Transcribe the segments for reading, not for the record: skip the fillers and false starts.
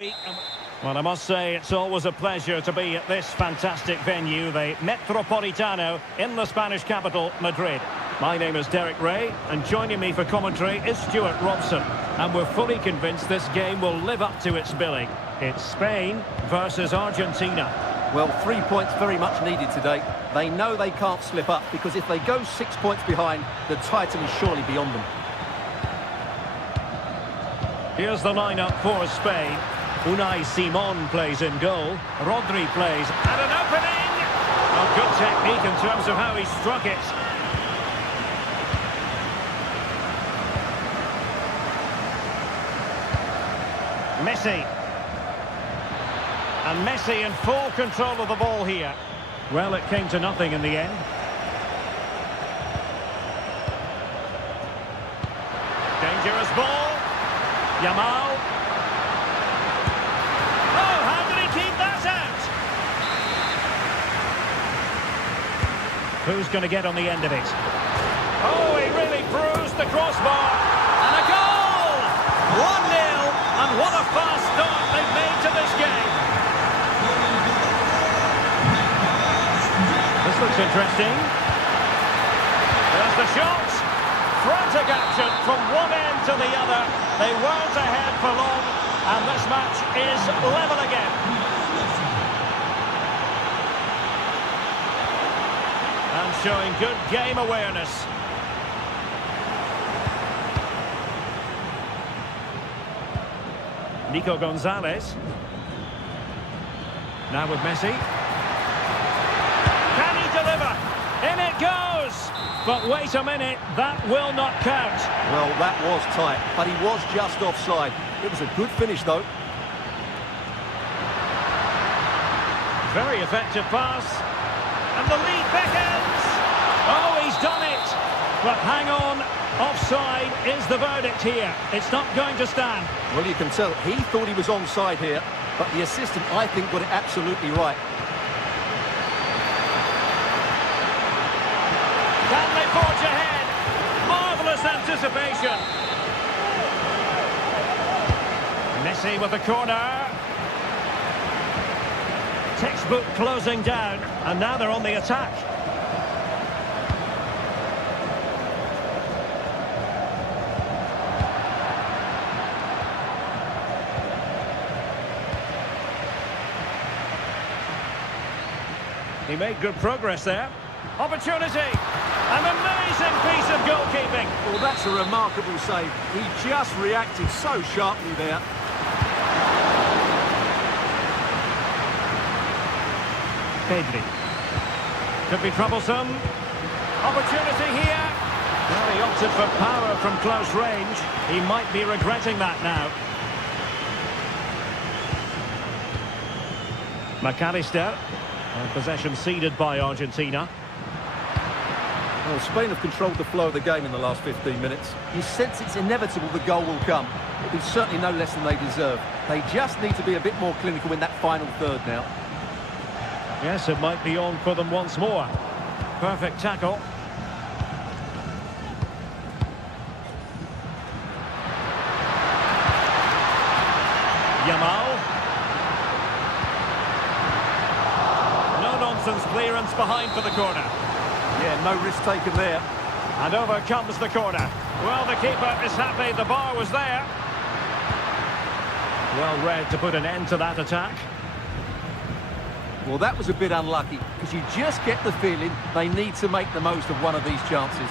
Well, I must say it's always a pleasure to be at this fantastic venue, the Metropolitano, in the Spanish capital, Madrid. My name is Derek Ray, and joining me for commentary is Stuart Robson. And we're fully convinced this game will live up to its billing. It's Spain versus Argentina. Well, 3 points very much needed today. They know they can't slip up, because if they go 6 points behind, the title is surely beyond them. Here's the lineup for Spain. Unai Simon plays in goal. Rodri plays at an opening. Oh, good technique in terms of how he struck it. Messi. And Messi in full control of the ball here. Well, it came to nothing in the end. Dangerous ball. Yamal. Oh, how did he keep that out? Who's going to get on the end of it? Oh, he really bruised the crossbar. And a goal! 1-0. And what a fast start they've made to this game. This looks interesting. There's the shot. Frantic action from one end to the other. They weren't ahead for long, and this match is level again. And showing good game awareness. Nico Gonzalez. Now with Messi. Can he deliver? In it goes! But wait a minute, that will not count. Well, that was tight, but he was just offside. It was a good finish, though. Very effective pass. And the lead beckons. Oh, he's done it. But hang on, offside is the verdict here. It's not going to stand. Well, you can tell he thought he was onside here, but the assistant, I think, got it absolutely right. Can they forge ahead? Marvellous anticipation. Messi with the corner. Textbook closing down, and now they're on the attack. He made good progress there. Opportunity. An amazing piece of goalkeeping. Well, that's a remarkable save. He just reacted so sharply there. Pedri. Could be troublesome. Opportunity here. Well, he opted for power from close range. He might be regretting that now. McAllister. And possession ceded by Argentina. Well, Spain have controlled the flow of the game in the last 15 minutes. You sense it's inevitable the goal will come. It'll be certainly no less than they deserve. They just need to be a bit more clinical in that final third now. Yes, it might be on for them once more. Perfect tackle. Yamal. No-nonsense clearance behind for the corner. Yeah, no risk taken there. And over comes the corner. Well, the keeper is happy the bar was there. Well read to put an end to that attack. Well, that was a bit unlucky, because you just get the feeling they need to make the most of one of these chances.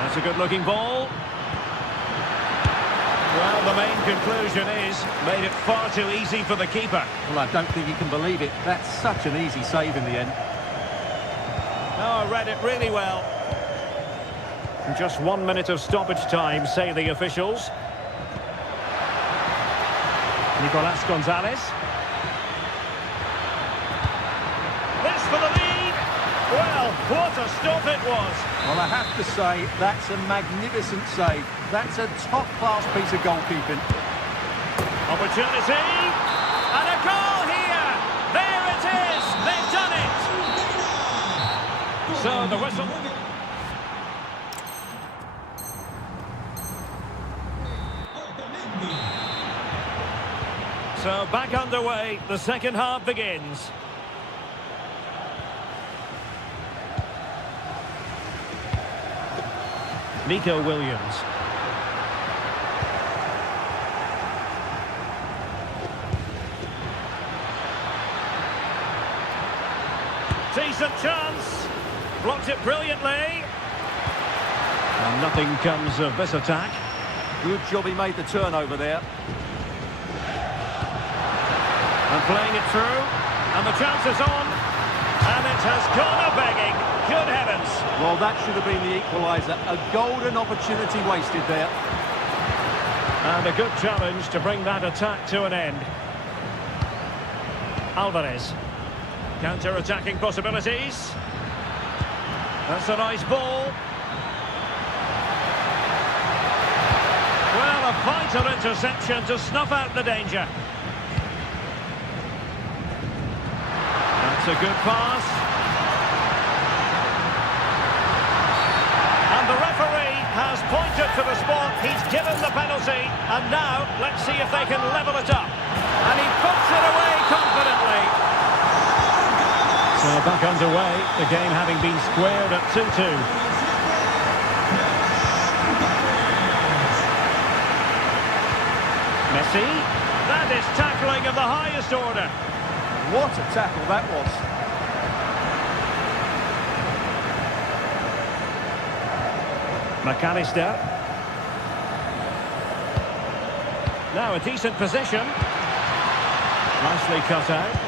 That's a good-looking ball. Well, the main conclusion is, made it far too easy for the keeper. Well, I don't think you can believe it. That's such an easy save in the end. Oh, read it really well. Just 1 minute of stoppage time, say the officials. Nicolas Gonzalez. This for the lead. Well, what a stop it was. Well, I have to say, that's a magnificent save. That's a top-class piece of goalkeeping. Opportunity. And a goal here. There it is. They've done it. So the whistle. So back underway, the second half begins. Nico Williams. Decent chance. Blocked it brilliantly. And nothing comes of this attack. Good job he made the turnover there. And playing it through. And the chance is on. And it has gone a-begging. Good heavens. Well, that should have been the equaliser. A golden opportunity wasted there. And a good challenge to bring that attack to an end. Alvarez. Counter-attacking possibilities. That's a nice ball. Well, a vital interception to snuff out the danger. That's a good pass. And the referee has pointed to the spot. He's given the penalty. And now, let's see if they can level it up. And he puts it away confidently. So back underway, the game having been squared at 2-2. Messi. That is tackling of the highest order. What a tackle that was. McAllister. Now a decent position. Nicely cut out.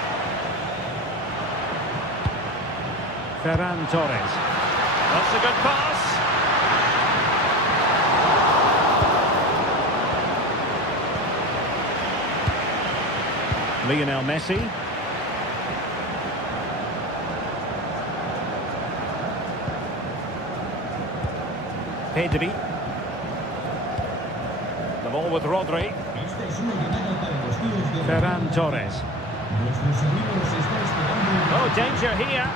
Ferran Torres. That's a good pass. Lionel Messi. Pedri. The ball with Rodri. Ferran Torres. Oh, danger here.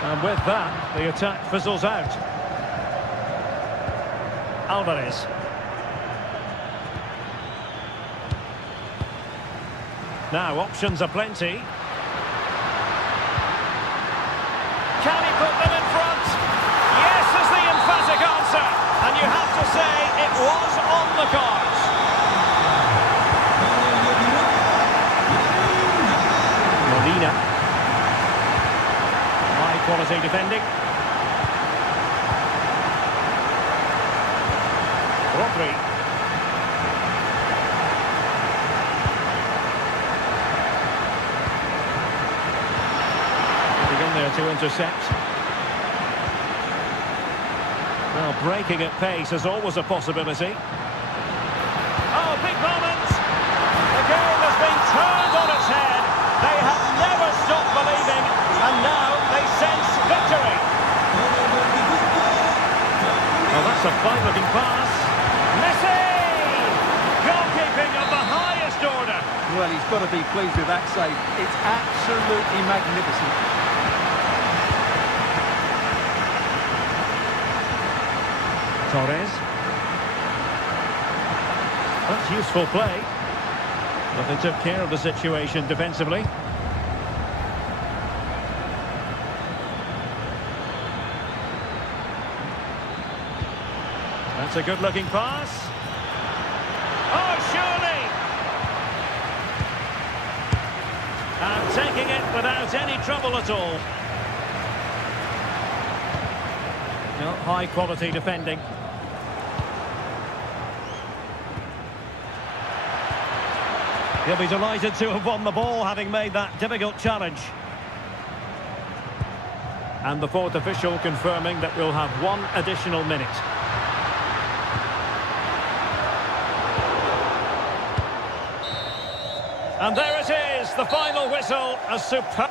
And with that, the attack fizzles out. Alvarez. Now, options are plenty. Can he put them in front? Yes is the emphatic answer. And you have to say it was on the cards. Molina. Quality defending. Rodri. Getting in there to intercept. Well, breaking at pace is always a possibility. Oh, big moment! The game has been turned on its head. They have never stopped believing, and now they sense victory. Oh, that's a fine-looking pass. Messi! Goalkeeping of the highest order. Well, he's got to be pleased with that save. It's absolutely magnificent. Torres. That's useful play. But they took care of the situation defensively. That's a good-looking pass. Oh, surely! And taking it without any trouble at all. No, high-quality defending. He'll be delighted to have won the ball, having made that difficult challenge. And the fourth official confirming that we'll have one additional minute. And there it is, the final whistle, a superb...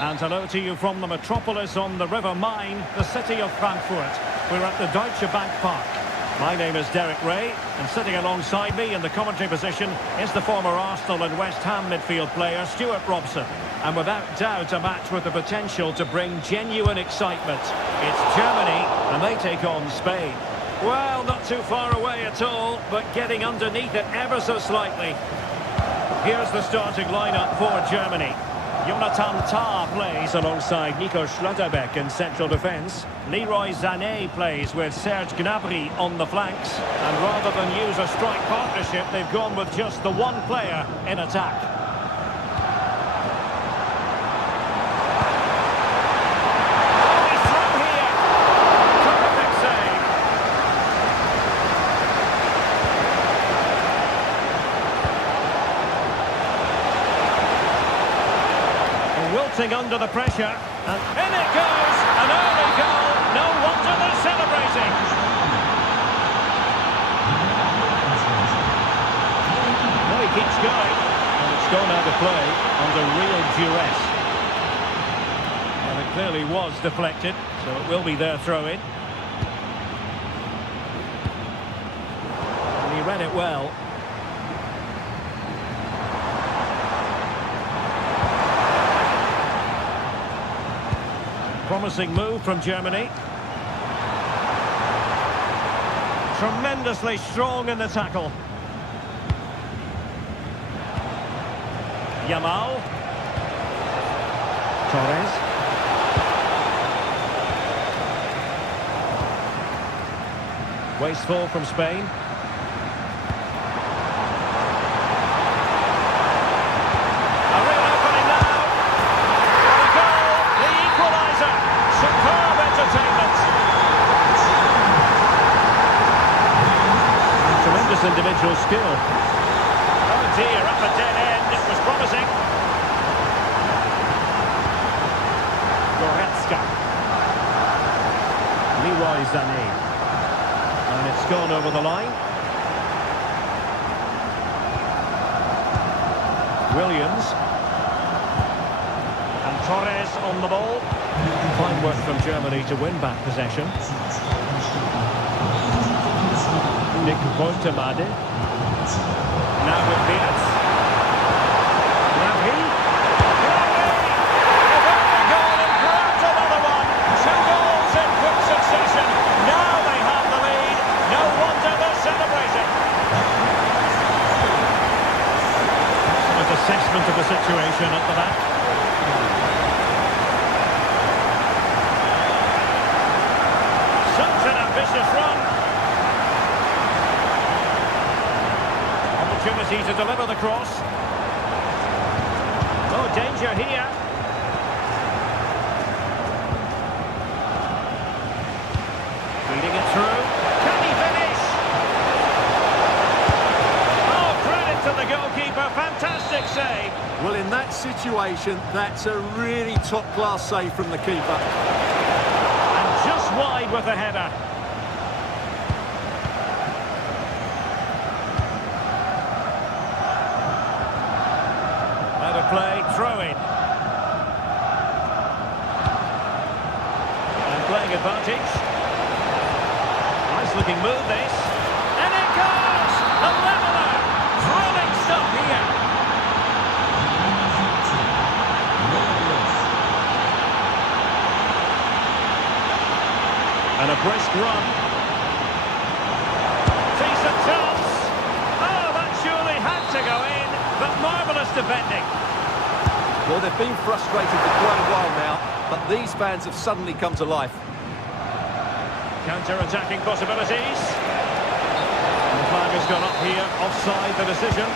And hello to you from the metropolis on the River Main, the city of Frankfurt. We're at the Deutsche Bank Park. My name is Derek Ray, and sitting alongside me in the commentary position is the former Arsenal and West Ham midfield player Stuart Robson. And without doubt, a match with the potential to bring genuine excitement. It's Germany, and they take on Spain. Well, not too far away at all, but getting underneath it ever so slightly. Here's the starting lineup for Germany. Jonathan Tah plays alongside Nico Schlotterbeck in central defence. Leroy Sané plays with Serge Gnabry on the flanks. And rather than use a strike partnership, they've gone with just the one player in attack. Oh, he's through here. Terrific save. Wilting under the pressure, and in it goes, an early goal, no wonder they're celebrating. Well, he keeps going, and it's gone out of play under real duress. And it clearly was deflected, so it will be their throw-in. And he read it well. Promising move from Germany. Tremendously strong in the tackle. Yamal. Torres. Wasteful from Spain. Individual skill. Oh dear, up a dead end. It was promising. Goretzka. Leroy Sané. And it's gone over the line. Williams. And Torres on the ball. Fine work from Germany to win back possession. Nick Bontemade. Now with Beats. Gnabry. A very goal and grabs another one. 2 goals in quick succession. Now they have the lead. No wonder they're celebrating. An assessment of the situation at the back. Such an ambitious run. Opportunity to deliver the cross. Oh, danger here. Feeding it through. Can he finish? Oh, credit to the goalkeeper. Fantastic save. Well, in that situation, that's a really top-class save from the keeper. And just wide with the header. Play, throw in. And playing advantage. Nice looking move this. And it goes! A leveller! Thrilling stuff here. And a brisk run. Decent chance. Oh, that surely had to go in. But marvellous defending. Well, they've been frustrated for quite a while now, but these fans have suddenly come to life. Counter-attacking possibilities. And the flag has gone up here, offside the decision.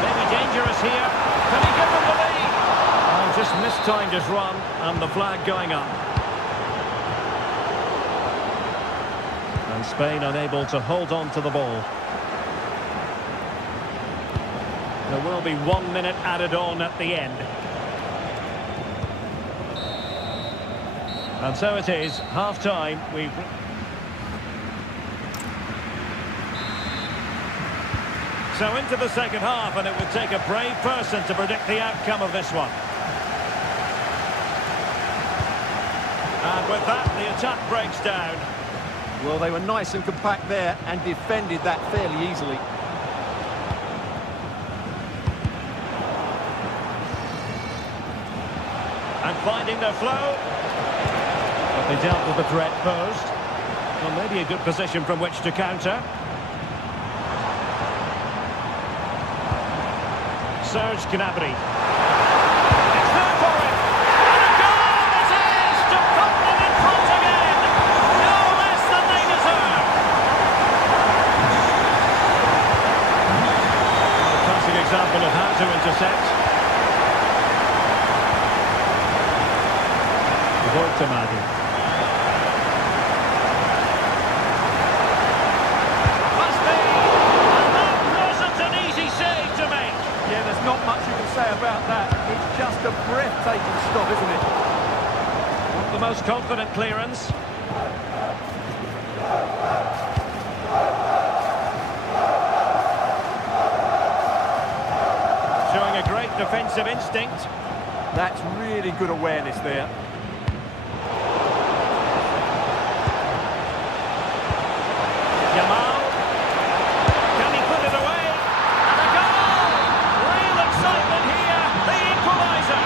Maybe dangerous here. Can he give them the lead? Oh, just mistimed his run, and the flag going up. And Spain unable to hold on to the ball. There will be 1 minute added on at the end. And so it is, half-time. So into the second half, and it would take a brave person to predict the outcome of this one. And with that, the attack breaks down. Well, they were nice and compact there and defended that fairly easily. And finding their flow. But they dealt with the threat posed. Well, maybe a good position from which to counter. Serge Gnabry. It's there for him. And a goal it is to put them in front again. No less than they deserve. A classic example of how to intercept. Voltemadi. Must be! And that wasn't an easy save to make. Yeah, there's not much you can say about that. It's just a breathtaking stop, isn't it? Not the most confident clearance. Showing a great defensive instinct. That's really good awareness there. Yamal. Can he put it away? And a goal! Real excitement here. The equaliser.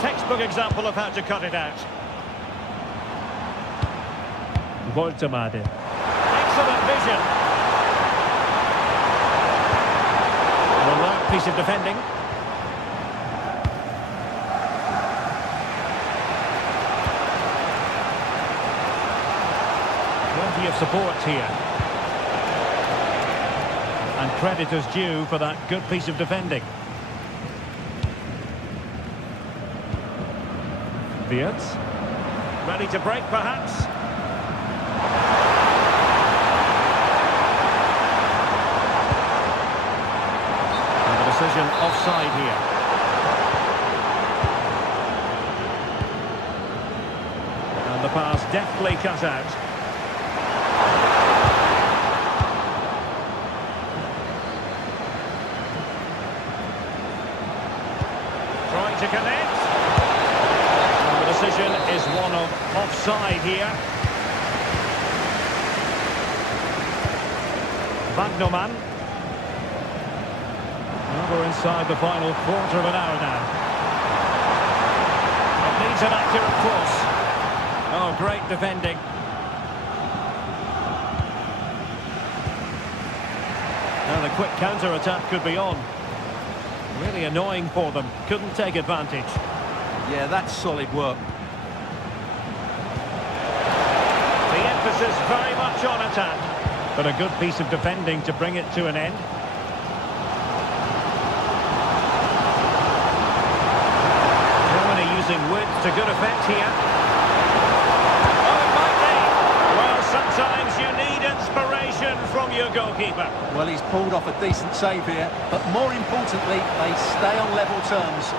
Textbook example of how to cut it out. Voltemadi. Excellent vision. Alert piece of defending. Plenty of support here. And credit is due for that good piece of defending. Wirtz. Ready to break, perhaps. And the decision offside here. And the pass deftly cut out. Trying to connect. The decision is one of offside here. Wagnerman. Well, we're inside the final quarter of an hour now. It needs an accurate cross. Oh, great defending. Now the quick counter-attack could be on. Really annoying for them. Couldn't take advantage. Yeah, that's solid work. The emphasis very much on attack, but a good piece of defending to bring it to an end. Germany using width to good effect here. Oh, it might be. Well, sometimes you need inspiration from your goalkeeper. Well, he's pulled off a decent save here, but more importantly, they stay on level terms.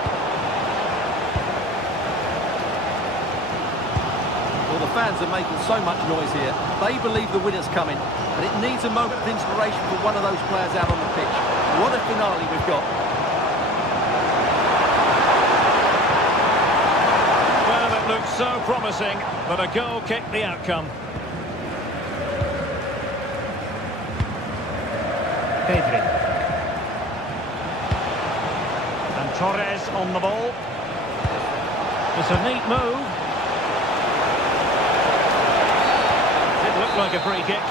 Well, the fans are making so much noise here. They believe the winner's coming, but it needs a moment of inspiration for one of those players out on the pitch. What a finale we've got. Well, it looks so promising, but a goal kicked the outcome. Pedri. And Torres on the ball. It's a neat move. Looked like a free kick.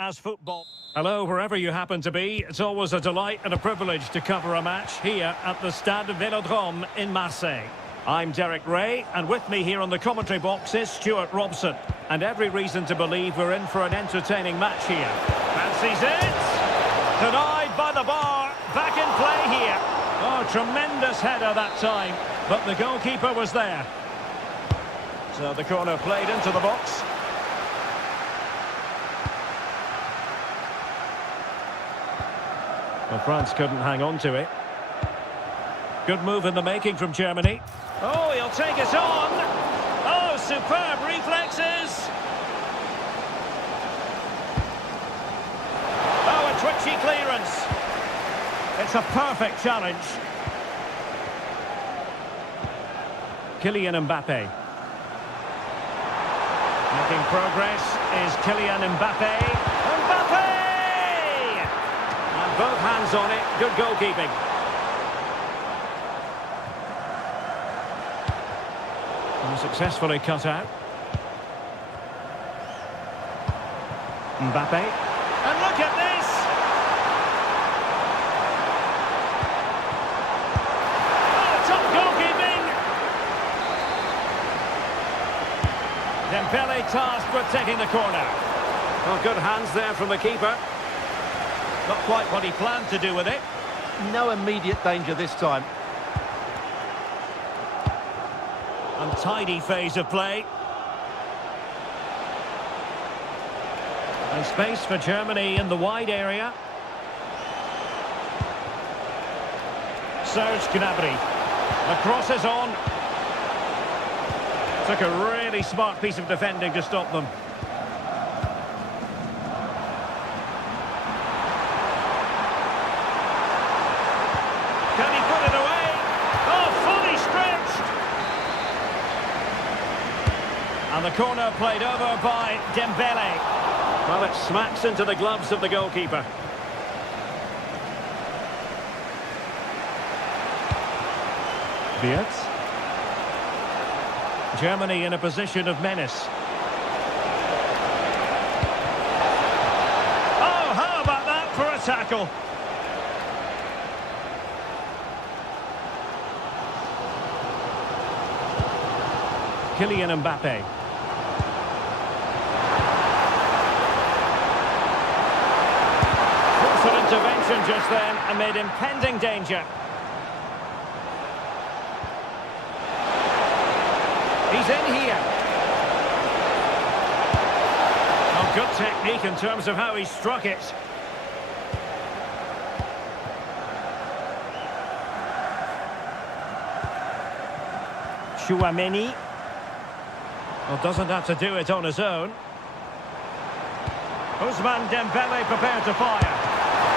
as football. Hello, wherever you happen to be. It's always a delight and a privilege to cover a match here at the Stade Vélodrome in Marseille. I'm Derek Ray, and with me here on the commentary box is Stuart Robson. And every reason to believe we're in for an entertaining match here. Fancies it! Denied by the bar. Back in play here. Oh, tremendous header that time. But the goalkeeper was there. So the corner played into the box. Well, France couldn't hang on to it. Good move in the making from Germany. Oh, he'll take it on. Oh, superb reflexes. Oh, a twitchy clearance. It's a perfect challenge. Kylian Mbappe. Making progress is Kylian Mbappe. Mbappe! And both hands on it. Good goalkeeping. And successfully cut out. Mbappe. And look at this! Oh, top goalkeeping! Dembele tasked with taking the corner. Well, good hands there from the keeper. Not quite what he planned to do with it. No immediate danger this time. Untidy phase of play. And space for Germany in the wide area. Serge Gnabry. The cross is on. Took a really smart piece of defending to stop them. Can he put it away? Oh, fully stretched! And the corner played over by Dembele. Well, it smacks into the gloves of the goalkeeper. Wirtz. Germany in a position of menace. Oh, how about that for a tackle? Kylian Mbappe. Forceful intervention just then amid impending danger. He's in here. Oh, good technique in terms of how he struck it. Chouameni. Well, doesn't have to do it on his own. Ousmane Dembele prepared to fire.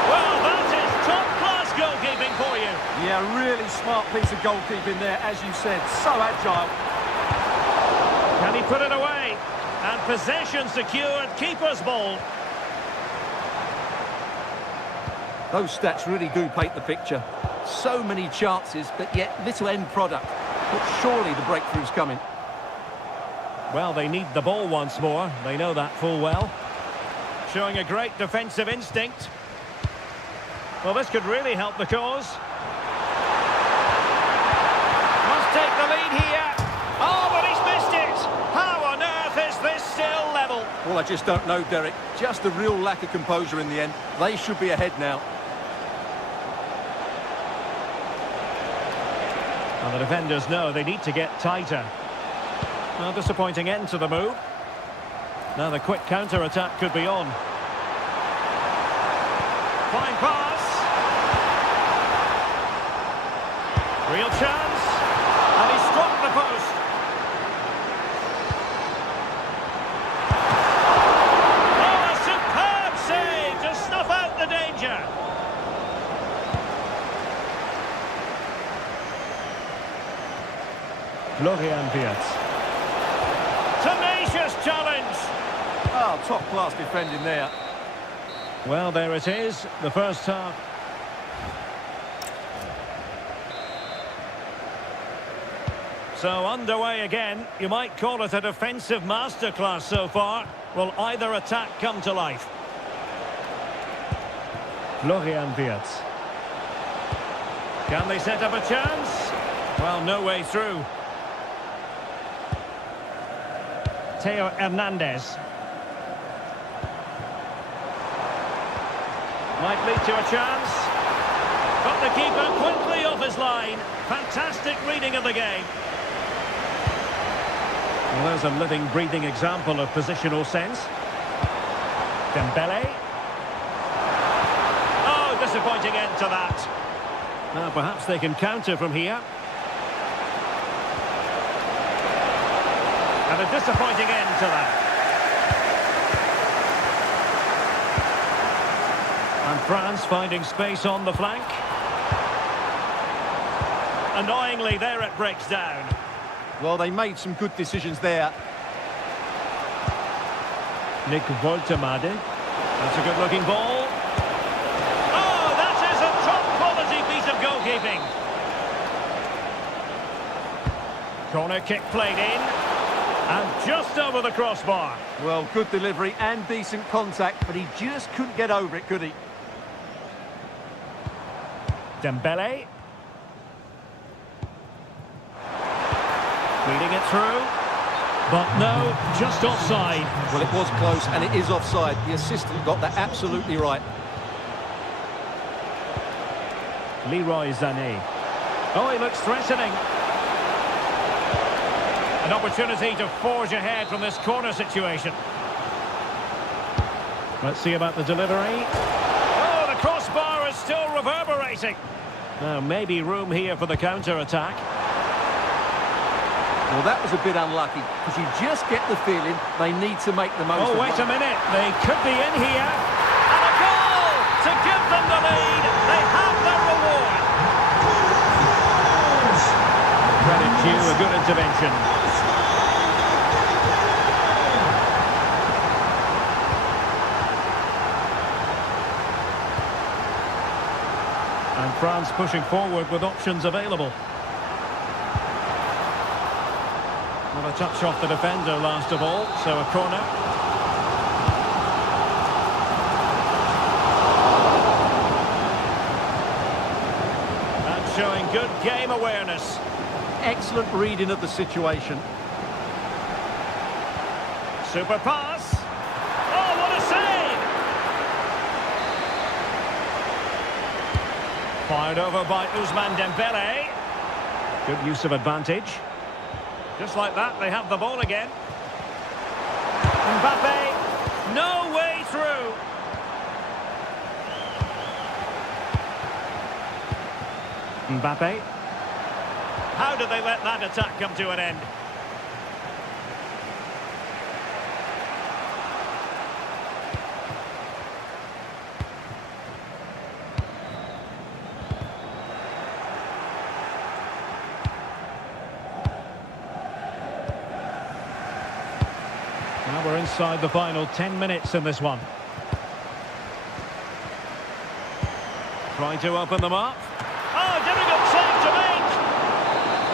Well, that is top-class goalkeeping for you. Yeah, really smart piece of goalkeeping there, as you said. So agile. Can he put it away? And possession secured, keeper's ball. Those stats really do paint the picture. So many chances, but yet little end product. But surely the breakthrough's coming. Well, they need the ball once more. They know that full well. Showing a great defensive instinct. Well, this could really help the cause. Must take the lead here. Oh, but he's missed it. How on earth is this still level? Well, I just don't know, Derek. Just a real lack of composure in the end. They should be ahead now. And the defenders know they need to get tighter. A disappointing end to the move. Now the quick counter-attack could be on. Fine pass. Real chance. And he struck the post. Oh, a superb save to snuff out the danger. Florian Wirtz. Tenacious challenge. Oh, top-class defending there. Well, there it is, the first half. So underway again. You might call it a defensive masterclass so far. Will either attack come to life? Florian Wirtz. Can they set up a chance? Well, no way through. Theo Hernandez. Might lead to a chance. Got the keeper quickly off his line. Fantastic reading of the game. Well, there's a living, breathing example of positional sense. Dembele. Oh, disappointing end to that. Now, perhaps they can counter from here. And a disappointing end to that. And France finding space on the flank. Annoyingly, there it breaks down. Well, they made some good decisions there. Nick Woltemade. That's a good-looking ball. Oh, that is a top-quality piece of goalkeeping. Corner kick played in. And just over the crossbar. Well, good delivery and decent contact, but he just couldn't get over it, could he? Dembele. Reading it through. But no, just offside. Well, it was close, and it is offside. The assistant got that absolutely right. Leroy Sané. Oh, he looks threatening. An opportunity to forge ahead from this corner situation. Let's see about the delivery. Oh, the crossbar is still reverberating. Now, maybe room here for the counter-attack. Well, that was a bit unlucky, because you just get the feeling they need to make the most of it. Oh, wait a minute. They could be in here. And a goal to give them the lead. They have their reward. Credit due, a good intervention. And France pushing forward with options available. Well, a touch off the defender last of all, so a corner. And showing good game awareness. Excellent reading of the situation. Super pass. Oh, what a save! Fired over by Ousmane Dembele. Good use of advantage. Just like that, they have the ball again. Mbappe, no way through. Mbappe. How did they let that attack come to an end? Now we're inside the final 10 minutes in this one. Trying to open them up. Oh, difficult save to make!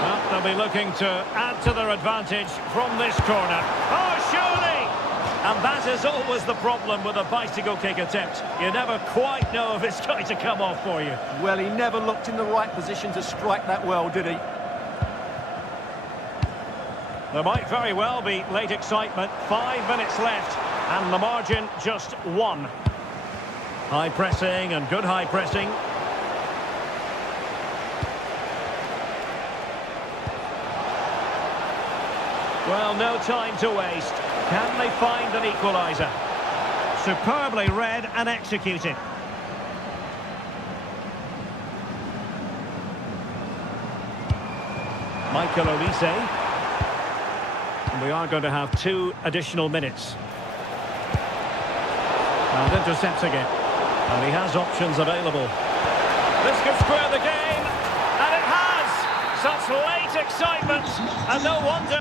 Well, they'll be looking to add to their advantage from this corner. Oh, surely! And that is always the problem with a bicycle kick attempt. You never quite know if it's going to come off for you. Well, he never looked in the right position to strike that well, did he? There might very well be late excitement. 5 minutes left, and the margin just 1. High pressing and good high pressing. Well, no time to waste. Can they find an equaliser? Superbly read and executed. Michael Olise. We are going to have 2 additional minutes. And intercepts again. And he has options available. This could square the game. And it has! Such late excitement. And no wonder...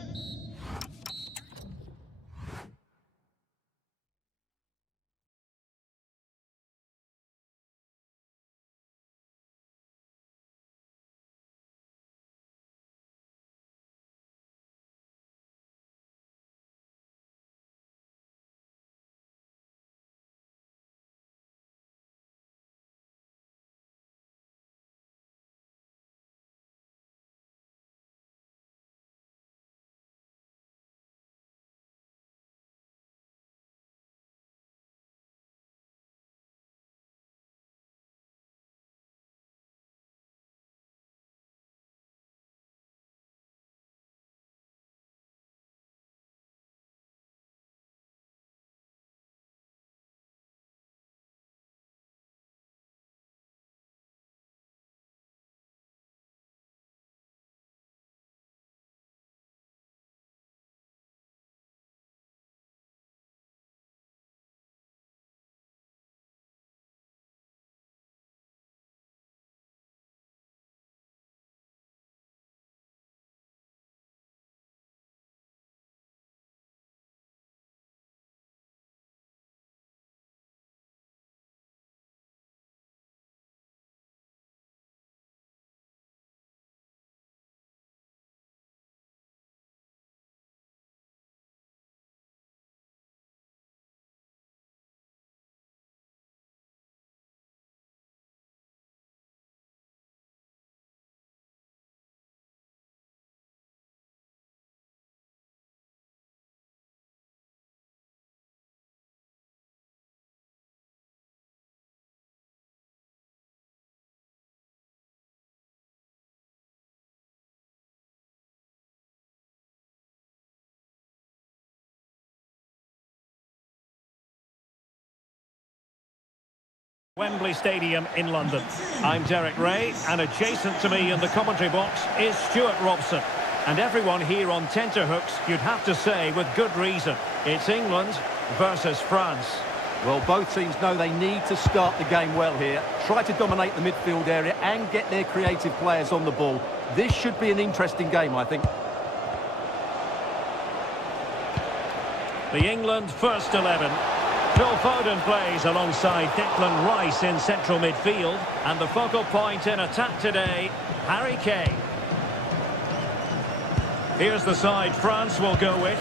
Wembley Stadium in London. I'm Derek Ray, and adjacent to me in the commentary box is Stuart Robson. And everyone here on tenterhooks, you'd have to say with good reason, it's England versus France. Well, both teams know they need to start the game well here. Try to dominate the midfield area and get their creative players on the ball. This should be an interesting game, I think. The England first 11. Phil Foden plays alongside Declan Rice in central midfield. And the focal point in attack today, Harry Kane. Here's the side France will go with.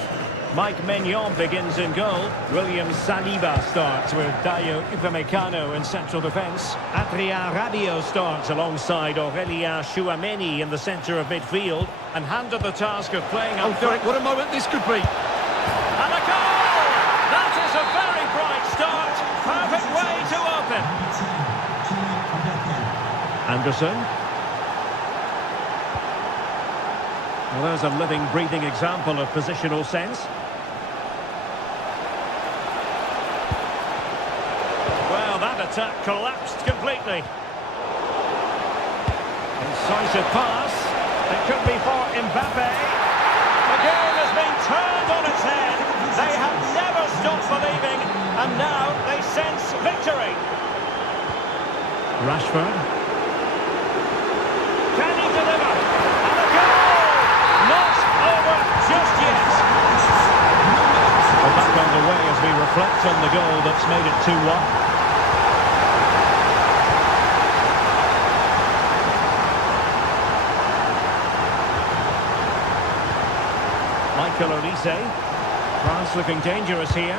Mike Maignan begins in goal. William Saliba starts with Dayo Upamecano in central defence. Adrien Rabiot starts alongside Aurélien Tchouameni in the centre of midfield. And handed the task of playing up... Oh, Derek, what a moment this could be. And a goal! That is a very bright start. Perfect way to open. Anderson. Well, there's a living, breathing example of positional sense. Well, that attack collapsed completely. Incisive pass. It could be for Mbappe. The game has been turned on its head. They have never stopped believing, and now they sense victory. Rashford. Can he deliver? And a goal! Not over just yet. Well, back on the way as we reflect on the goal that's made it 2-1. Michael Olise. France looking dangerous here.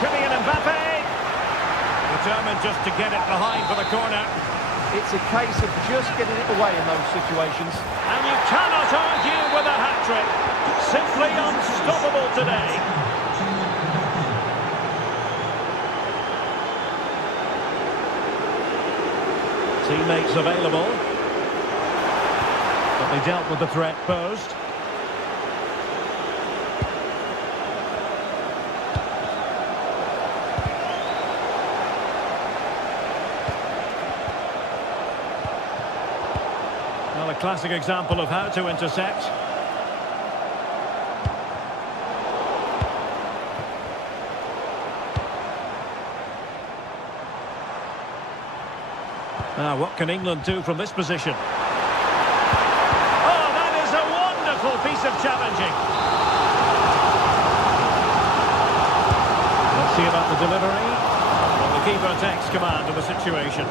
Kylian Mbappe. Determined just to get it behind for the corner. It's a case of just getting it away in those situations. And you cannot argue with a hat-trick. Simply unstoppable today. Teammates available. But they dealt with the threat posed. Well, a classic example of how to intercept. Now, what can England do from this position? Oh, that is a wonderful piece of challenging. Let's see about the delivery. Well, the keeper takes command of the situation.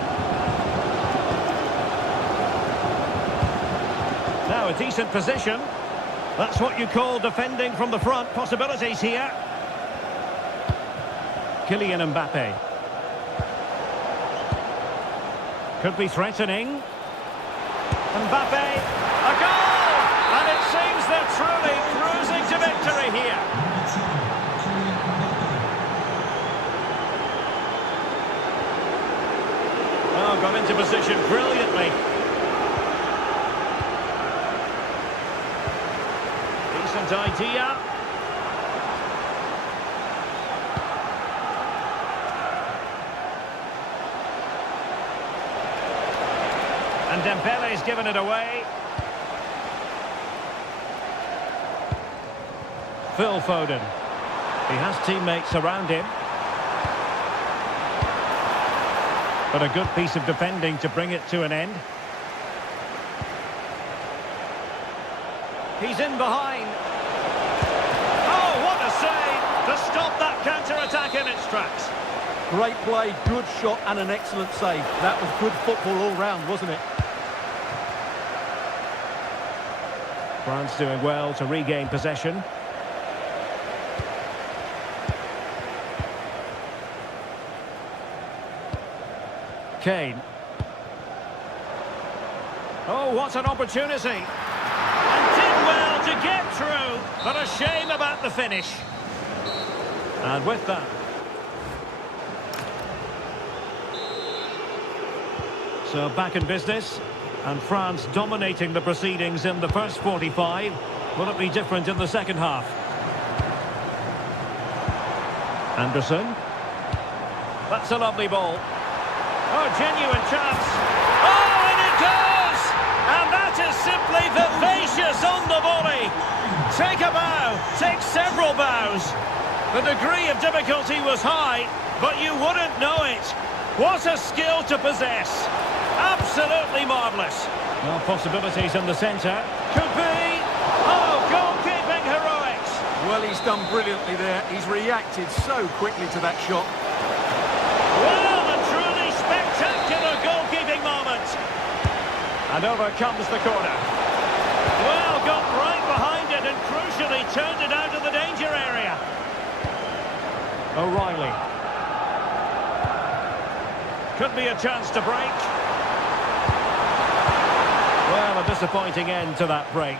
Now a decent position. That's what you call defending from the front. Possibilities here. Kylian Mbappe. Could be threatening. Mbappe. A goal! And it seems they're truly cruising to victory here. Oh, got into position brilliantly. Idea. And Dembele's given it away. Phil Foden. He has teammates around him. But a good piece of defending to bring it to an end. He's in behind. To stop that counter-attack in its tracks. Great play, good shot and an excellent save. That was good football all round, wasn't it? France doing well to regain possession. Kane. Oh, what an opportunity. And did well to get through, but a shame about the finish. And with that, so back in business, and France dominating the proceedings in the first 45. Will it be different in the second half? Anderson. That's a lovely ball. Oh, genuine chance. Oh, and it goes! And that is simply vivacious on the volley. Take a bow, take several bows. The degree of difficulty was high, but you wouldn't know it. What a skill to possess. Absolutely marvellous. Well, possibilities in the centre. Could be. Oh, goalkeeping heroics. Well, he's done brilliantly there. He's reacted so quickly to that shot. Well, a truly spectacular goalkeeping moment. And over comes the corner. Well, got right behind it and crucially turned it out of the danger area. O'Reilly. Could be a chance to break. Well, a disappointing end to that break.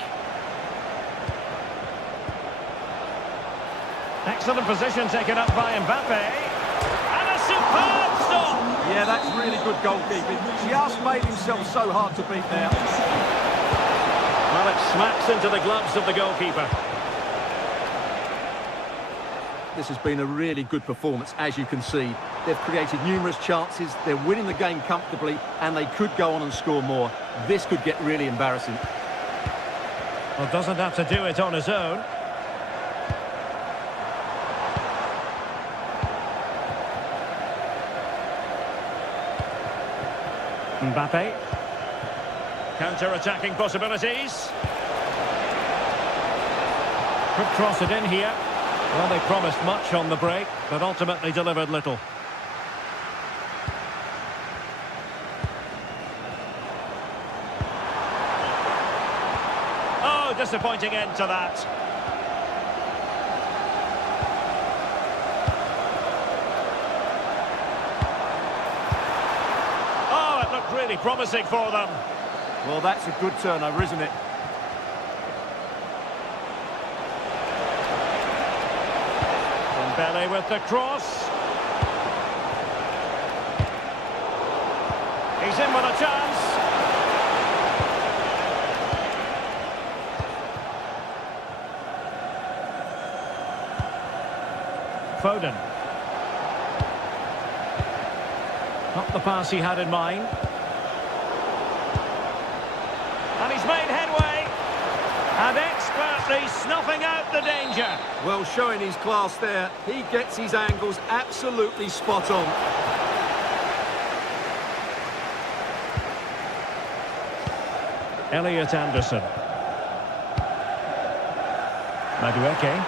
Excellent position taken up by Mbappe. And a superb stop! Yeah, that's really good goalkeeping. Just made himself so hard to beat there. Well, it smacks into the gloves of the goalkeeper. This has been a really good performance, as you can see. They've created numerous chances, they're winning the game comfortably, and they could go on and score more. This could get really embarrassing. Well, doesn't have to do it on his own. Mbappe. Counter-attacking possibilities. Could cross it in here. Well, they promised much on the break, but ultimately delivered little. Oh, disappointing end to that. Oh, it looked really promising for them. Well, that's a good turnover, isn't it? Dembele with the cross. He's in with a chance. Foden. Not the pass he had in mind. And he's made headway. And expertly snuffing out the danger. Well, showing his class there. He gets his angles absolutely spot on. Elliot Anderson. Madueke.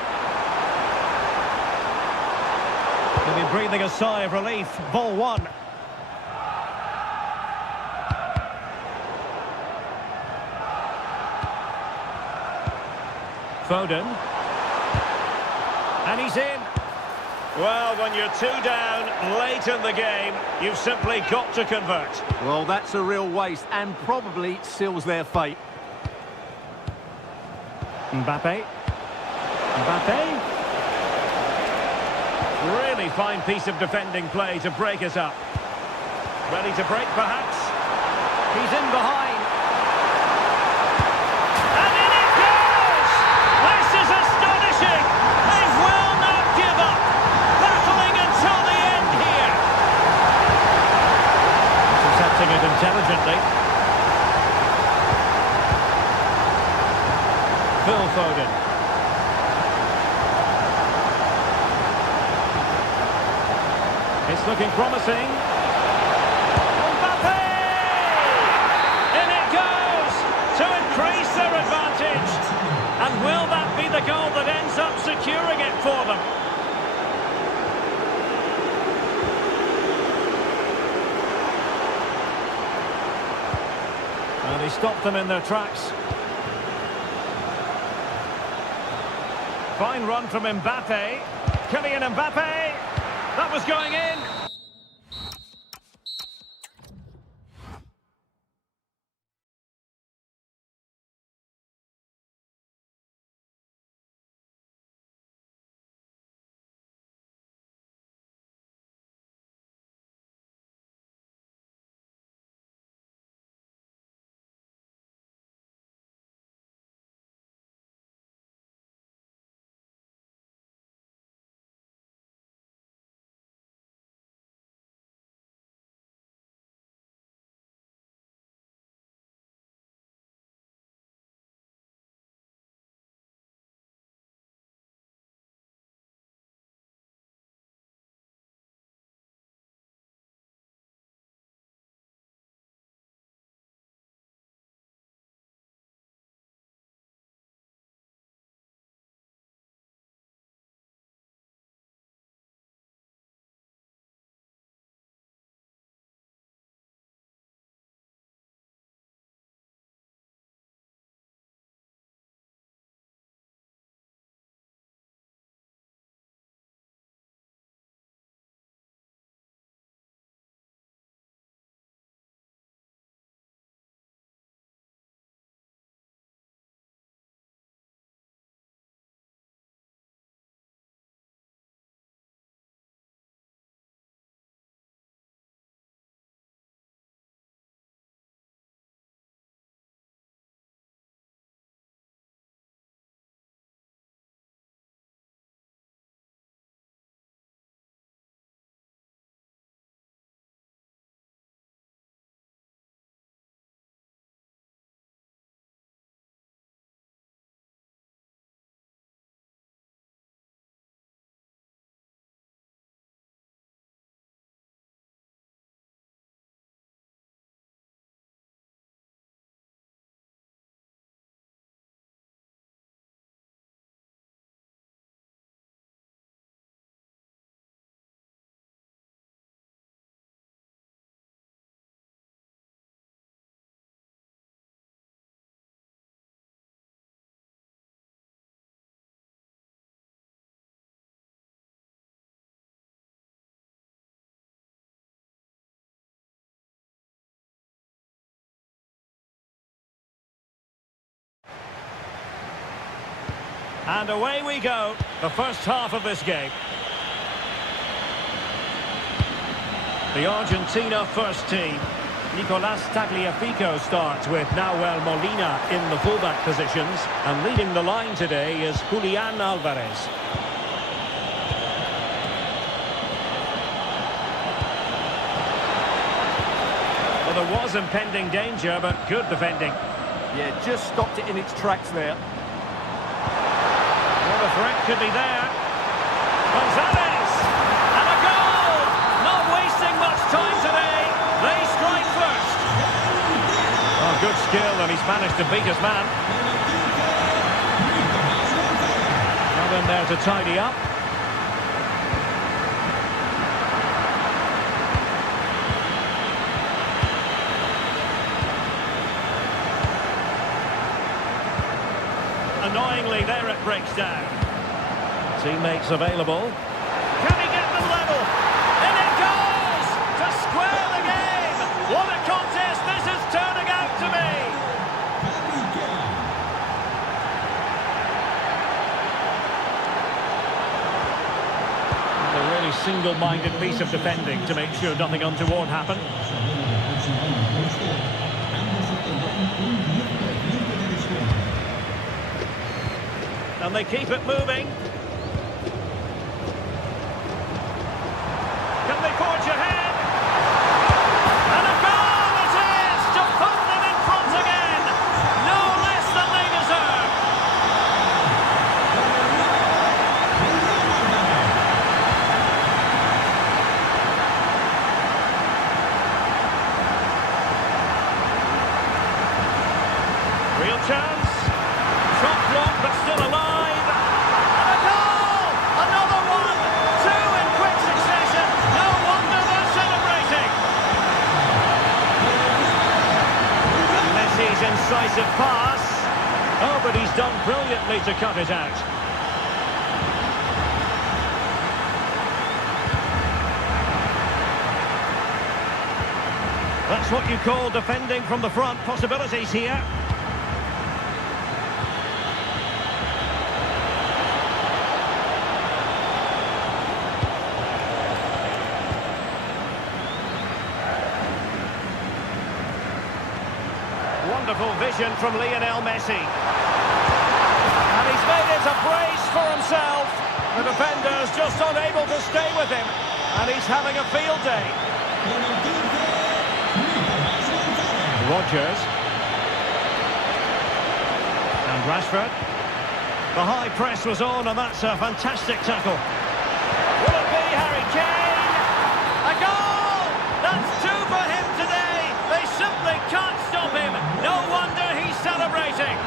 Maybe breathing a sigh of relief. Ball one. Foden. And he's in. Well, when you're 2 down late in the game, you've simply got to convert. Well, that's a real waste and probably seals their fate. Mbappe. Mbappe. Really fine piece of defending play to break us up. Ready to break, perhaps? He's in behind. It intelligently. Phil Foden. It's looking promising. Mbappe! In it goes to increase their advantage. And will that be the goal that ends up securing it for them? He stopped them in their tracks. Fine run from Mbappe. Kylian Mbappe. That was going in. And away we go, the first half of this game. The Argentina first team. Nicolas Tagliafico starts with Nahuel Molina in the fullback positions. And leading the line today is Julian Alvarez. Well, there was impending danger, but good defending. Yeah, just stopped it in its tracks there. Well, the threat could be there. Gonzalez! And a goal! Not wasting much time today. They strike first. Oh, good skill, and he's managed to beat his man. Not in there to tidy up. Annoyingly, there it breaks down. Teammates available. Can he get them level? In it goes! To square the game! What a contest this is turning out to be! A really single-minded piece of defending to make sure nothing untoward happened. And they keep it moving. Can they forge ahead? And a goal it is to put them in front again. No less than they deserve. Real chance. Shot blocked but still alive. Incisive pass. Oh, but he's done brilliantly to cut it out. That's what you call defending from the front. Possibilities here. Wonderful vision from Lionel Messi. And he's made it a brace for himself. The defender's just unable to stay with him. And he's having a field day. Rodgers. And Rashford. The high press was on, and that's a fantastic tackle. Will it be Harry Kane? A goal! That's two for him today. They simply can't stop him. No wonder he's celebrating.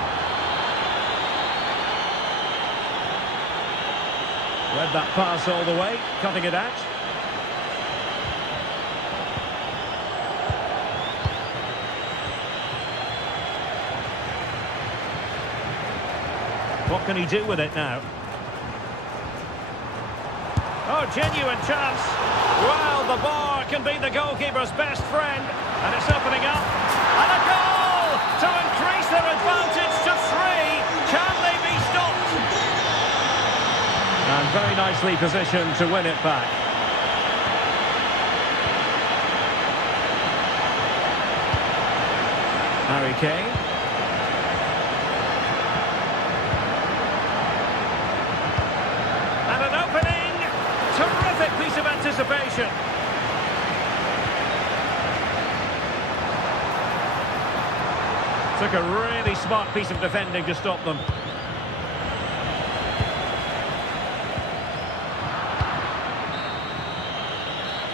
Read that pass all the way, cutting it out. What can he do with it now? Oh, genuine chance. Well, the bar can be the goalkeeper's best friend. And it's opening up. And a goal to increase their advantage to 3. Can they be stopped? And very nicely positioned to win it back. Harry Kane. And an opening. Terrific piece of anticipation. Took a really smart piece of defending to stop them.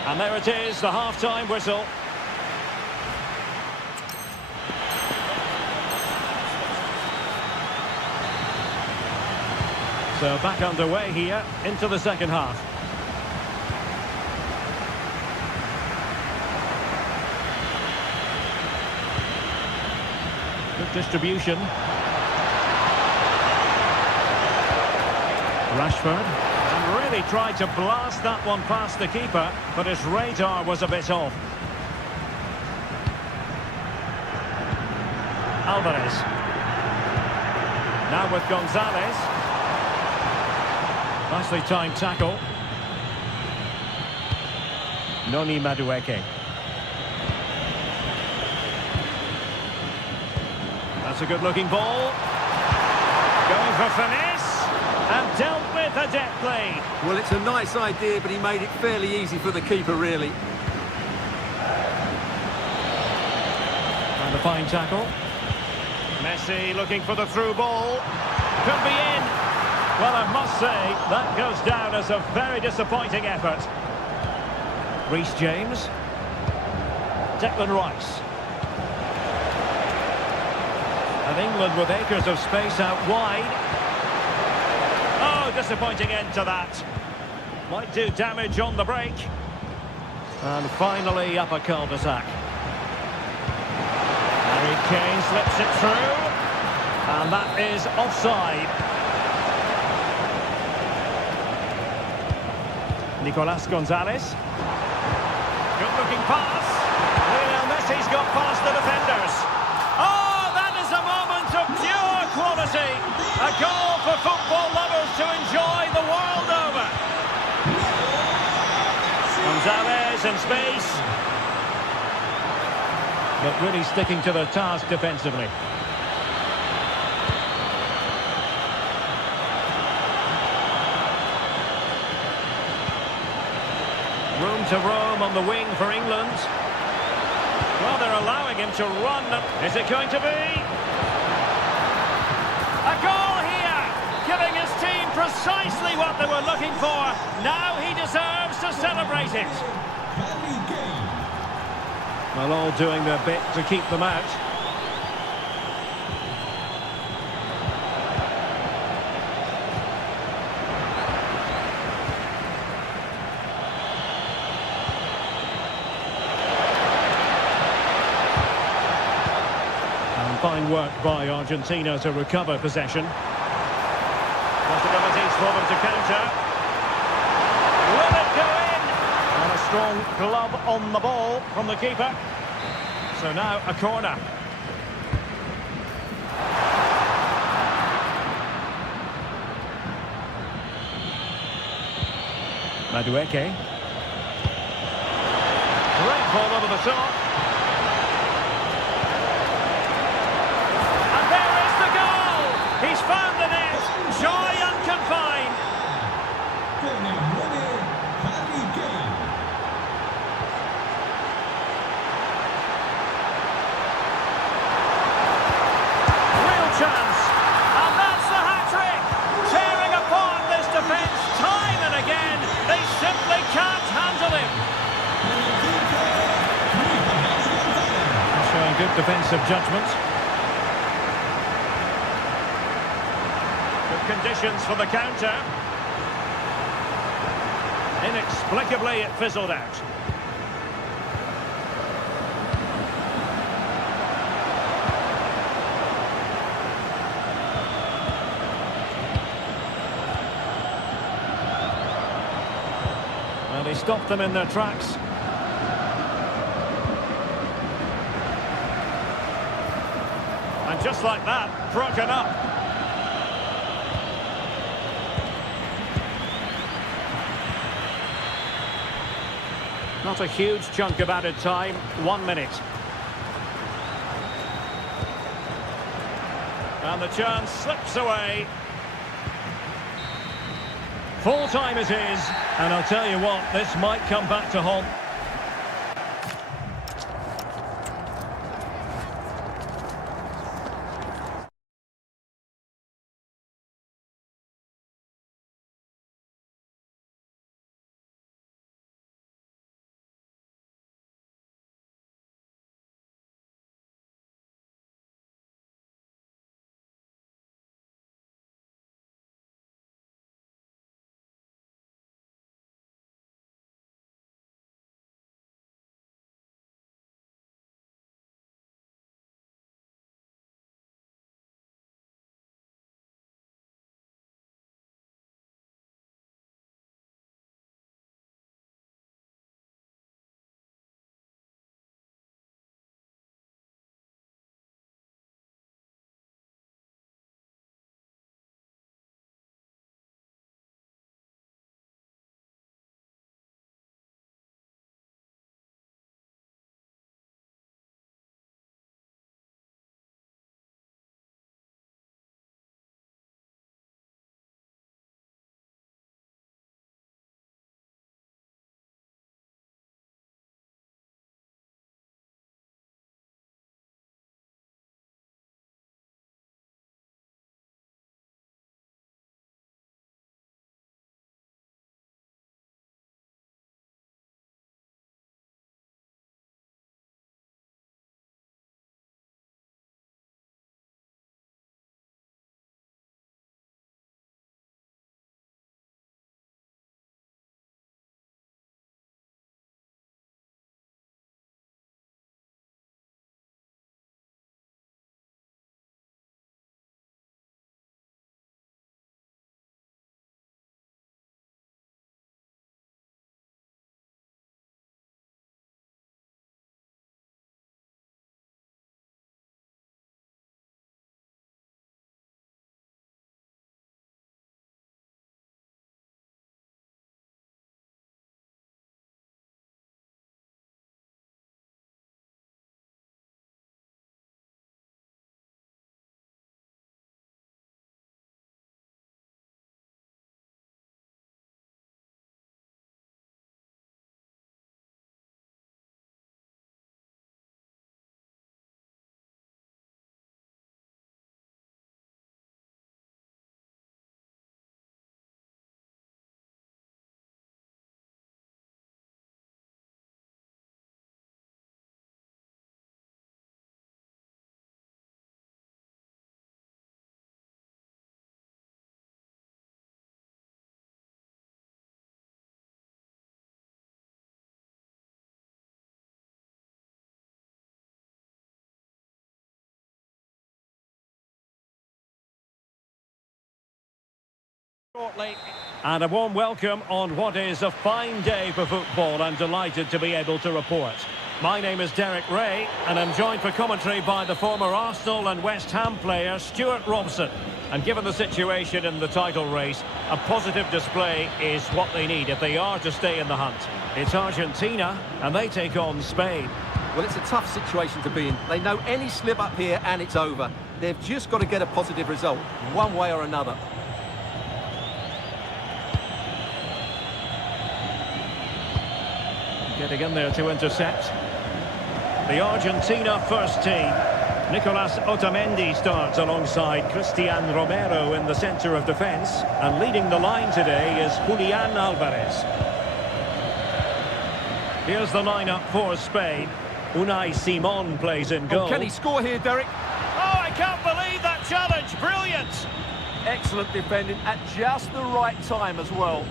And there it is, the half-time whistle. So back underway here into the second half. Good distribution. Rashford. And really tried to blast that one past the keeper, but his radar was a bit off. Alvarez. Now with Gonzalez. Nicely timed tackle. Noni Madueke. That's a good-looking ball. Going for finesse. And dealt with adeptly. Well, it's a nice idea, but he made it fairly easy for the keeper, really. And a fine tackle. Messi looking for the through ball. Could be in. Well, I must say, that goes down as a very disappointing effort. Reece James. Declan Rice. And England with acres of space out wide. Oh, disappointing end to that. Might do damage on the break. And finally up a cul-de-sac. Harry Kane slips it through. And that is offside. Nicolas Gonzalez. Good-looking pass. Lionel Messi's got past the defenders. Oh, that is a moment of pure quality. A goal for football lovers to enjoy the world over. Gonzalez in space. But really sticking to the task defensively. Room to roam on the wing for England. Well, they're allowing him to run. Is it going to be? A goal here! Giving his team precisely what they were looking for. Now he deserves to celebrate it. Well, all doing their bit to keep them out. Fine work by Argentina to recover possession. Possibilities for them to counter. Will it go in? And a strong glove on the ball from the keeper. So now a corner. Madueke. Great ball over the top. He's found the net. Joy unconfined. Real chance. And that's the hat-trick. Tearing apart this defence time and again. They simply can't handle him. Showing good defensive judgment. Conditions for the counter. Inexplicably it fizzled out. Well, he stopped them in their tracks. And just like that, broken up. Not a huge chunk of added time, 1 minute. And the chance slips away. Full time it is, and I'll tell you what, this might come back to haunt And a warm welcome on what is a fine day for football. I'm delighted to be able to report. My name is Derek Ray, and I'm joined for commentary by the former Arsenal and West Ham player Stuart Robson. And given the situation in the title race, a positive display is what they need if they are to stay in the hunt. It's Argentina, and they take on Spain. Well, it's a tough situation to be in. They know any slip up here and it's over. They've just got to get a positive result, one way or another. Getting in there to intercept. The Argentina first team. Nicolas Otamendi starts alongside Cristian Romero in the centre of defence. And leading the line today is Julian Alvarez. Here's the lineup for Spain. Unai Simon plays in goal. Oh, can he score here, Derek? Oh, I can't believe that challenge. Brilliant. Excellent defending at just the right time as well.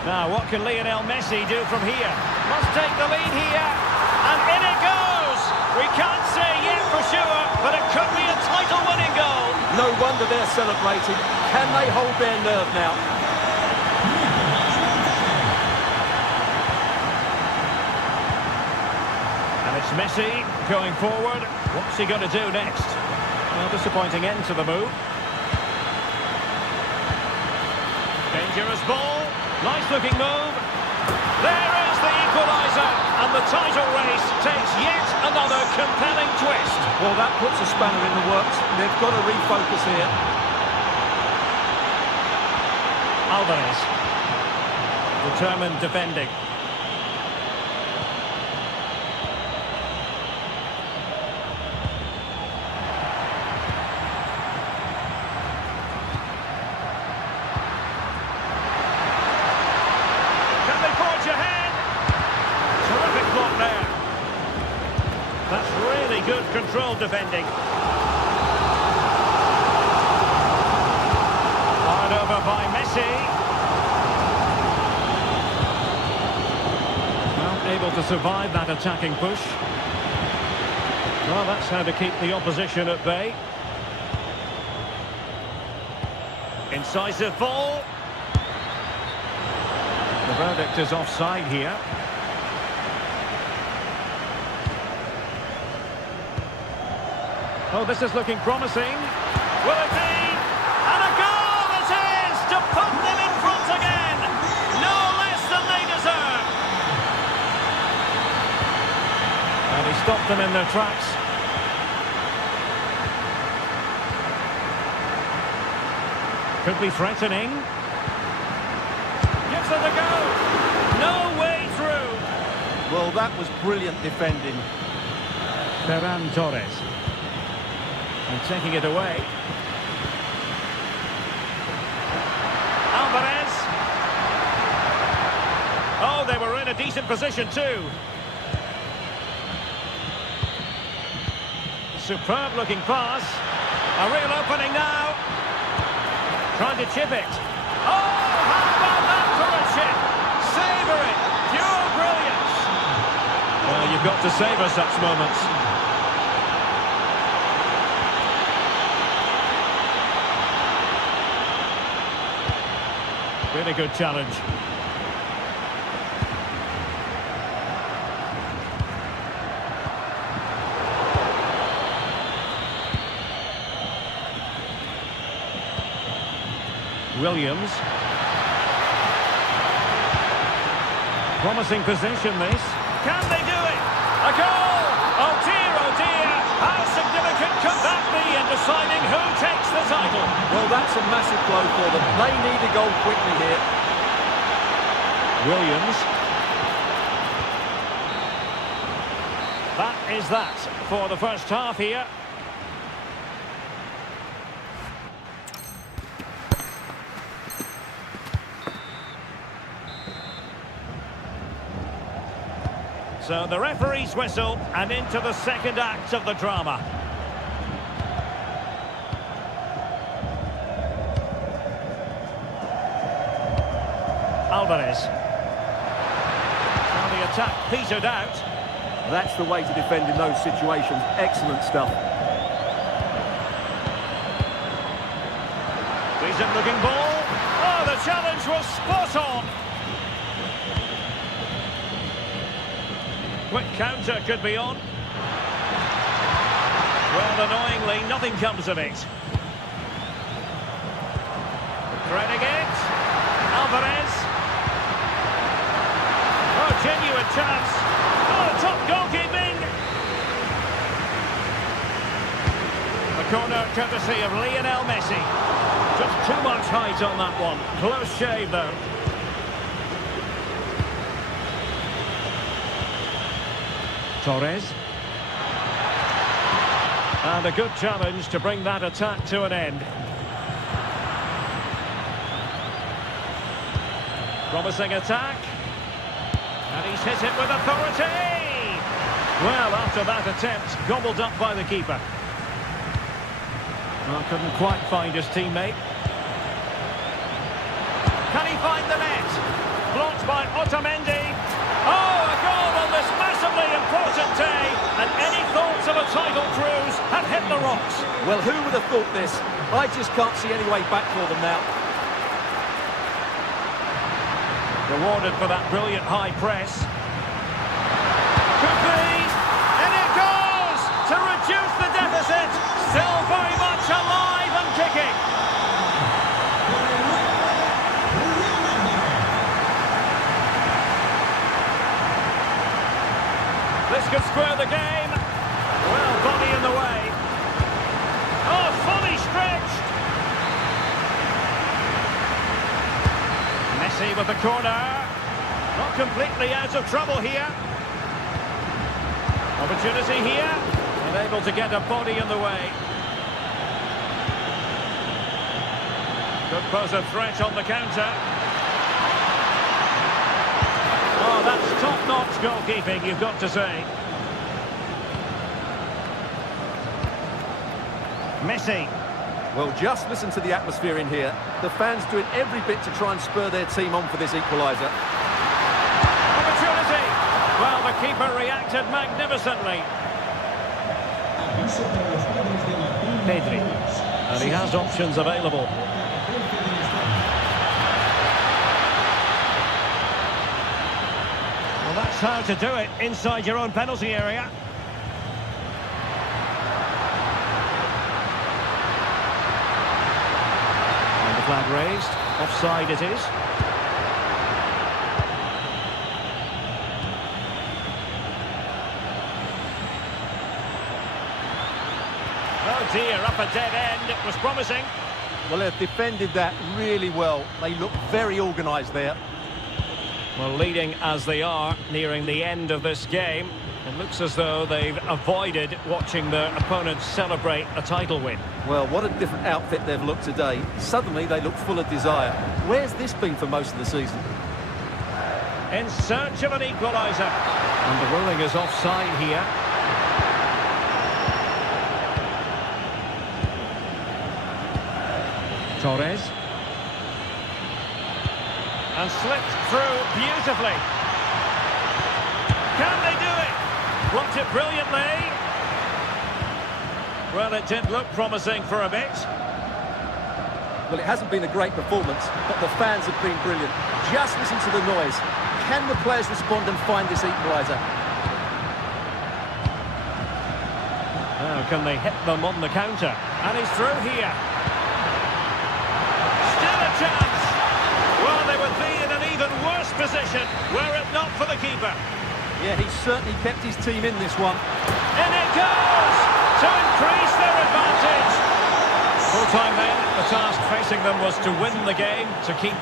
Now, what can Lionel Messi do from here? Must take the lead here. And in it goes! We can't say yet for sure, but it could be a title-winning goal. No wonder they're celebrating. Can they hold their nerve now? And it's Messi going forward. What's he going to do next? Well, disappointing end to the move. Dangerous ball. Nice-looking move. There is the equaliser, and the title race takes yet another compelling twist. Well, that puts a spanner in the works. They've got to refocus here. Alvarez. Determined defending. That's really good controlled defending. Fired over by Messi. Well, able to survive that attacking push. Well, that's how to keep the opposition at bay. Incisive ball. The verdict is offside here. Oh, this is looking promising. Will it be? And a goal it is to put them in front again. No less than they deserve. And he stopped them in their tracks. Could be threatening. Gives it a go. No way through. Well, that was brilliant defending. Ferran Torres. And taking it away. Alvarez. Oh, they were in a decent position too. Superb looking pass. A real opening now. Trying to chip it. Oh, how about that for a chip? Savour it. Pure brilliance. Well, you've got to savour such moments. Really good challenge. Williams. Promising position this. Can they do it? A goal! Oh dear, how significant could that be in deciding who takes the title? Well, that's a massive blow for them. They need a goal quickly here. Williams. That is that for the first half here. So the referee's whistle, and into the second act of the drama. Alvarez. Now the attack petered out. That's the way to defend in those situations. Excellent stuff. Decent looking ball. Oh, the challenge was spot on. Quick counter could be on. Well, annoyingly, nothing comes of it. Threading it. Alvarez. Oh, genuine chance. Oh, top goalkeeping. The corner courtesy of Lionel Messi. Just too much height on that one. Close shave, though. Torres. And a good challenge to bring that attack to an end. Promising attack. And he's hit it with authority. Well, after that attempt, gobbled up by the keeper. Well, couldn't quite find his teammate. Can he find the net? Blocked by Otamendi. Oh, a goal on this massively important day. And any thoughts of a title cruise have hit the rocks. Well, who would have thought this? I just can't see any way back for them now. Rewarded for that brilliant high press. Could be. And it goes! To reduce the deficit. Still very much alive and kicking. This could square the game. Well, body in the way. Oh, fully stretched. Messi with the corner. Not completely out of trouble here. Opportunity here. Unable to get a body in the way. Could pose a threat on the counter. Oh, that's top-notch goalkeeping, you've got to say. Messi. Well, just listen to the atmosphere in here. The fans doing every bit to try and spur their team on for this equaliser. Opportunity. Well, the keeper reacted magnificently. Pedri. And he has options available. Well, that's how to do it inside your own penalty area. And the flag raised. Offside it is. Oh dear, up a dead end. It was promising. Well, they've defended that really well. They look very organised there. Well, leading as they are, nearing the end of this game, it looks as though they've avoided watching their opponents celebrate a title win. Well, what a different outfit they've looked today. Suddenly they look full of desire. Where's this been for most of the season? In search of an equaliser. And the ruling is offside here. Torres. And slipped through beautifully. Can they do it? Blocked it brilliantly. Well, it did look promising for a bit. Well, it hasn't been a great performance, but the fans have been brilliant. Just listen to the noise. Can the players respond and find this equaliser? Now, can they hit them on the counter? And he's through here. Still a chance. Well, they would be in an even worse position were it not for the keeper. Yeah, he's certainly kept his team in this one. And it goes to increase their advantage. Full time then, the task facing them was to win the game, to keep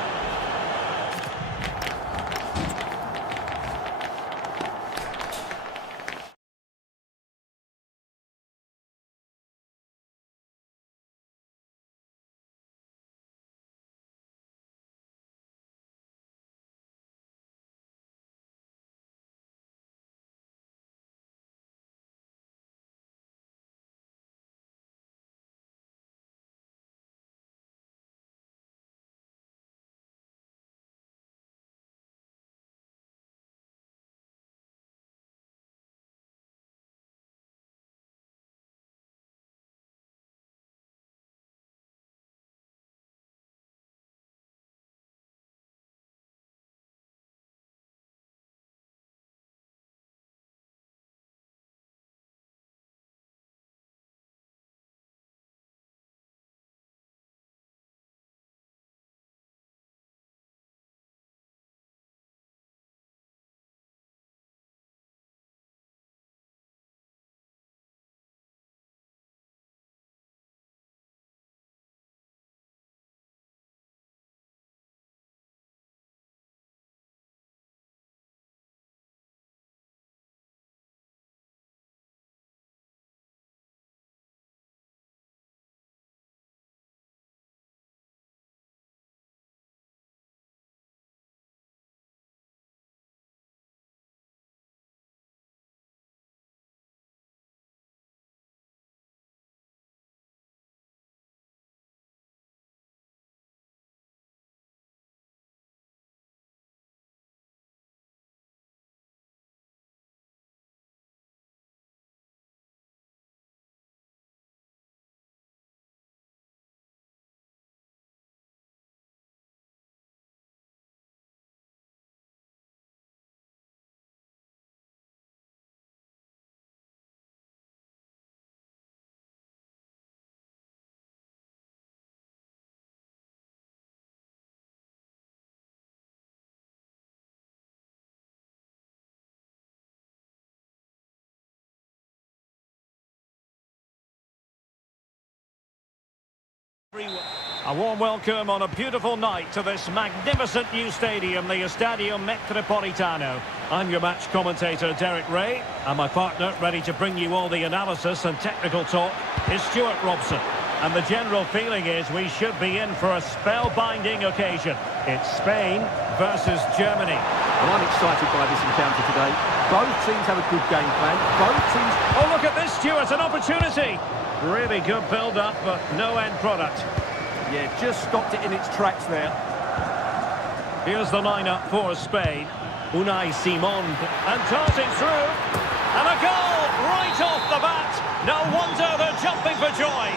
A warm welcome on a beautiful night to this magnificent new stadium, the Estadio Metropolitano. I'm your match commentator, Derek Ray, and my partner, ready to bring you all the analysis and technical talk, is Stuart Robson. And the general feeling is we should be in for a spellbinding occasion. It's Spain versus Germany. Well, I'm excited by this encounter today. Both teams have a good game plan. Both teams... Oh, look at this, Stuart, an opportunity. Really good build-up, but no end product. Yeah, just stopped it in its tracks there. Here's the lineup for Spain. Unai Simon, and tossing through. And a goal right off the bat. No wonder they're jumping for joy.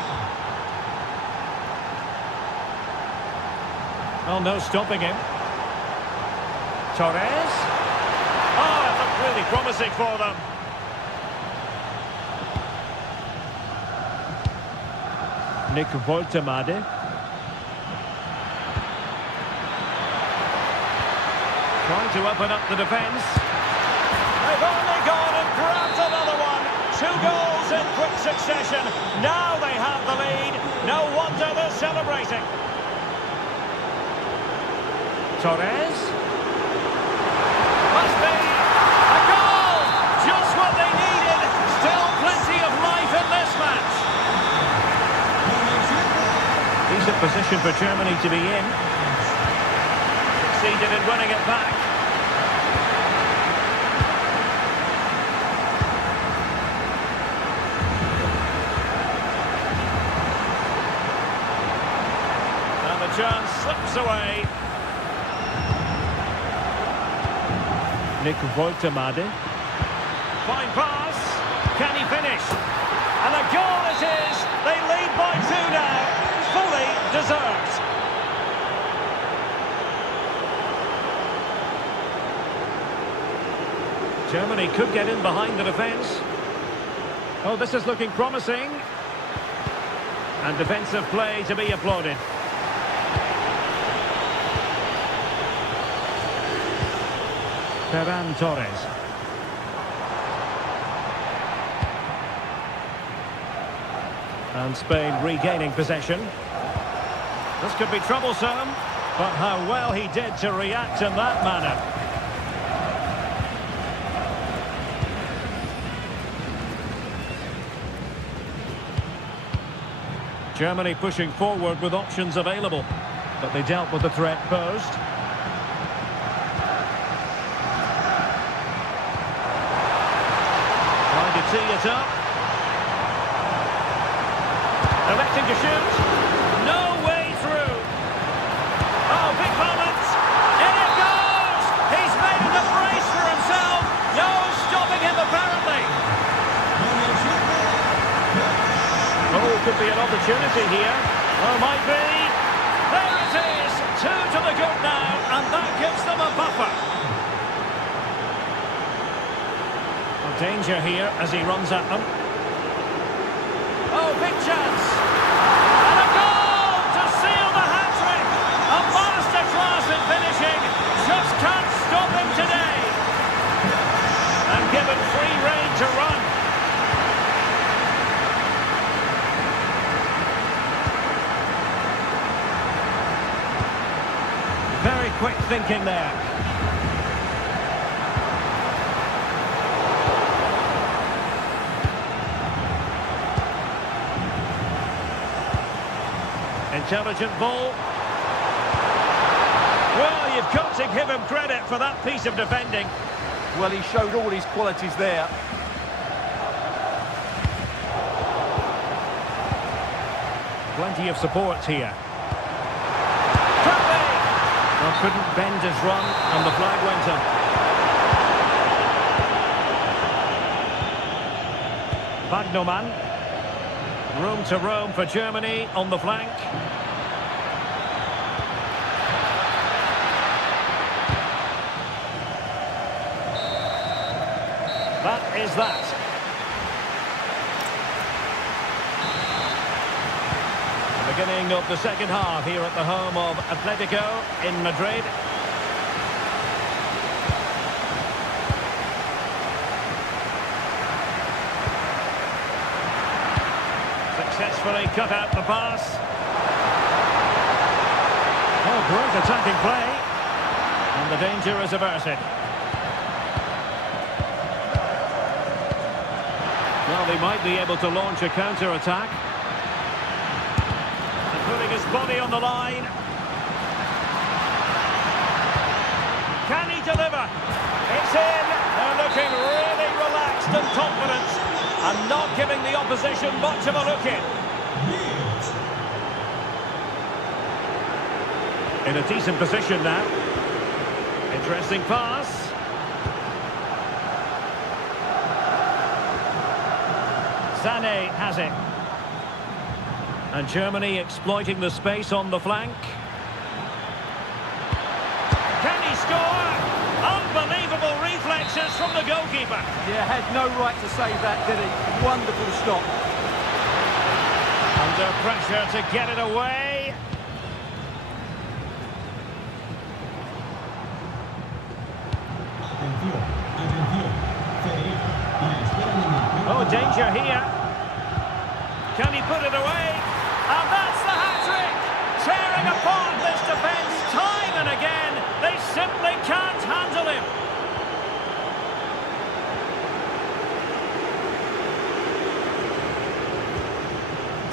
Oh, no stopping him. Torres. Oh, it looked really promising for them. Nick Voltemade. Trying to open up the defence. They've only gone and grabbed another one. 2 goals in quick succession. Now they have the lead. No wonder they're celebrating. Torres. Must be a goal! Just what they needed. Still plenty of life in this match. Decent position for Germany to be in. Succeeded in winning it back. And the chance slips away. Nick Voltemade. Fine pass. Can he finish? And a goal it is. They lead by 2 now. Fully deserved. Germany could get in behind the defence. Oh, this is looking promising. And defensive play to be applauded. Ferran Torres. And Spain regaining possession. This could be troublesome, but how well he did to react in that manner. Germany pushing forward with options available, but they dealt with the threat posed. Trying to tee it up. Electing to shoot. No way through. Oh, big moment. In it goes. He's made it a brace for himself. No stopping him, apparently. Oh, could be an opportunity here. Oh, might be. There it is. 2 to the good now, and that gives them a buffer. Well, danger here as he runs at them. Oh, big chance. And a goal to seal the hat-trick. A masterclass in finishing. Just can't stop him today. And given free rein to run. Very quick thinking there. Intelligent ball. Well, you've got to give him credit for that piece of defending. Well, he showed all his qualities there. Plenty of support here. Well, couldn't bend his run, and the flag went up. Bagnoman. Room to roam for Germany on the flank. That is that. The beginning of the second half here at the home of Atletico in Madrid. Successfully cut out the pass. Great attacking play. And the danger is averted. Well, they might be able to launch a counter-attack. And putting his body on the line. Can he deliver? It's in. They're looking really relaxed and confident. And not giving the opposition much of a look in. In a decent position now. Interesting pass. Sané has it. And Germany exploiting the space on the flank. Can he score? Unbelievable reflexes from the goalkeeper. Yeah, had no right to save that, did he? Wonderful stop. Under pressure to get it away. Oh, danger here. Can he put it away? And that's the hat-trick! Tearing apart this defence time and again. They simply can't handle him.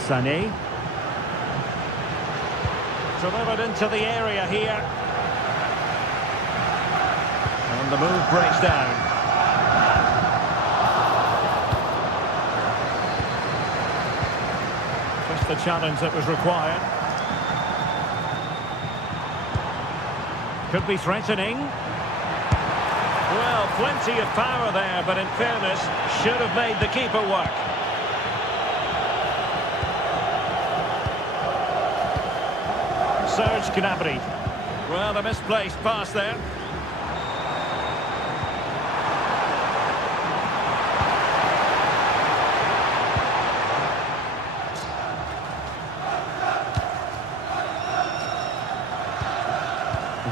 Sané. Delivered into the area here. And the move breaks down. The challenge that was required. Could be threatening. Well, plenty of power there, but in fairness, should have made the keeper work. Serge Gnabry. Well, a misplaced pass there.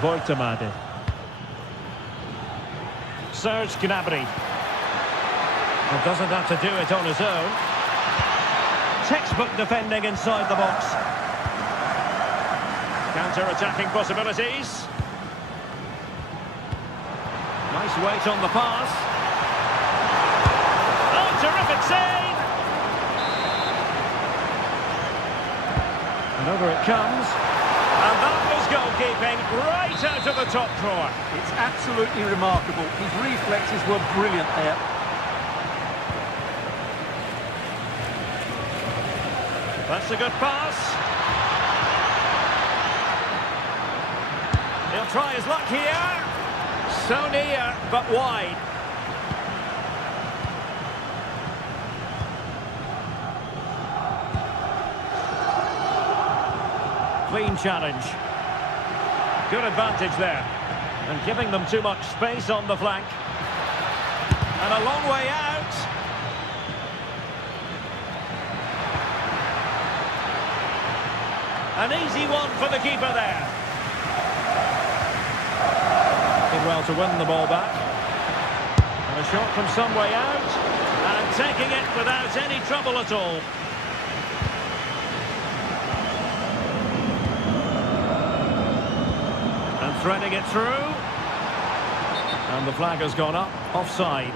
Voitamade. Serge Gnabry. Well, doesn't have to do it on his own. Textbook defending inside the box. Counter-attacking possibilities. Nice weight on the pass. Oh, terrific save! And over it comes. And that was goalkeeping right out of the top drawer. It's absolutely remarkable. His reflexes were brilliant there. That's a good pass. He'll try his luck here. So near, but wide. Clean challenge. Good advantage there. And giving them too much space on the flank. And a long way out. An easy one for the keeper there. Did well to win the ball back. And a shot from some way out. And taking it without any trouble at all. Threading it through. And the flag has gone up. Offside.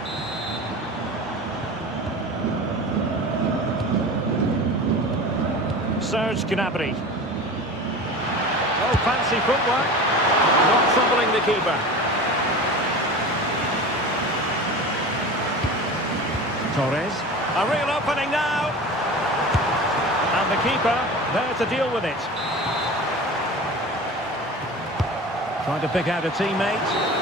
Serge Gnabry. Oh, fancy footwork. Not troubling the keeper. Torres. A real opening now. And the keeper there to deal with it. Trying to pick out a teammate.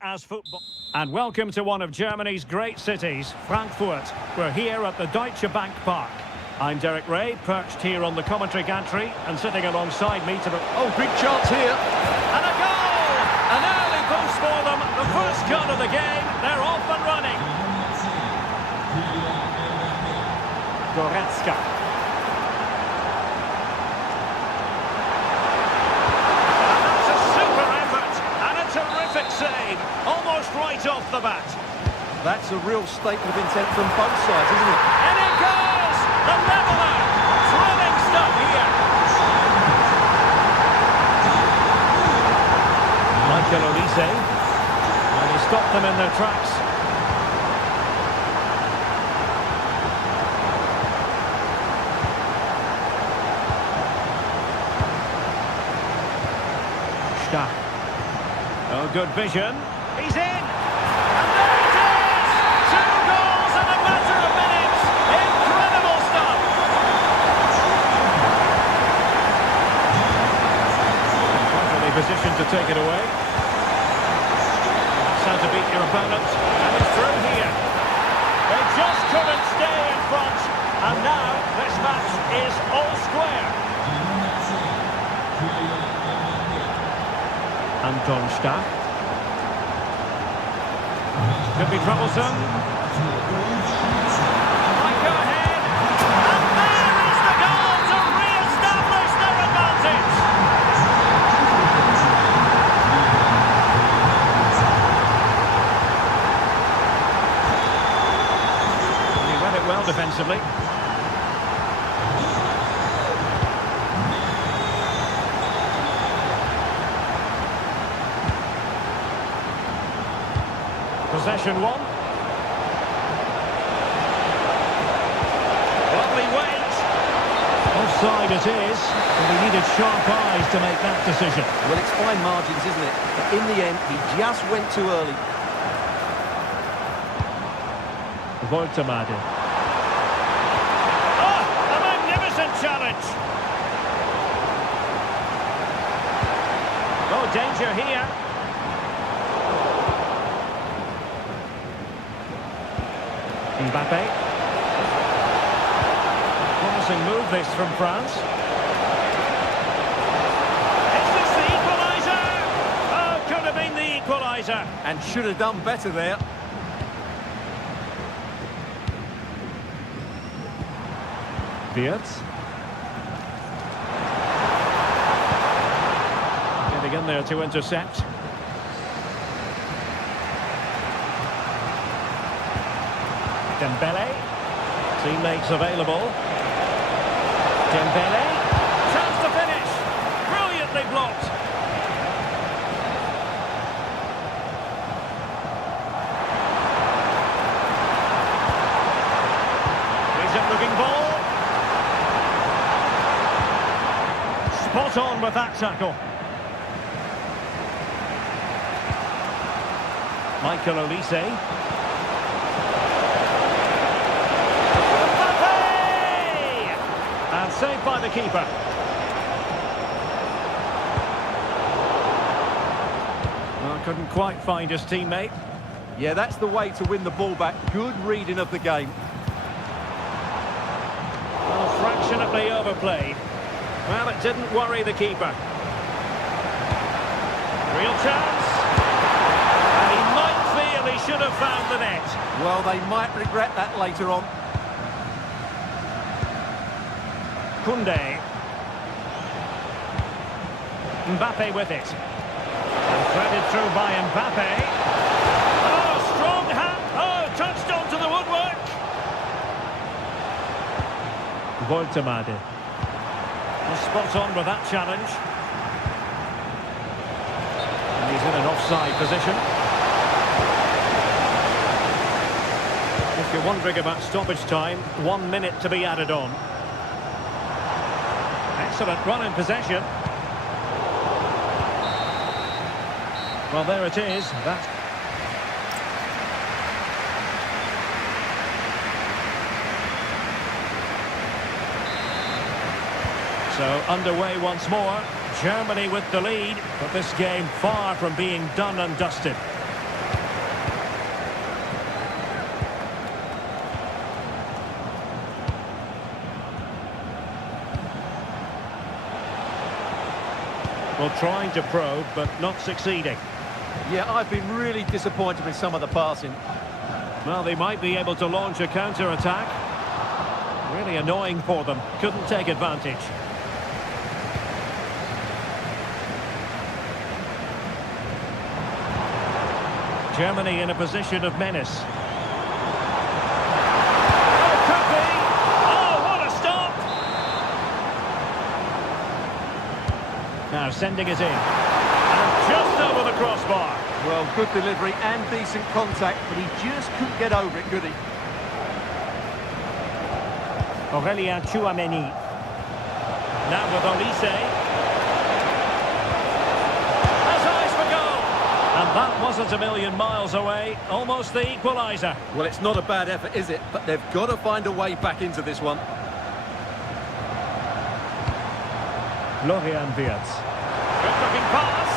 as football. And welcome to one of Germany's great cities, Frankfurt. We're here at the Deutsche Bank Park. I'm Derek Ray, perched here on the commentary gantry, and sitting alongside me to the... Oh, big chance here. And a goal! An early boost for them. The first goal of the game. They're off and running. Goretzka. And that's a super effort. And a terrific save. Almost right off the bat. That's a real statement of intent from both sides, isn't it? And it goes! The leveller! Thrilling stuff here. Michael Olise. And he stopped them in their tracks. Stach. Oh, good vision. He's in! And there it is! 2 goals in a matter of minutes! Incredible stuff! Perfectly positioned to take it away. That's how to beat your opponent. And it's through here. They just couldn't stay in front. And now this match is all square. Anton Stach. Could be troublesome. Might go ahead. And there is the goal to re-establish their advantage. He read it well defensively. Possession one. Lovely weight. Offside it is, but he needed sharp eyes to make that decision. Well, it's fine margins, isn't it? But in the end, he just went too early. Voltemade. Oh, a magnificent challenge. Oh, danger here. Mbappe. Promising move this from France. Is this the equaliser? Oh, could have been the equaliser. And should have done better there. Wirtz. Getting in there to intercept. Dembele, teammates available. Dembele, chance to finish. Brilliantly blocked. Decent looking ball. Spot on with that tackle. Michael Olise. And saved by the keeper. Well, couldn't quite find his teammate. Yeah, that's the way to win the ball back. Good reading of the game. Well, fractionately overplayed. Well, it didn't worry the keeper. Real chance. And he might feel he should have found the net. Well, they might regret that later on. Koundé. Mbappe with it. And threaded through by Mbappe. Oh, strong hand. Oh, touched onto the woodwork. Voltemade. Well, spot on with that challenge. And he's in an offside position. If you're wondering about stoppage time, 1 minute to be added on. Excellent run in possession. Well, there it is. That's... So underway once more. Germany with the lead, but this game far from being done and dusted. Well, trying to probe, but not succeeding. Yeah, I've been really disappointed with some of the passing. Well, they might be able to launch a counter-attack. Really annoying for them. Couldn't take advantage. Germany in a position of menace. Oh, could be! Oh, what a stop! Now sending it in. And just over the crossbar. Well, good delivery and decent contact, but he just couldn't get over it, could he? Aurélien Tchouameni. Now with Olise. And that wasn't a million miles away, almost the equaliser. Well, it's not a bad effort, is it? But they've got to find a way back into this one. Florian Wirtz. Good-looking pass.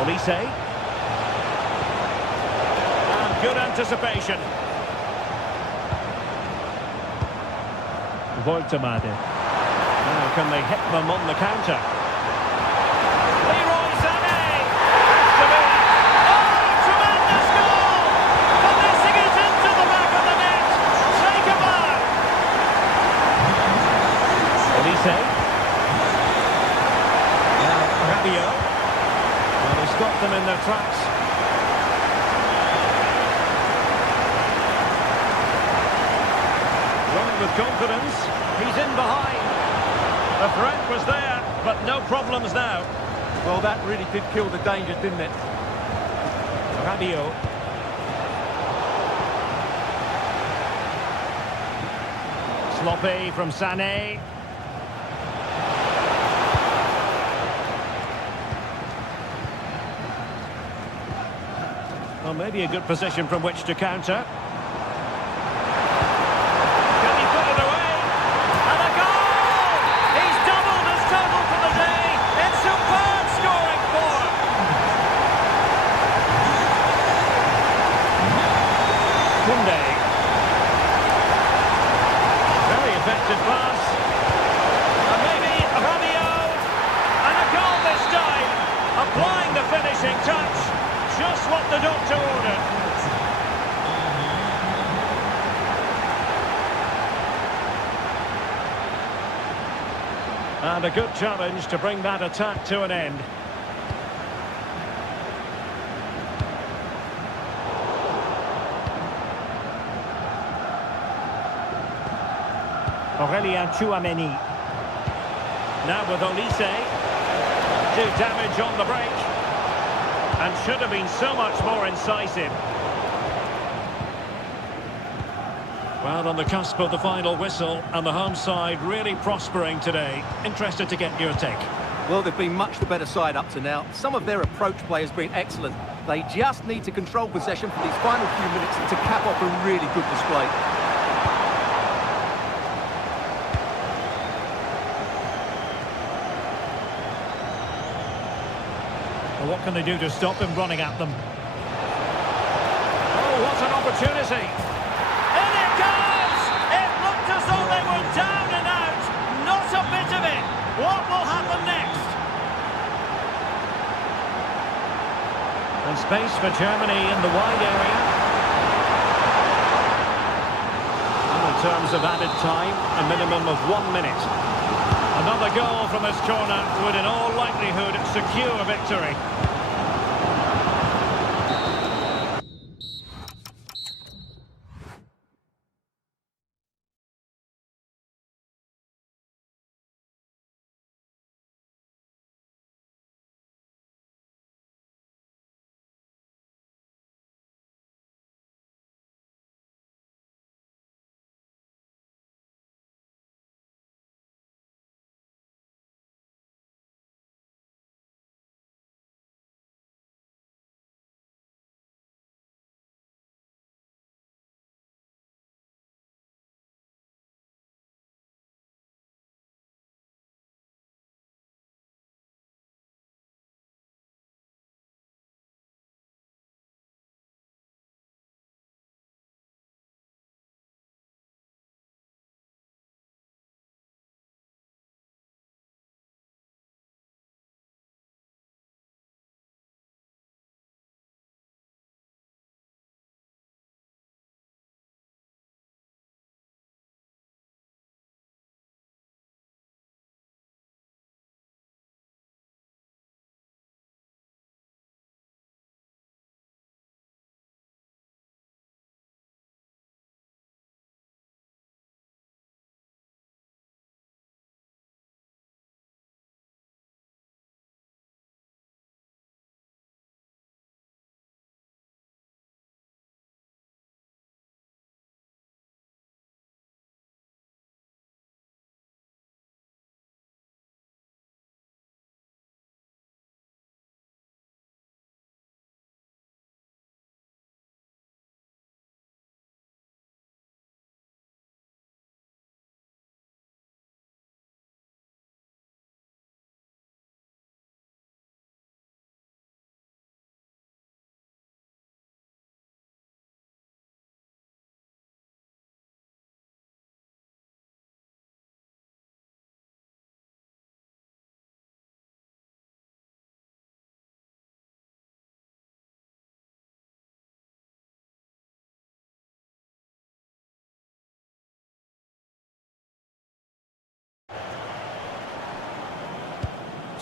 Olise. Good anticipation. Voltemade. Now can they hit them on the counter? Leroy Sané! Has to be. Oh, tremendous goal! Finessing it into the back of the net. Take a bow. Olise. Now Rabiot. Well, they stopped them in their tracks. With confidence, he's in behind. The threat was there, but no problems now. Well, that really did kill the danger, didn't it? Rabiot. Sloppy from Sané. Well, maybe a good position from which to counter. Very effective pass. And maybe Rabiot. And a goal this time. Applying the finishing touch. Just what the doctor ordered. And a good challenge to bring that attack to an end. Aurélien Tchouameni. Now with Olise. Do damage on the break. And should have been so much more incisive. Well, on the cusp of the final whistle, and the home side really prospering today. Interested to get your take. Well, they've been much the better side up to now. Some of their approach play has been excellent. They just need to control possession for these final few minutes to cap off a really good display. What can they do to stop him running at them? Oh, what an opportunity! In it goes! It looked as though they were down and out. Not a bit of it. What will happen next? And space for Germany in the wide area. And in terms of added time, a minimum of 1 minute. Another goal from this corner would in all likelihood secure victory.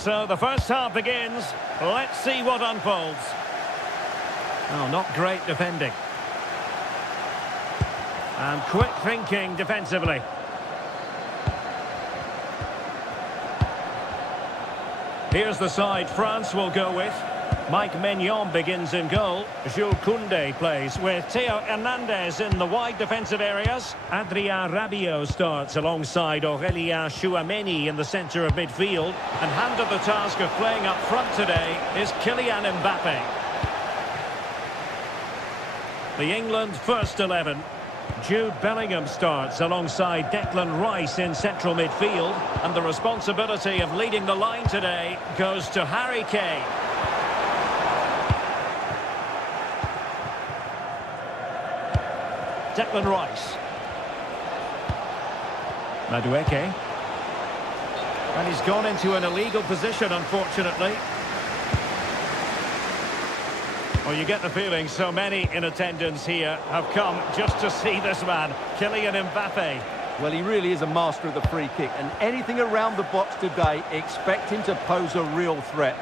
So the first half begins. Let's see what unfolds. Oh, not great defending. And quick thinking defensively. Here's the side France will go with. Mike Maignan begins in goal. Jules Koundé plays with Theo Hernandez in the wide defensive areas. Adrien Rabiot starts alongside Aurélien Tchouameni in the centre of midfield. And handed the task of playing up front today is Kylian Mbappe. The England first 11. Jude Bellingham starts alongside Declan Rice in central midfield. And the responsibility of leading the line today goes to Harry Kane. Declan Rice. Madueke. And he's gone into an illegal position, unfortunately. Well, you get the feeling so many in attendance here have come just to see this man, Kylian Mbappe. Well, he really is a master of the free kick, and anything around the box today, expect him to pose a real threat.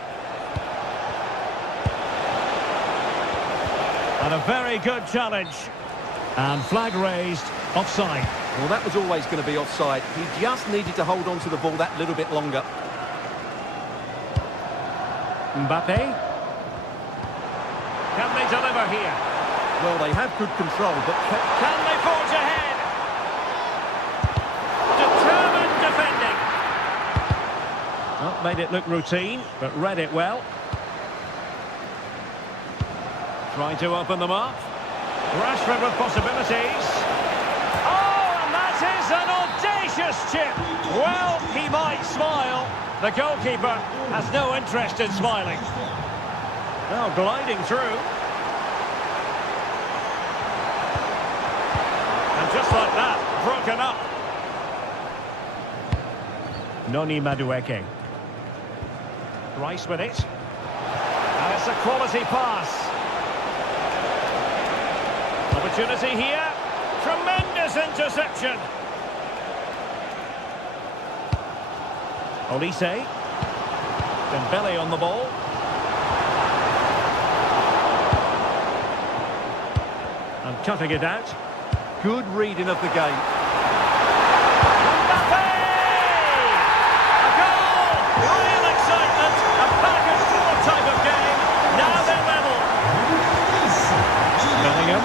And a very good challenge. And flag raised, offside. Well, that was always going to be offside. He just needed to hold on to the ball that little bit longer. Mbappe. Can they deliver here? Well, they have good control, but... Can they forge ahead? Determined defending. Well, made it look routine, but read it well. Trying to open them up. Rashford with possibilities. Oh, and that is an audacious chip. Well, he might smile. The goalkeeper has no interest in smiling. Now gliding through. And just like that, broken up. Noni Madueke. Rice with it. And it's a quality pass. Opportunity here. Tremendous interception. Olise. Dembele on the ball. And cutting it out. Good reading of the game. Mbappe! A goal! Real excitement. A back and forth type of game. Now they're level. Bellingham.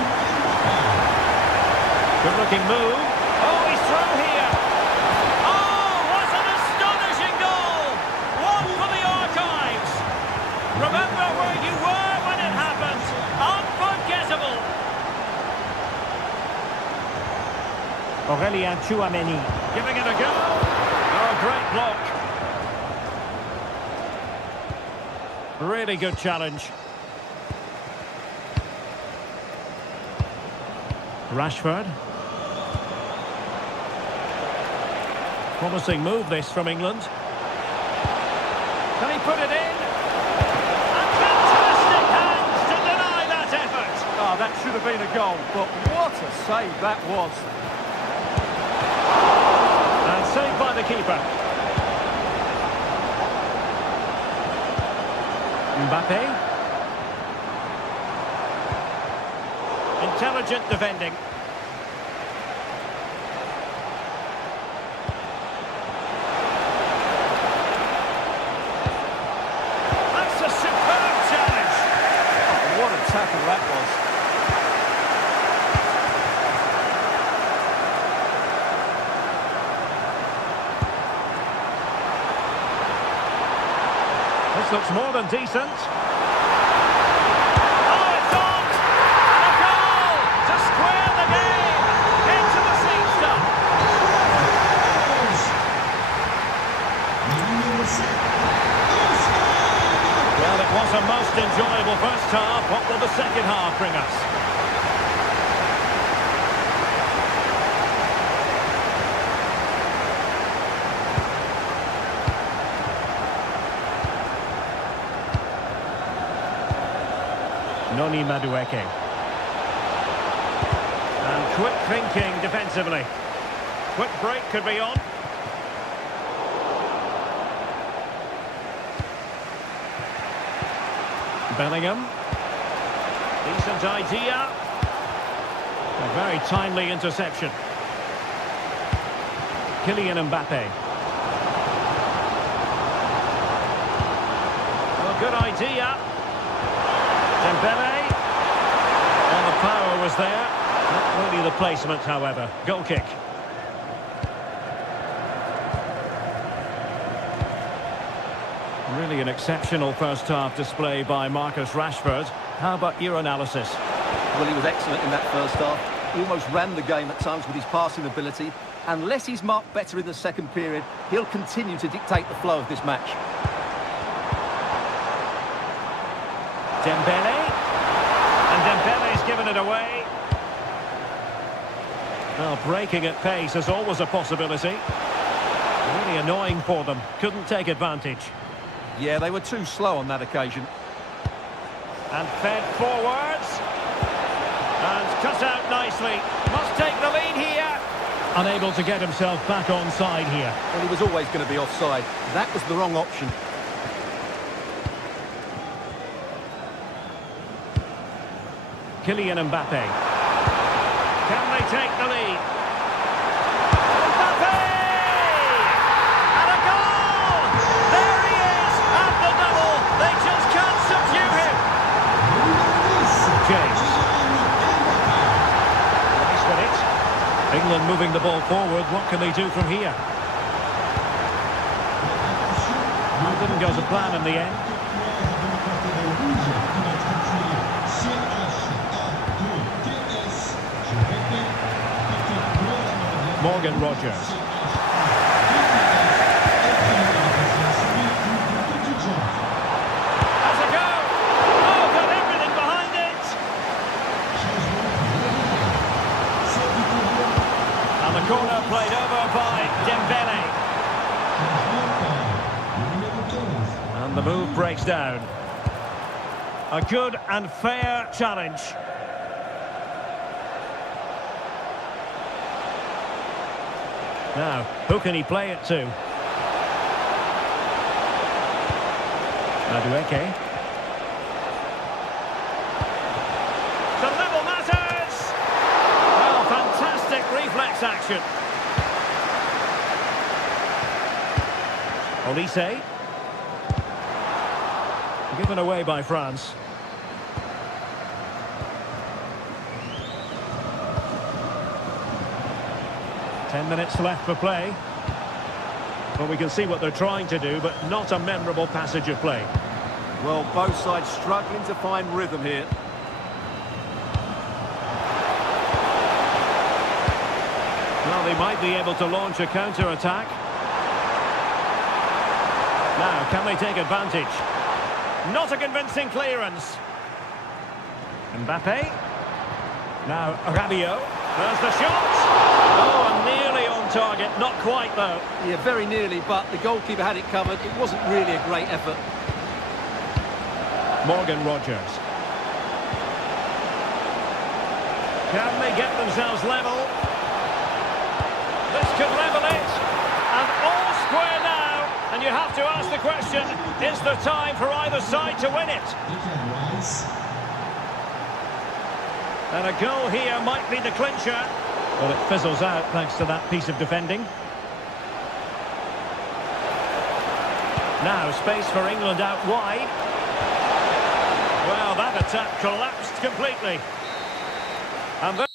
Good-looking move. Oh, he's through here. Oh, what an astonishing goal! One for the archives. Remember where you were when it happened. Unforgettable. Aurélien Tchouameni giving it a go. Oh, great block. Really good challenge. Rashford. Promising move this from England. Can he put it in? And fantastic hands to deny that effort. Oh, that should have been a goal, but what a save that was. And saved by the keeper. Mbappe. Intelligent defending. That's a superb challenge. Oh, what a tackle that was. This looks more than decent. Oh, it's on! A goal to square the game. Into the seat stuff. Well, it was a most enjoyable first half. What will the second half bring us? Noni Madueke. And quick thinking defensively. Quick break could be on. Bellingham. Decent idea. A very timely interception. Kylian Mbappe. Well, good idea. Dembele. Well, the power was there. Not really the placement, however. Goal kick. Really an exceptional first-half display by Marcus Rashford. How about your analysis? Well, he was excellent in that first half. He almost ran the game at times with his passing ability. Unless he's marked better in the second period, he'll continue to dictate the flow of this match. Dembele. And Dembele's given it away. Well, breaking at pace is always a possibility. Really annoying for them. Couldn't take advantage. Yeah, they were too slow on that occasion. And fed forwards. And cut out nicely. Must take the lead here. Unable to get himself back on side here. Well, he was always going to be offside. That was the wrong option. Kylian Mbappe. Can they take the lead? Mbappe! And a goal! There he is at the double. They just can't subdue him. James. Nice with it. England moving the ball forward. What can they do from here? Didn't go to plan in the end. Morgan Rogers. Has a go! Oh, got everything behind it! And the corner played over by Dembele. And the move breaks down. A good and fair challenge. Now, who can he play it to? Madueke. The level matters! Well, fantastic reflex action. Olise. Given away by France. Ten minutes left for play. Well, we can see what they're trying to do, but not a memorable passage of play. Well, both sides struggling to find rhythm here. Well, they might be able to launch a counter-attack. Now, can they take advantage? Not a convincing clearance. Mbappe. Now, Rabiot. There's the shot. Oh, nearly on target. Not quite, though. Yeah, very nearly, but the goalkeeper had it covered. It wasn't really a great effort. Morgan Rogers. Can they get themselves level? This could level it. And all square now. And you have to ask the question, is there time for either side to win it? And a goal here might be the clincher. Well, it fizzles out thanks to that piece of defending. Now, space for England out wide. Well, that attack collapsed completely. And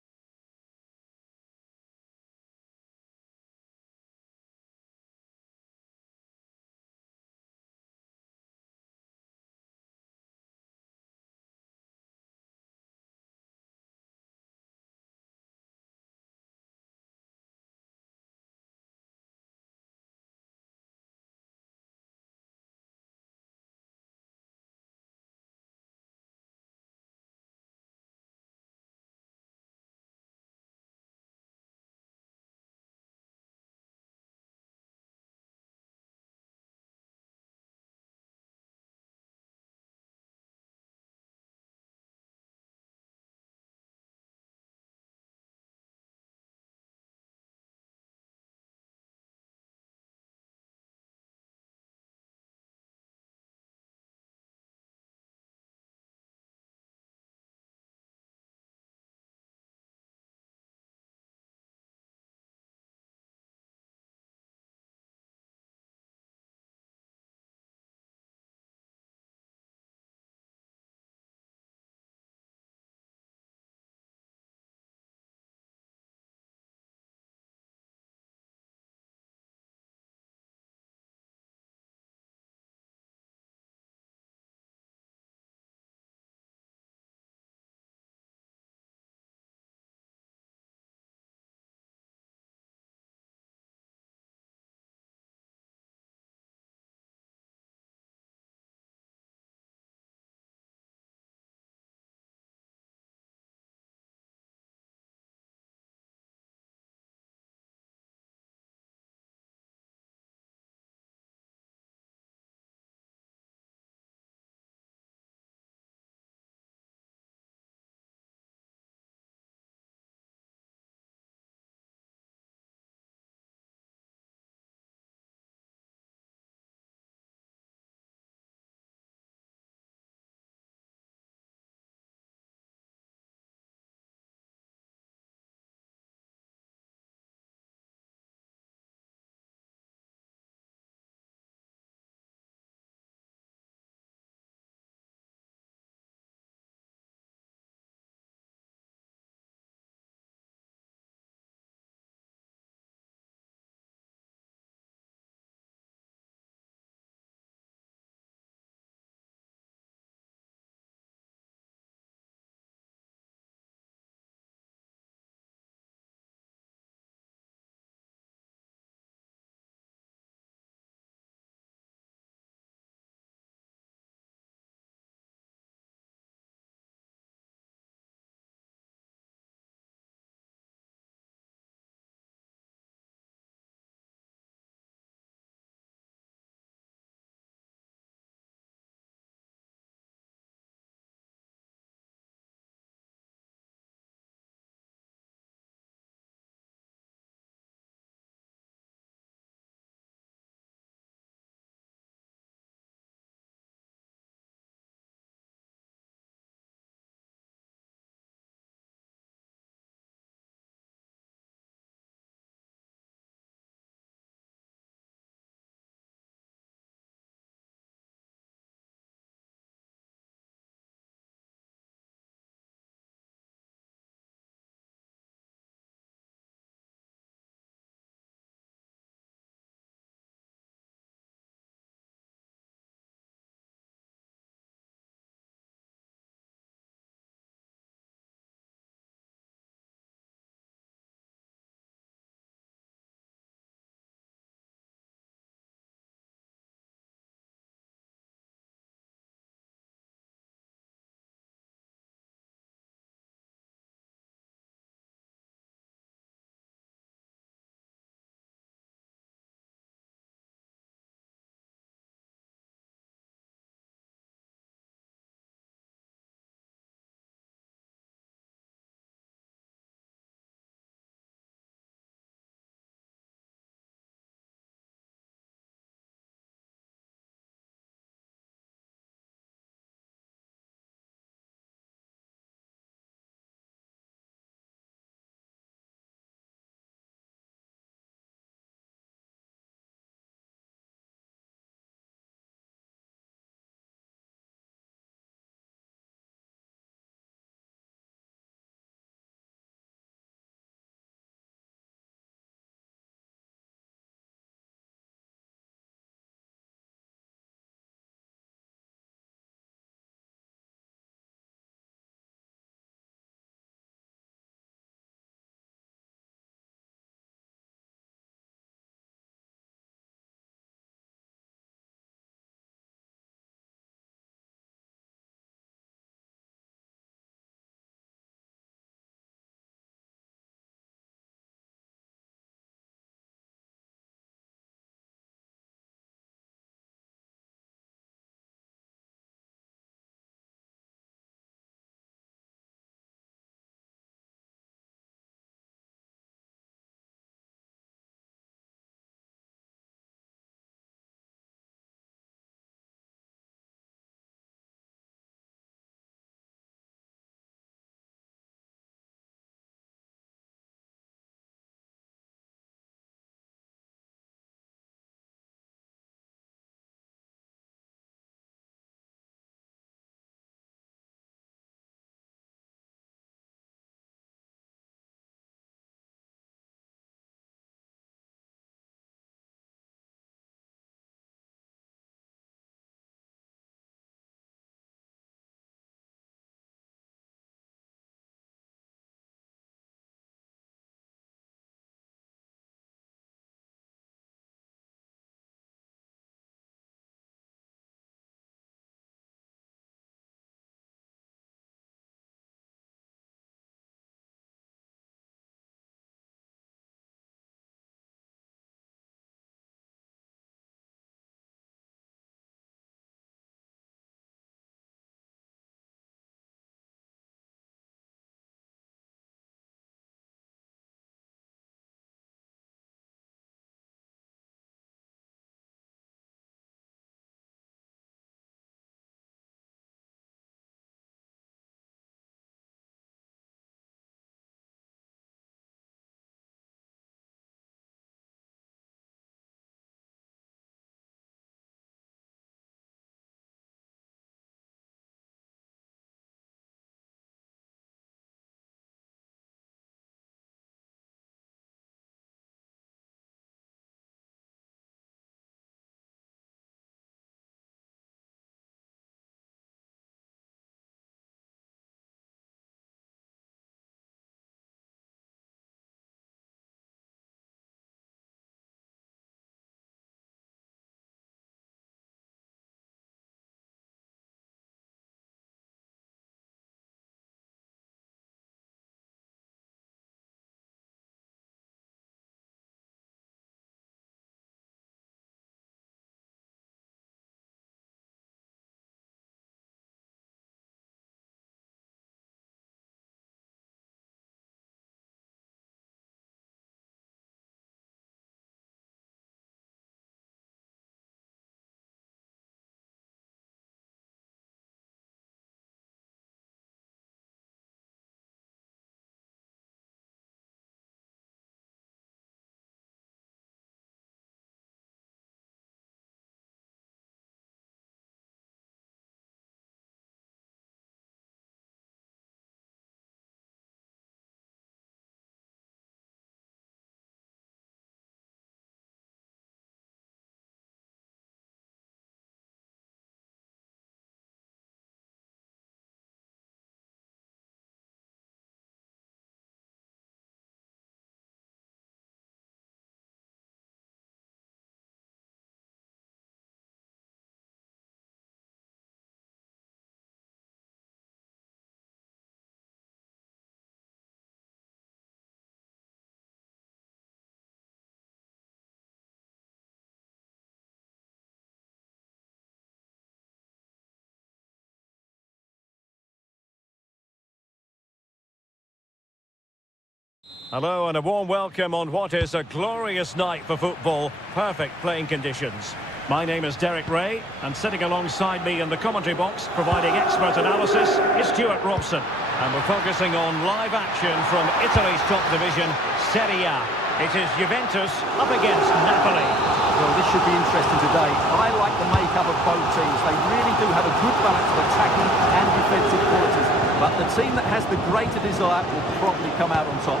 Hello and a warm welcome on what is a glorious night for football. Perfect playing conditions. My name is Derek Ray, and sitting alongside me in the commentary box, providing expert analysis, is Stuart Robson. And we're focusing on live action from Italy's top division, Serie A. It is Juventus up against Napoli. Well, this should be interesting today. I like the makeup of both teams. They really do have a good balance of attacking and defensive qualities. But the team that has the greater desire will probably come out on top.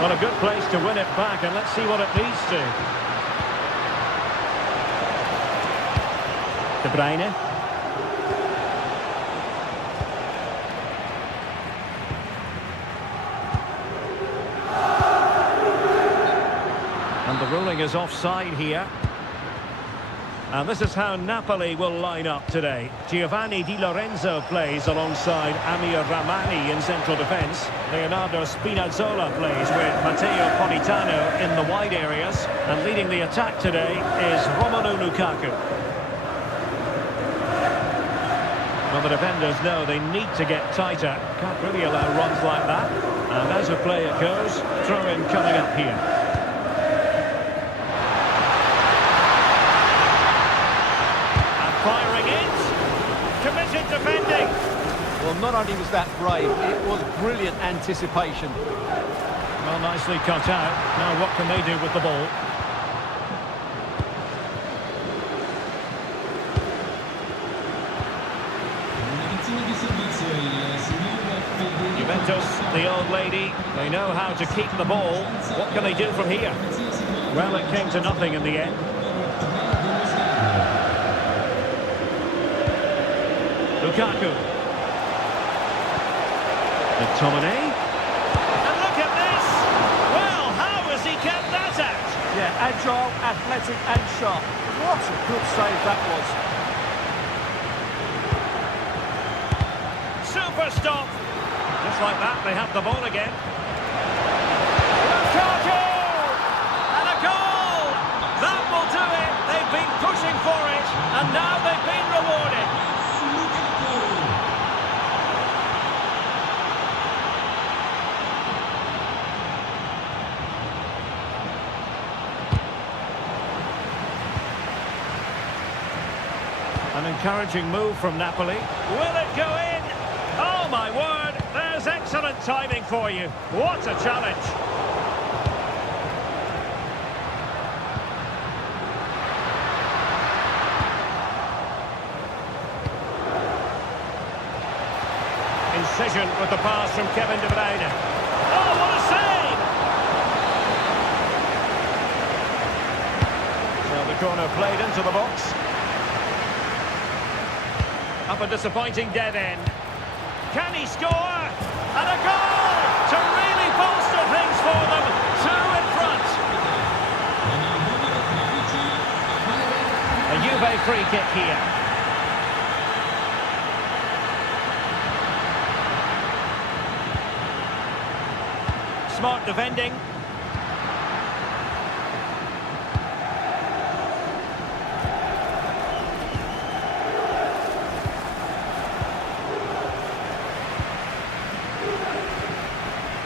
Well, a good place to win it back, and let's see what it leads to. De Bruyne. And the ruling is offside here. And this is how Napoli will line up today. Giovanni Di Lorenzo plays alongside Amir Ramani in central defence. Leonardo Spinazzola plays with Matteo Politano in the wide areas. And leading the attack today is Romelu Lukaku. Well, the defenders know they need to get tighter. Can't really allow runs like that. And as the play it goes, throw-in coming up here. Firing it. Committed defending. Well, not only was that brave, it was brilliant anticipation. Well, nicely cut out. Now what can they do with the ball? Juventus, the old lady, they know how to keep the ball. What can they do from here? Well, it came to nothing in the end. Lukaku. McTominay. And look at this! Well, how has he kept that out? Yeah, agile, athletic and sharp. What a good save that was. Super stop! Just like that, they have the ball again. Lukaku! And a goal! That will do it! They've been pushing for it, and now they've been rewarded. An encouraging move from Napoli. Will it go in? Oh, my word! There's excellent timing for you. What a challenge! Incision with the pass from Kevin De Bruyne. Oh, what a save! So the corner played into the box. Up a disappointing dead end. Can he score? And a goal to really bolster things for them. Two in front. A Juve free kick here. Smart defending.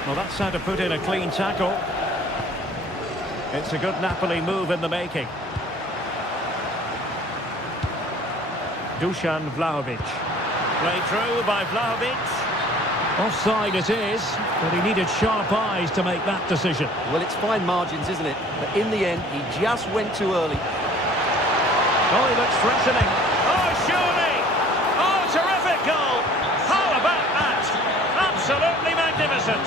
Well, that's how to put in a clean tackle. It's a good Napoli move in the making. Dusan Vlahovic. Played through by Vlahovic. Offside it is, but he needed sharp eyes to make that decision. Well, it's fine margins, isn't it? But in the end, he just went too early. Oh, he looks threatening. Oh, surely! Oh, terrific goal! How about that? Absolutely magnificent.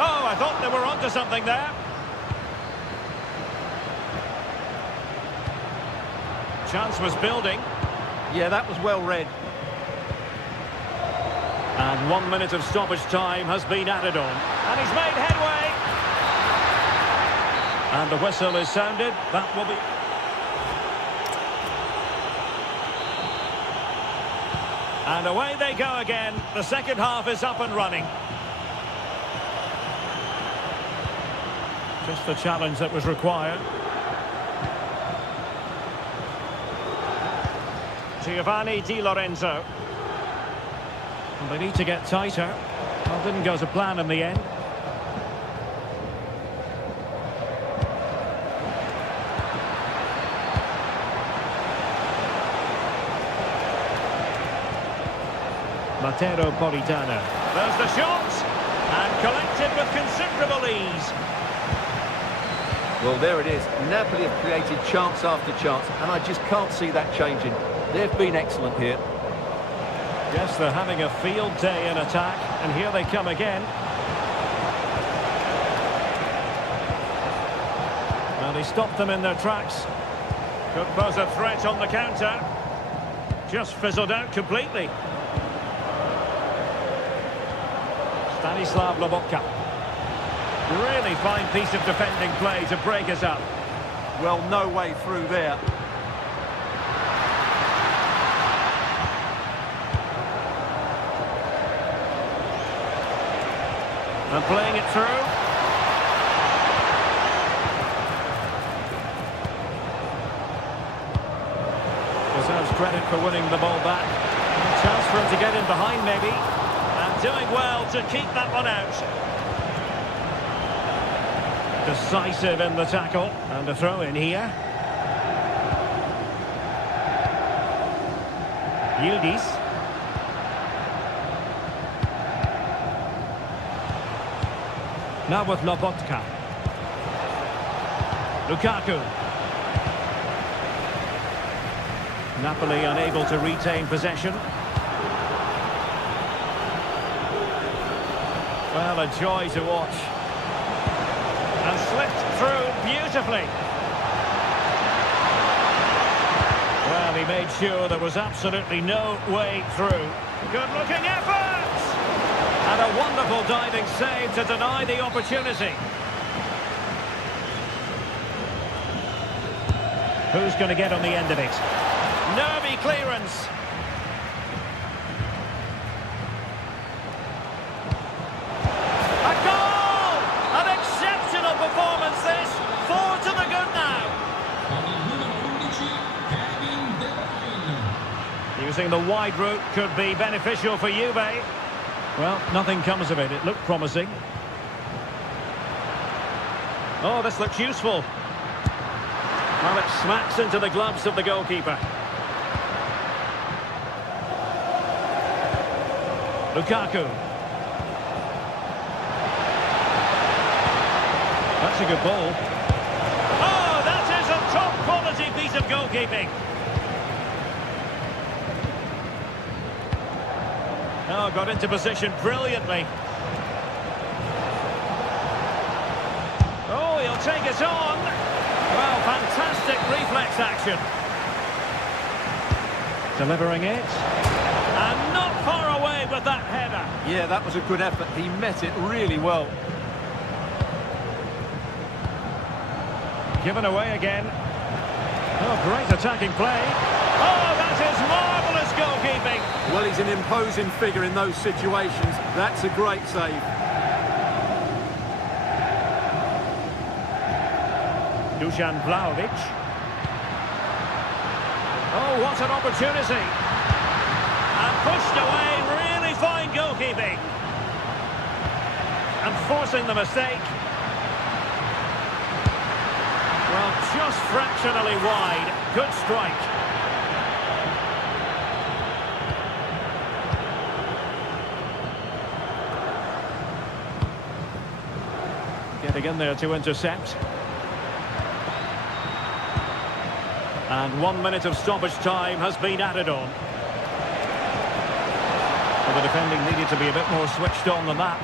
Oh, I thought they were onto something there. Chance was building. Yeah, that was well read. And 1 minute of stoppage time has been added on. And he's made headway. And the whistle is sounded. That will be... And away they go again. The second half is up and running. Just the challenge that was required. Giovanni Di Lorenzo. And they need to get tighter. Well, didn't go to plan in the end. Matteo Politano. There's the shot, and collected with considerable ease. Well, there it is. Napoli have created chance after chance, and I just can't see that changing. They've been excellent here. Yes, they're having a field day in attack, and here they come again. Well, he stopped them in their tracks. Could pose a threat on the counter. Just fizzled out completely. Stanislav Lobotka. Really fine piece of defending play to break us up. Well, no way through there. And playing it through. Deserves credit for winning the ball back. A chance for him to get in behind maybe. And doing well to keep that one out. Decisive in the tackle. And a throw in here. Yildiz. Now with Lobotka. Lukaku. Napoli unable to retain possession. Well, a joy to watch. And slipped through beautifully. Well, he made sure there was absolutely no way through. Good-looking effort! And a wonderful diving save to deny the opportunity. Who's going to get on the end of it? Nervy clearance. A goal! An exceptional performance this. Forward to the good now. Using the wide route could be beneficial for Juve. Well, nothing comes of it. It looked promising. Oh, this looks useful. Well, it smacks into the gloves of the goalkeeper. Lukaku. That's a good ball. Oh, that is a top-quality piece of goalkeeping. Oh, got into position brilliantly. Oh, he'll take it on. Well, fantastic reflex action. Delivering it. And not far away with that header. Yeah, that was a good effort. He met it really well. Given away again. Oh, great attacking play. Oh, that is marvellous goalkeeping. Well, he's an imposing figure in those situations. That's a great save. Dusan Vlahovic. Oh, what an opportunity. And pushed away, really fine goalkeeping. And forcing the mistake. Well, just fractionally wide. Good strike. Getting in there to intercept. And 1 minute of stoppage time has been added on. Well, the defending needed to be a bit more switched on than that.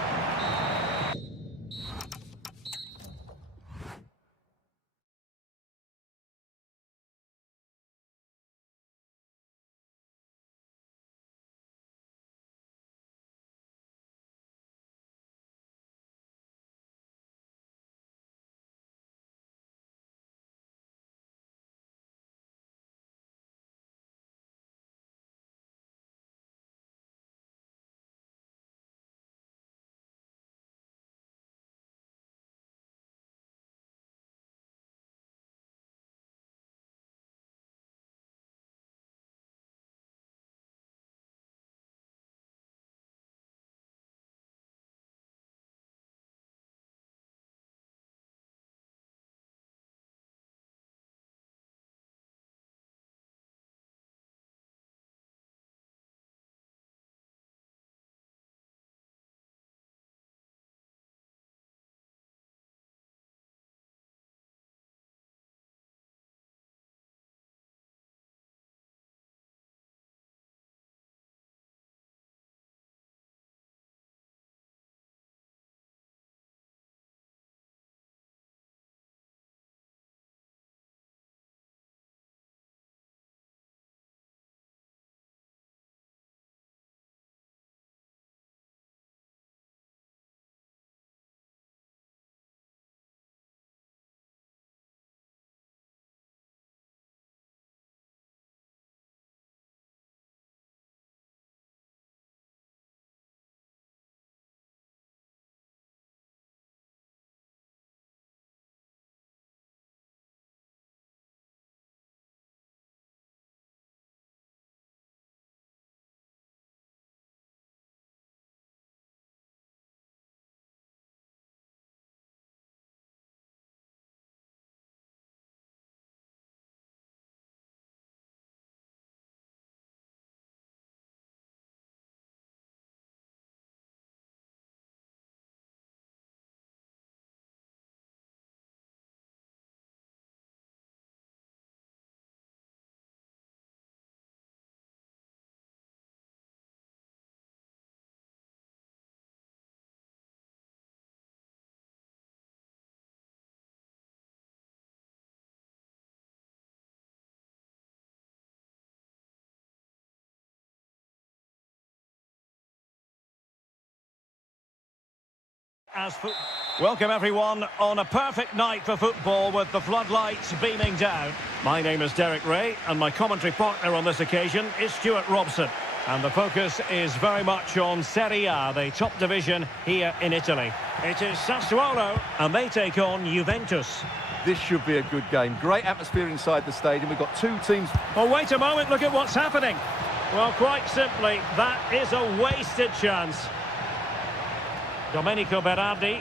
as Welcome everyone on a perfect night for football with the floodlights beaming down. My name is Derek Ray and my commentary partner on this occasion is Stuart Robson. And the focus is very much on Serie A, the top division here in Italy. It is Sassuolo and they take on Juventus. This should be a good game. Great atmosphere inside the stadium. We've got two teams. Oh, wait a moment, look at what's happening. Well, quite simply, that is a wasted chance. Domenico Berardi.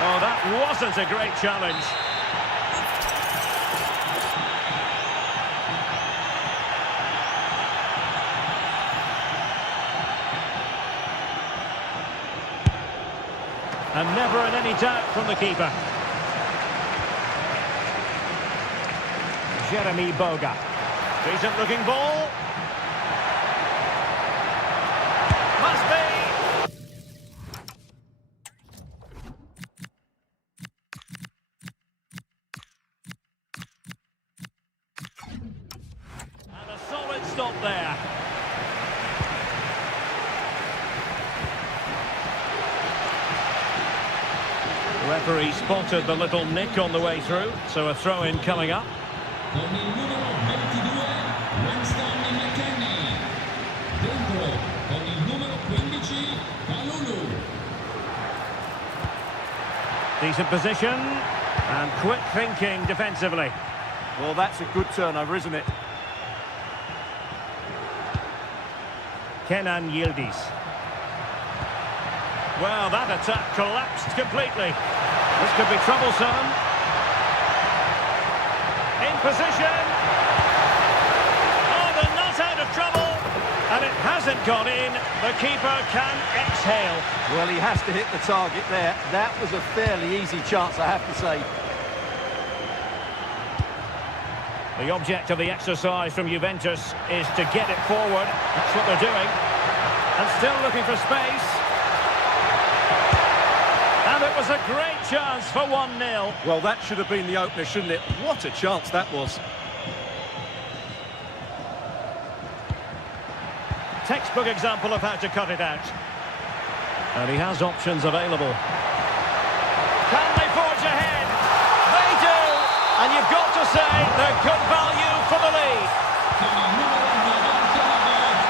Oh, that wasn't a great challenge. And never in any doubt from the keeper. Jeremy Boga. Decent looking ball. Must be. And a solid stop there. The referee spotted the little nick on the way through, so a throw-in coming up. Con il numero 22 Winston McKennie. Dentro con il numero 15 Kalulu. Decent position and quick thinking defensively. Well, that's a good turnover, isn't it? Kenan Yildiz. Well, that attack collapsed completely. This could be troublesome. In position. Oh, they're not out of trouble. And it hasn't gone in. The keeper can exhale. Well, he has to hit the target there. That was a fairly easy chance, I have to say. The object of the exercise from Juventus is to get it forward. That's what they're doing. And still looking for space. And it was a great chance for 1-0. Well, that should have been the opener, shouldn't it? What a chance that was. Textbook example of how to cut it out. And he has options available. Can they forge ahead? They do! And you've got to say they're good value for the lead. Con il numero 99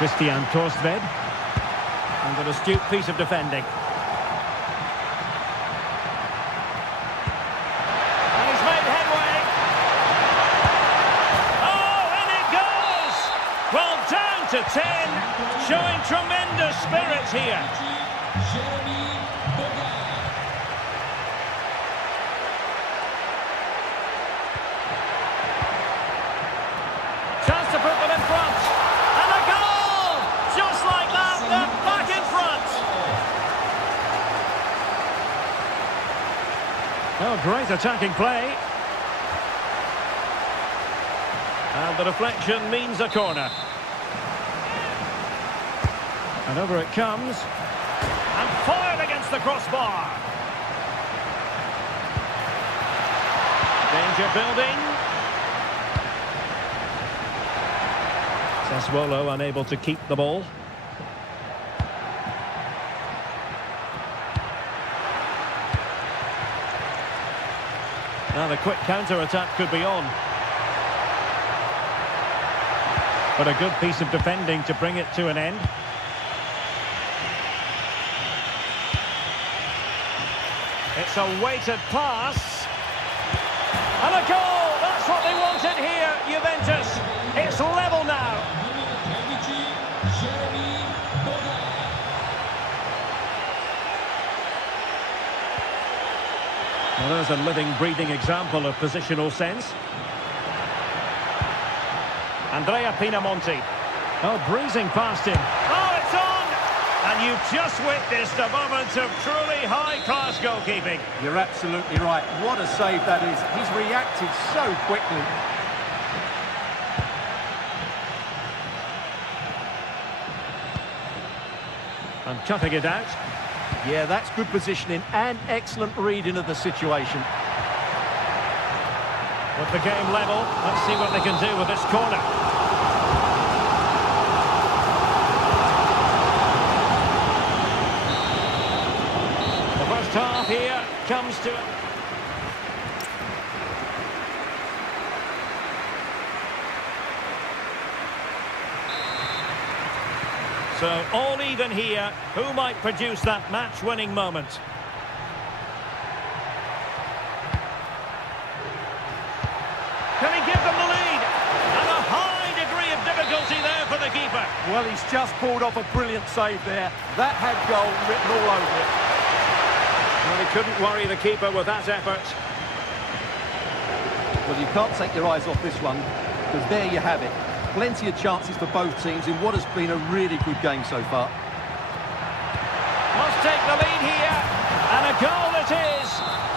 Christian Torsved. And an astute piece of defending. And he's made headway. Oh, in it goes! Well, down to 10, showing tremendous spirit here. Jeremy Boga. Chance to put them in front. And a goal! Just like that, they're back in front. Oh, great attacking play. And the deflection means a corner. And over it comes. And fired against the crossbar. Danger building. Sassuolo unable to keep the ball. Now the quick counter-attack could be on. But a good piece of defending to bring it to an end. It's a weighted pass. And a goal! That's what they wanted here, Juventus. It's level now. Numero 13 Jeremy Boga. Well, there's a living, breathing example of positional sense. Andrea Pinamonti. Oh, breezing past him. Oh, it's on! And you've just witnessed a moment of truly high-class goalkeeping. You're absolutely right. What a save that is. He's reacted so quickly. And cutting it out. Yeah, that's good positioning and excellent reading of the situation. With the game level, let's see what they can do with this corner. The first half here comes to it. So all even here. Who might produce that match-winning moment? Can he give them the lead? And a high degree of difficulty there for the keeper. Well, he's just pulled off a brilliant save there. That had goal written all over it. Well, he couldn't worry the keeper with that effort. Well, you can't take your eyes off this one, because there you have it. Plenty of chances for both teams in what has been a really good game so far. Must take the lead here. And a goal it is.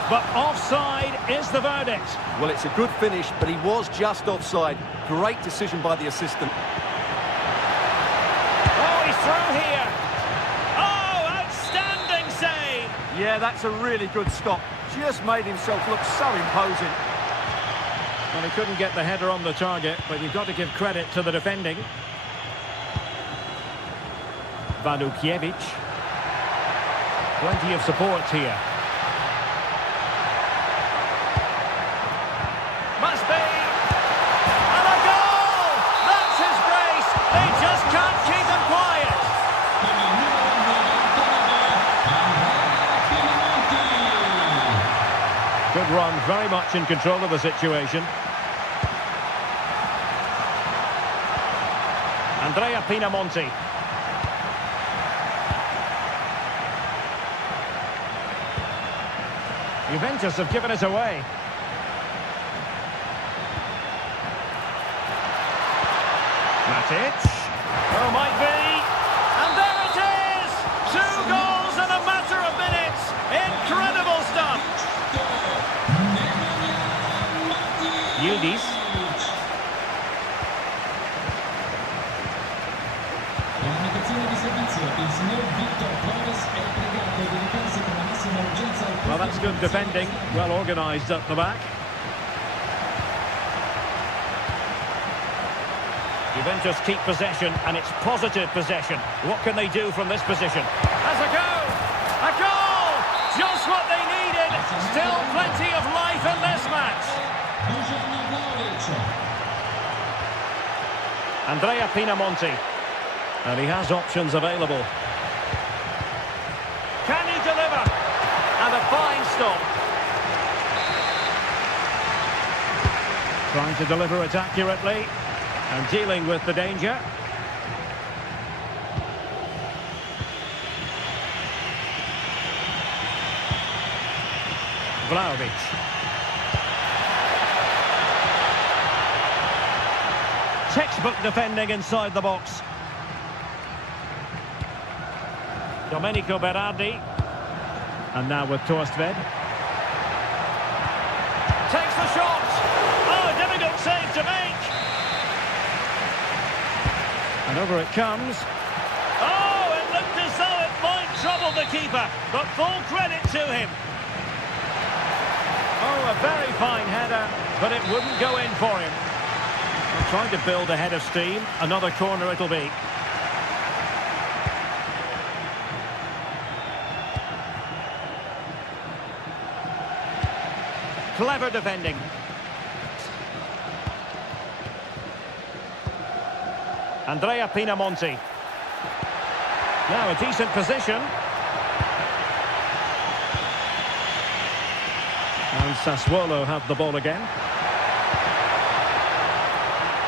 But offside is the verdict. Well, it's a good finish, but he was just offside. Great decision by the assistant. Oh, he's through here. Oh, outstanding save. Yeah, that's a really good stop. Just made himself look so imposing. Well, he couldn't get the header on the target, but you've got to give credit to the defending. Vadukiewicz. Plenty of support here. Must be. And a goal! That's his grace. They just can't keep him quiet. Good run, very much in control of the situation. Andrea Pinamonti. Juventus have given it away. Matic. Oh, might be. And there it is! 2 goals in a matter of minutes. Incredible stuff. Yildiz. Well, that's good defending. Well organised up the back. Juventus keep possession, and it's positive possession. What can they do from this position? Has a go! A goal! Just what they needed! Still plenty of life in this match. Andrea Pinamonti. And he has options available. Can he deliver? And a fine stop. Trying to deliver it accurately. And dealing with the danger. Vlahovic. Textbook defending inside the box. Domenico Berardi. And now with Torstved. Takes the shot. Oh, difficult save to make. And over it comes. Oh, it looked as though it might trouble the keeper, but full credit to him. Oh, a very fine header, but it wouldn't go in for him. I'm trying to build a head of steam. Another corner it'll be. Clever defending. Andrea Pinamonti. Now a decent position. And Sassuolo have the ball again.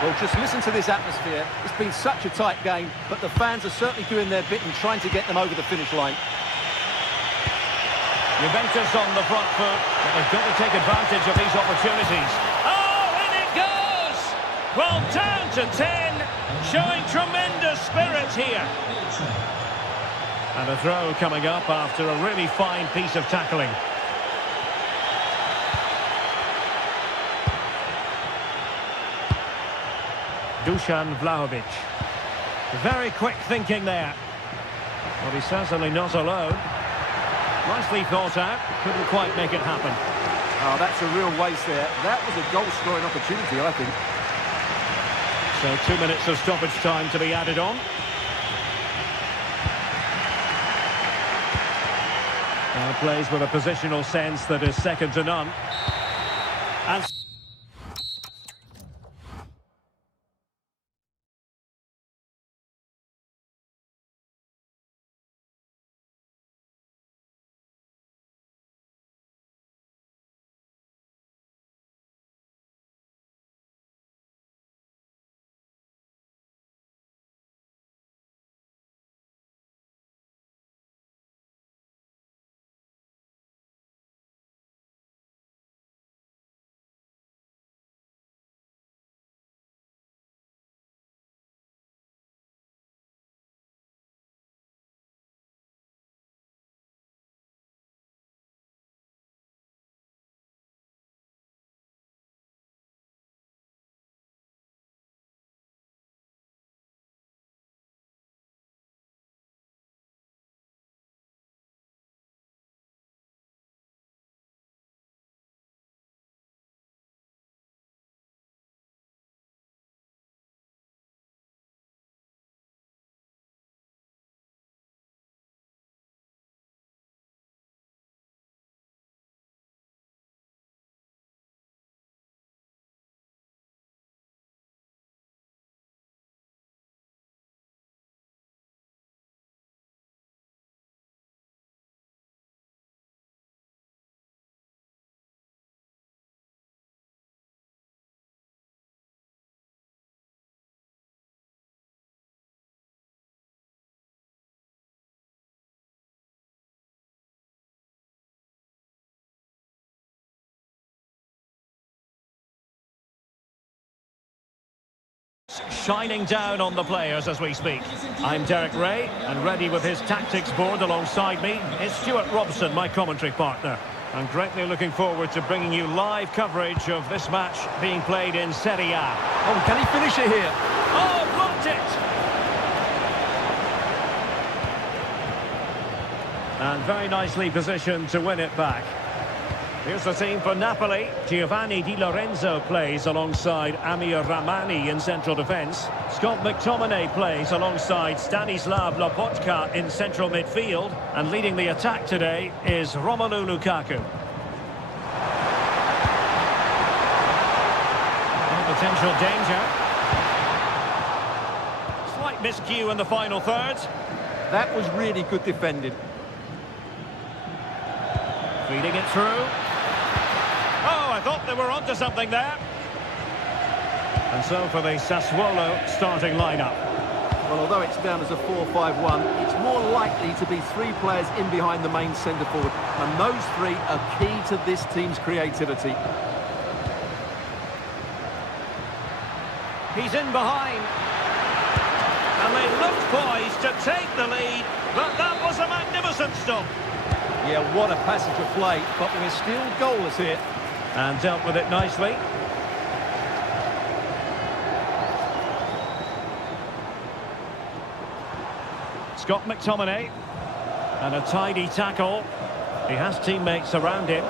Well, just listen to this atmosphere. It's been such a tight game, but the fans are certainly doing their bit and trying to get them over the finish line. Juventus on the front foot, but they've got to take advantage of these opportunities. Oh, in it goes! Well, down to 10, showing tremendous spirit here. And a throw coming up after a really fine piece of tackling. Dusan Vlahovic. Very quick thinking there. Well, he's certainly not alone. Nicely thought out, couldn't quite make it happen. Oh, that's a real waste there. That was a goal-scoring opportunity, I think. So 2 minutes of stoppage time to be added on. Plays with a positional sense that is second to none. And shining down on the players as we speak. I'm Derek Ray, and ready with his tactics board alongside me is Stuart Robson, my commentary partner. I'm greatly looking forward to bringing you live coverage of this match being played in Serie A. Oh, can he finish it here? Oh, blocked it! And very nicely positioned to win it back. Here's the team for Napoli. Giovanni Di Lorenzo plays alongside Amir Rahmani in central defence. Scott McTominay plays alongside Stanislav Lobotka in central midfield. And leading the attack today is Romelu Lukaku. Potential danger. Slight miscue in the final third. That was really good defending. Feeding it through. Oh, I thought they were onto something there. And so for the Sassuolo starting lineup. Well, although it's down as a 4-5-1, it's more likely to be three players in behind the main centre forward. And those three are key to this team's creativity. He's in behind. And they looked poised to take the lead, but that was a magnificent stop. Yeah, what a passage of play, but we're still goalless here. And dealt with it nicely. Scott McTominay. And a tidy tackle. He has teammates around him.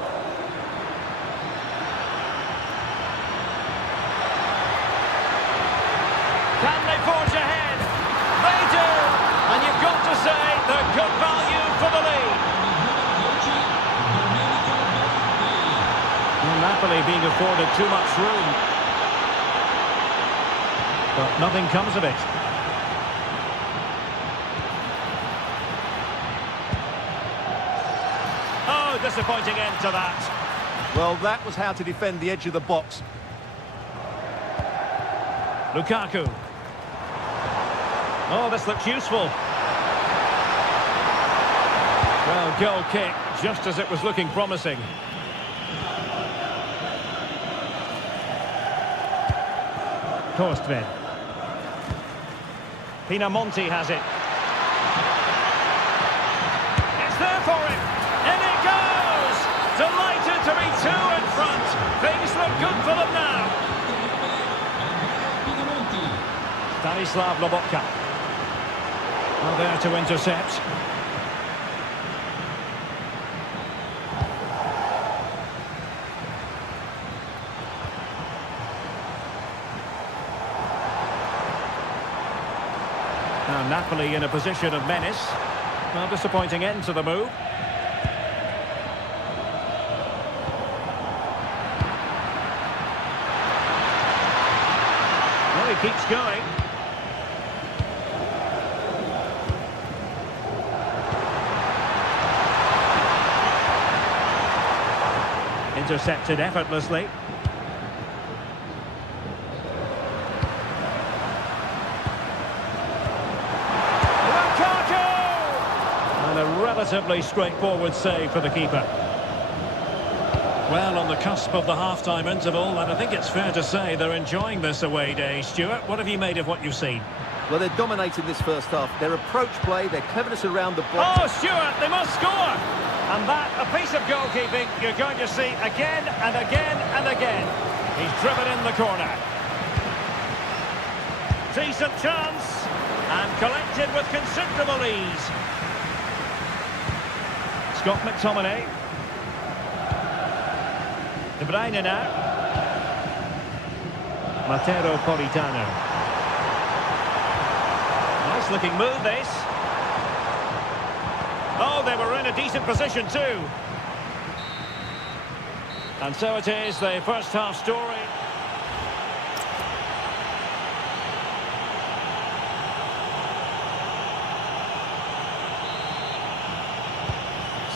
Can they forge ahead? They do! And you've got to say they're good value for the lead. Napoli being afforded too much room. But nothing comes of it. Oh, disappointing end to that. Well, that was how to defend the edge of the box. Lukaku. Oh, this looks useful. Well, goal kick, just as it was looking promising. Kostvin. Pinamonti has it. It's there for him. In it goes! Delighted to be two in front. Things look good for them now. Stanislav Lobotka. Well, there to intercept. Now Napoli in a position of menace. Well, disappointing end to the move. Well, he keeps going. Intercepted effortlessly. And a relatively straightforward save for the keeper. Well, on the cusp of the half-time interval, and I think it's fair to say they're enjoying this away day. Stuart, what have you made of what you've seen? Well, they're dominating this first half. Their approach play, their cleverness around the box. Oh, Stuart, they must score! And that, a piece of goalkeeping you're going to see again and again and again. He's driven in the corner. Decent chance, and collected with considerable ease. Scott McTominay. De Bruyne now. Matteo Politano. Nice looking move this. Oh, they were in a decent position too. And so it is, the first half story.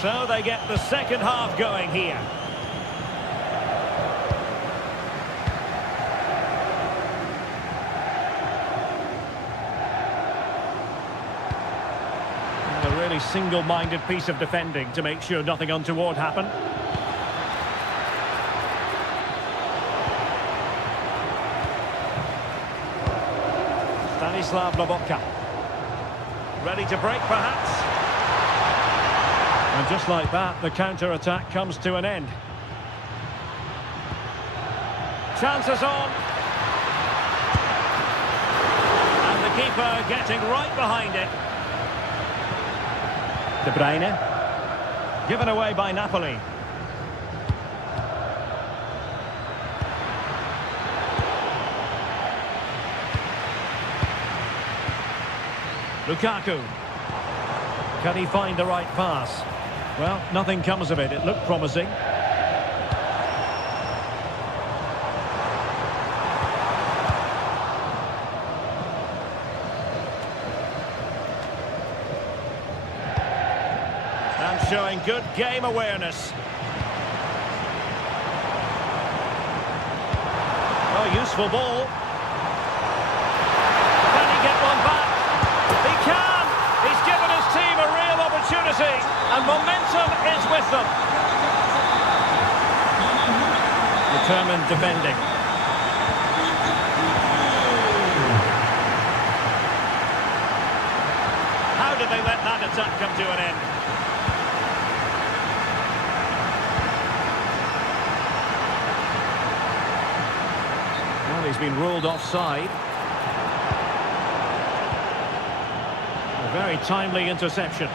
So they get the second half going here. And a really single-minded piece of defending to make sure nothing untoward happened. Stanislav Lobotka. Ready to break perhaps. And just like that, the counter-attack comes to an end. Chances on. And the keeper getting right behind it. De Bruyne. Given away by Napoli. Lukaku. Can he find the right pass? Well, nothing comes of it. It looked promising. And showing good game awareness. Oh, useful ball. Can he get one back? He can! He's given his team a real opportunity, and momentum is with them. Determined defending. How did they let that attack come to an end? Well, he's been ruled offside. A very timely interception.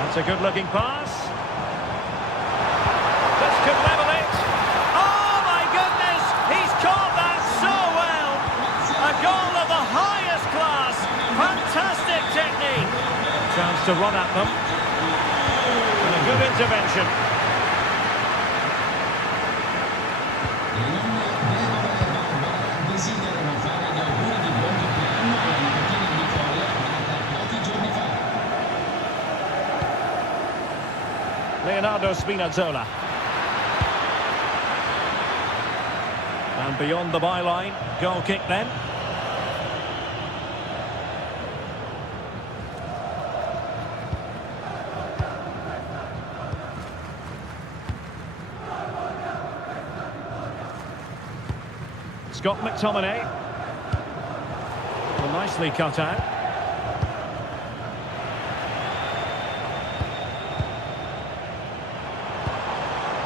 That's a good-looking pass. This could level it. Oh, my goodness! He's caught that so well! A goal of the highest class. Fantastic technique. Chance to run at them. And a good intervention. Leonardo Spinazzola. And beyond the byline, goal kick then. Scott McTominay. Well, nicely cut out.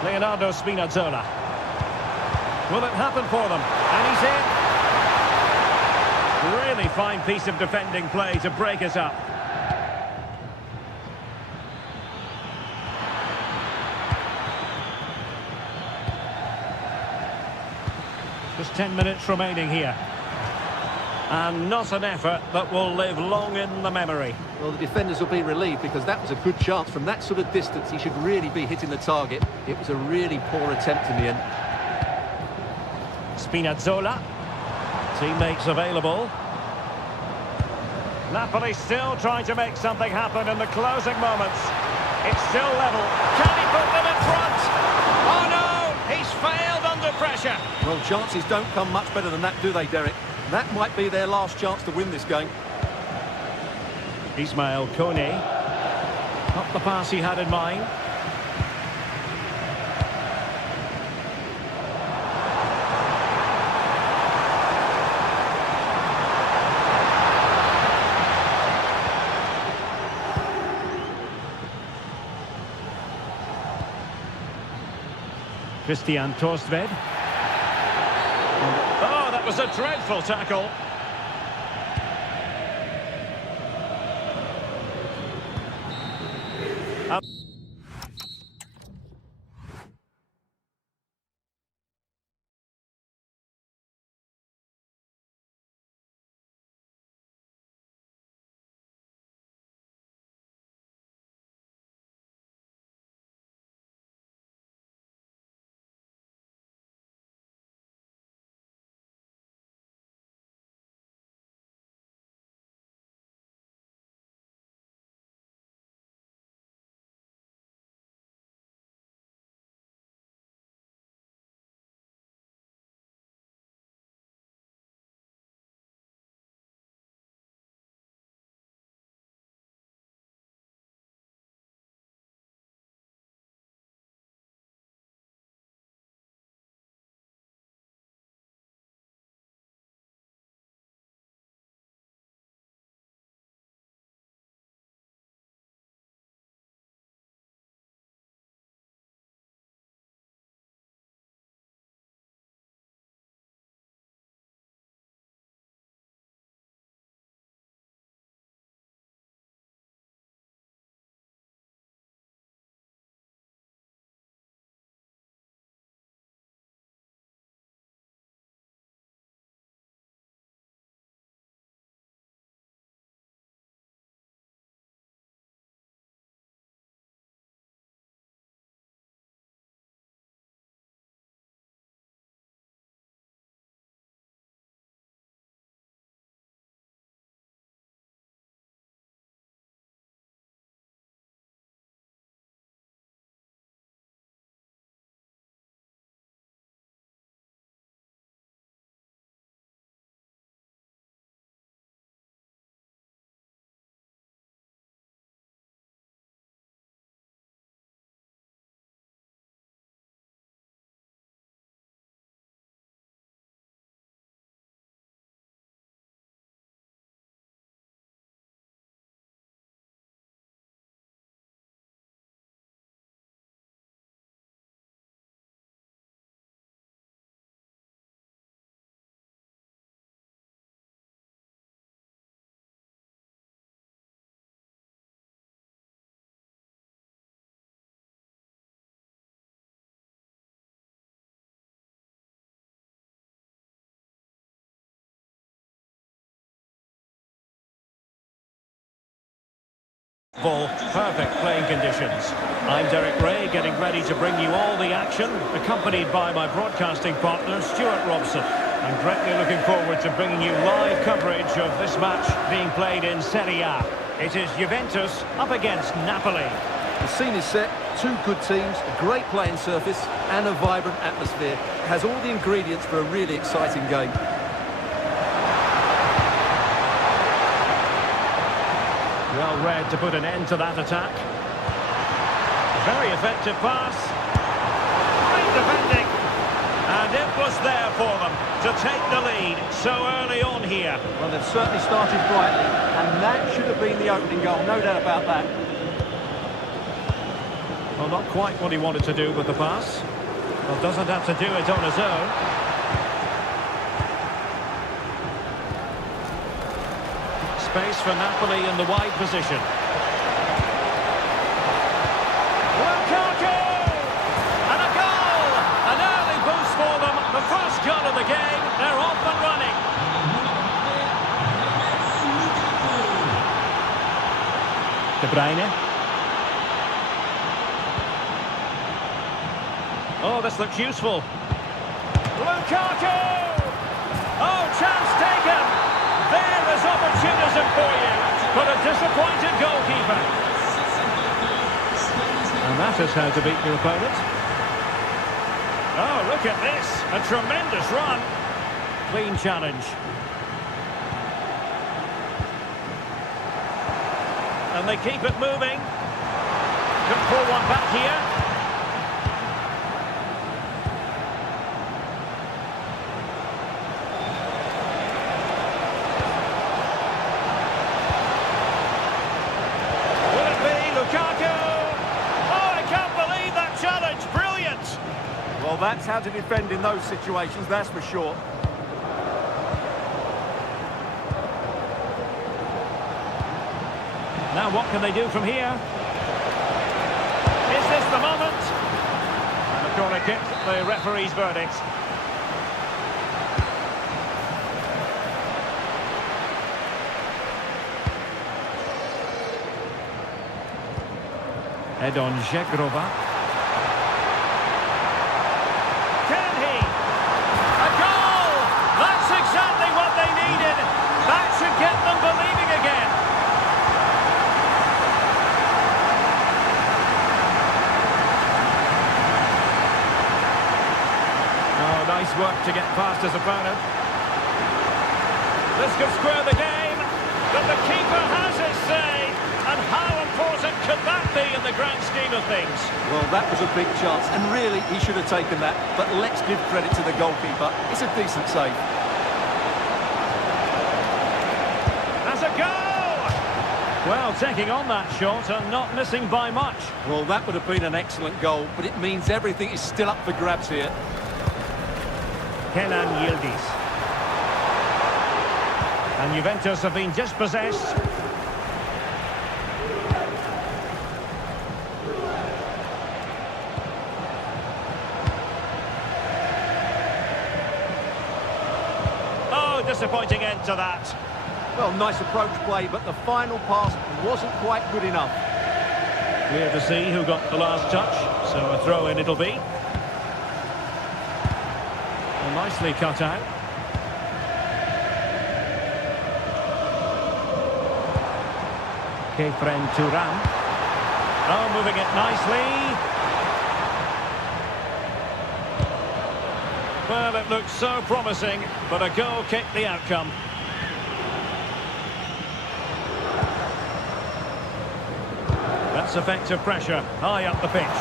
Leonardo Spinazzola. Will it happen for them? And he's in. Really fine piece of defending play to break us up. Just 10 minutes remaining here. And not an effort that will live long in the memory. Well, the defenders will be relieved because that was a good chance. From that sort of distance, he should really be hitting the target. It was a really poor attempt in the end. Spinazzola. Teammates available. Napoli still trying to make something happen in the closing moments. It's still level. Can he put them in front? Oh no! He's failed under pressure. Well, chances don't come much better than that, do they, Derek? That might be their last chance to win this game. Ismail Kone. Not the pass he had in mind. Christian Torstved. Oh, that was a dreadful tackle. Ball, perfect playing conditions. I'm Derek Ray, getting ready to bring you all the action, accompanied by my broadcasting partner, Stuart Robson. I'm greatly looking forward to bringing you live coverage of this match being played in Serie A. It is Juventus up against Napoli. The scene is set, two good teams, a great playing surface and a vibrant atmosphere. It has all the ingredients for a really exciting game. Well read to put an end to that attack. Very effective pass. Great defending. And it was there for them to take the lead so early on here. Well, they've certainly started brightly, and that should have been the opening goal, no doubt about that. Well, not quite what he wanted to do with the pass. Well, doesn't have to do it on his own. Space for Napoli in the wide position. Lukaku! And a goal! An early boost for them. The first goal of the game. They're off and running. Bruyne. Oh, this looks useful. Lukaku! Oh, chance taken! There is opportunism for you, but a disappointed goalkeeper. And that is how to beat your opponent. Oh, look at this. A tremendous run. Clean challenge. And they keep it moving. Could pull one back here. Will it be Lukaku? Oh, I can't believe that challenge. Brilliant. Well, that's how to defend in those situations, that's for sure. Now what can they do from here? Is this the moment? And a corner kick, the referee's verdict. Edon Žegrova. Can he? A goal! That's exactly what they needed. That should get them believing again. Oh, nice work to get past his opponent. This could square the game, but the keeper has his say. And how important could that be in the grand scheme of things? Well, that was a big chance, and really, he should have taken that. But let's give credit to the goalkeeper. It's a decent save. As a goal! Well, taking on that shot and not missing by much. Well, that would have been an excellent goal, but it means everything is still up for grabs here. Kenan Yildiz. And Juventus have been dispossessed. Oh, disappointing end to that. Well, nice approach play, but the final pass wasn't quite good enough. Clear to see who got the last touch, so a throw-in it'll be. Well, nicely cut out. Kefren Turan. Oh, moving it nicely. Well, it looks so promising, but a goal kicked the outcome. That's effective pressure, high up the pitch.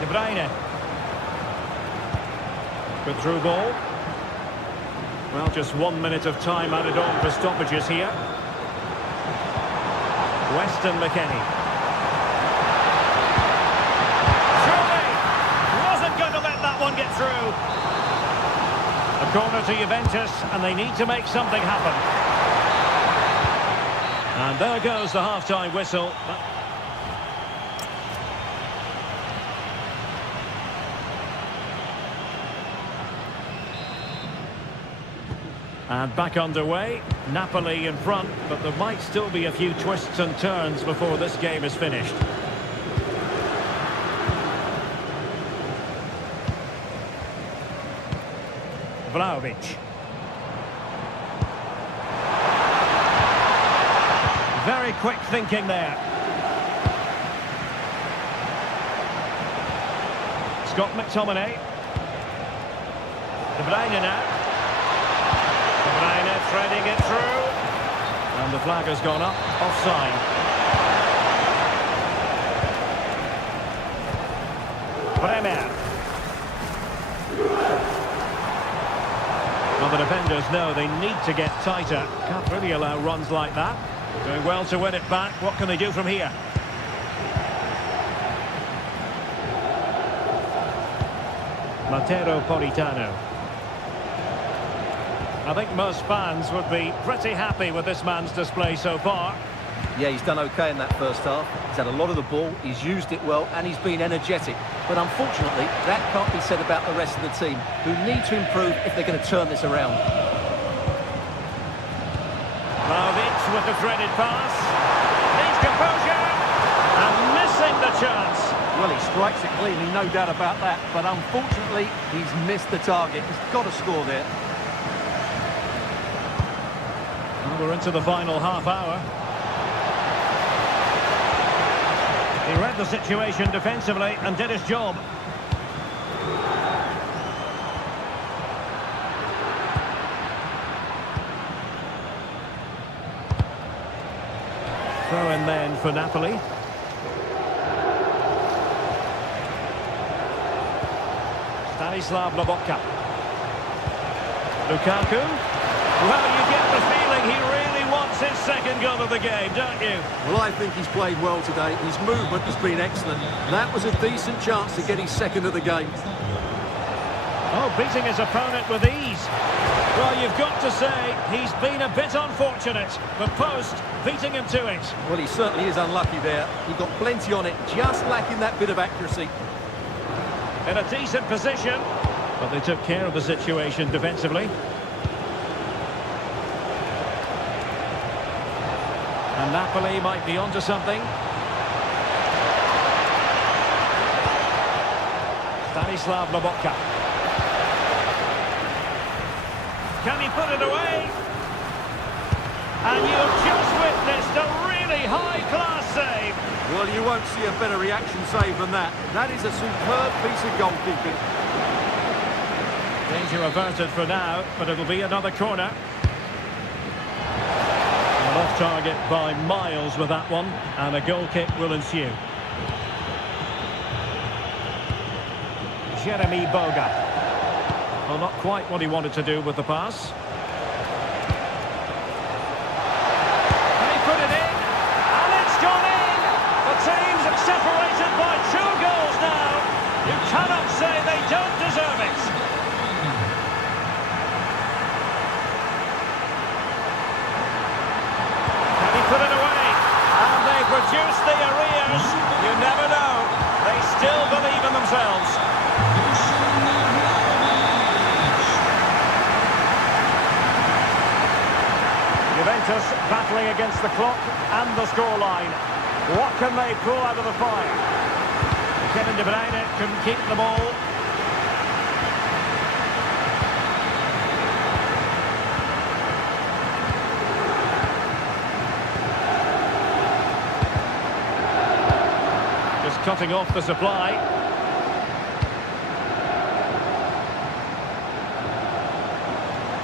De Bruyne. Good through ball. Well, just 1 minute of time added on for stoppages here. Weston McKennie. Surely wasn't going to let that one get through. A corner to Juventus, and they need to make something happen. And there goes the half-time whistle. And back underway, Napoli in front, but there might still be a few twists and turns before this game is finished. Vlahovic. Very quick thinking there. Scott McTominay. De Bruyne now. Threading it through, and the flag has gone up, offside. Premé. Well, the defenders know they need to get tighter. Can't really allow runs like that. Doing well to win it back. What can they do from here? Matteo Politano. I think most fans would be pretty happy with this man's display so far. Yeah, he's done okay in that first half. He's had a lot of the ball, he's used it well, and he's been energetic. But unfortunately, that can't be said about the rest of the team, who need to improve if they're going to turn this around. With the threaded pass. Needs composure. And missing the chance. Well, he strikes it cleanly, no doubt about that. But unfortunately, he's missed the target. He's got to score there. And we're into the final half hour. He read the situation defensively and did his job. Throw in then for Napoli. Stanislav Lobotka. Lukaku. Well, you get the feeling he really wants his second goal of the game, don't you? Well, I think he's played well today. His movement has been excellent. That was a decent chance to get his second of the game. Oh, beating his opponent with ease. Well, you've got to say, he's been a bit unfortunate. The post beating him to it. Well, he certainly is unlucky there. He got plenty on it, just lacking that bit of accuracy. In a decent position, but they took care of the situation defensively. And Napoli might be onto something. Stanislav Lobotka. Can he put it away? And you've just witnessed a really high-class save. Well, you won't see a better reaction save than that. That is a superb piece of goalkeeping. Danger averted for now, but it'll be another corner. And off target by miles with that one, and a goal kick will ensue. Jeremy Boga. Well, not quite what he wanted to do with the pass. And he put it in, and it's gone in! The team's separated by 2 goals now. You cannot say they don't deserve it. Can he put it away? And they've reduced the arrears. You never know. They still believe in themselves. Juventus battling against the clock and the scoreline. What can they pull out of the fire? Kevin De Bruyne couldn't keep the ball. Just cutting off the supply.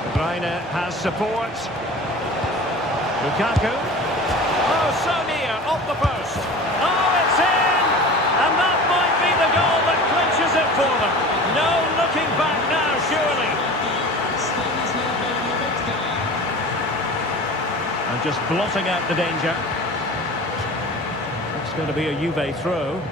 De Bruyne has support. Lukaku. Oh, so near, off the post. Oh, it's in! And that might be the goal that clinches it for them. No looking back now, surely. And just blotting out the danger. It's going to be a Juve throw.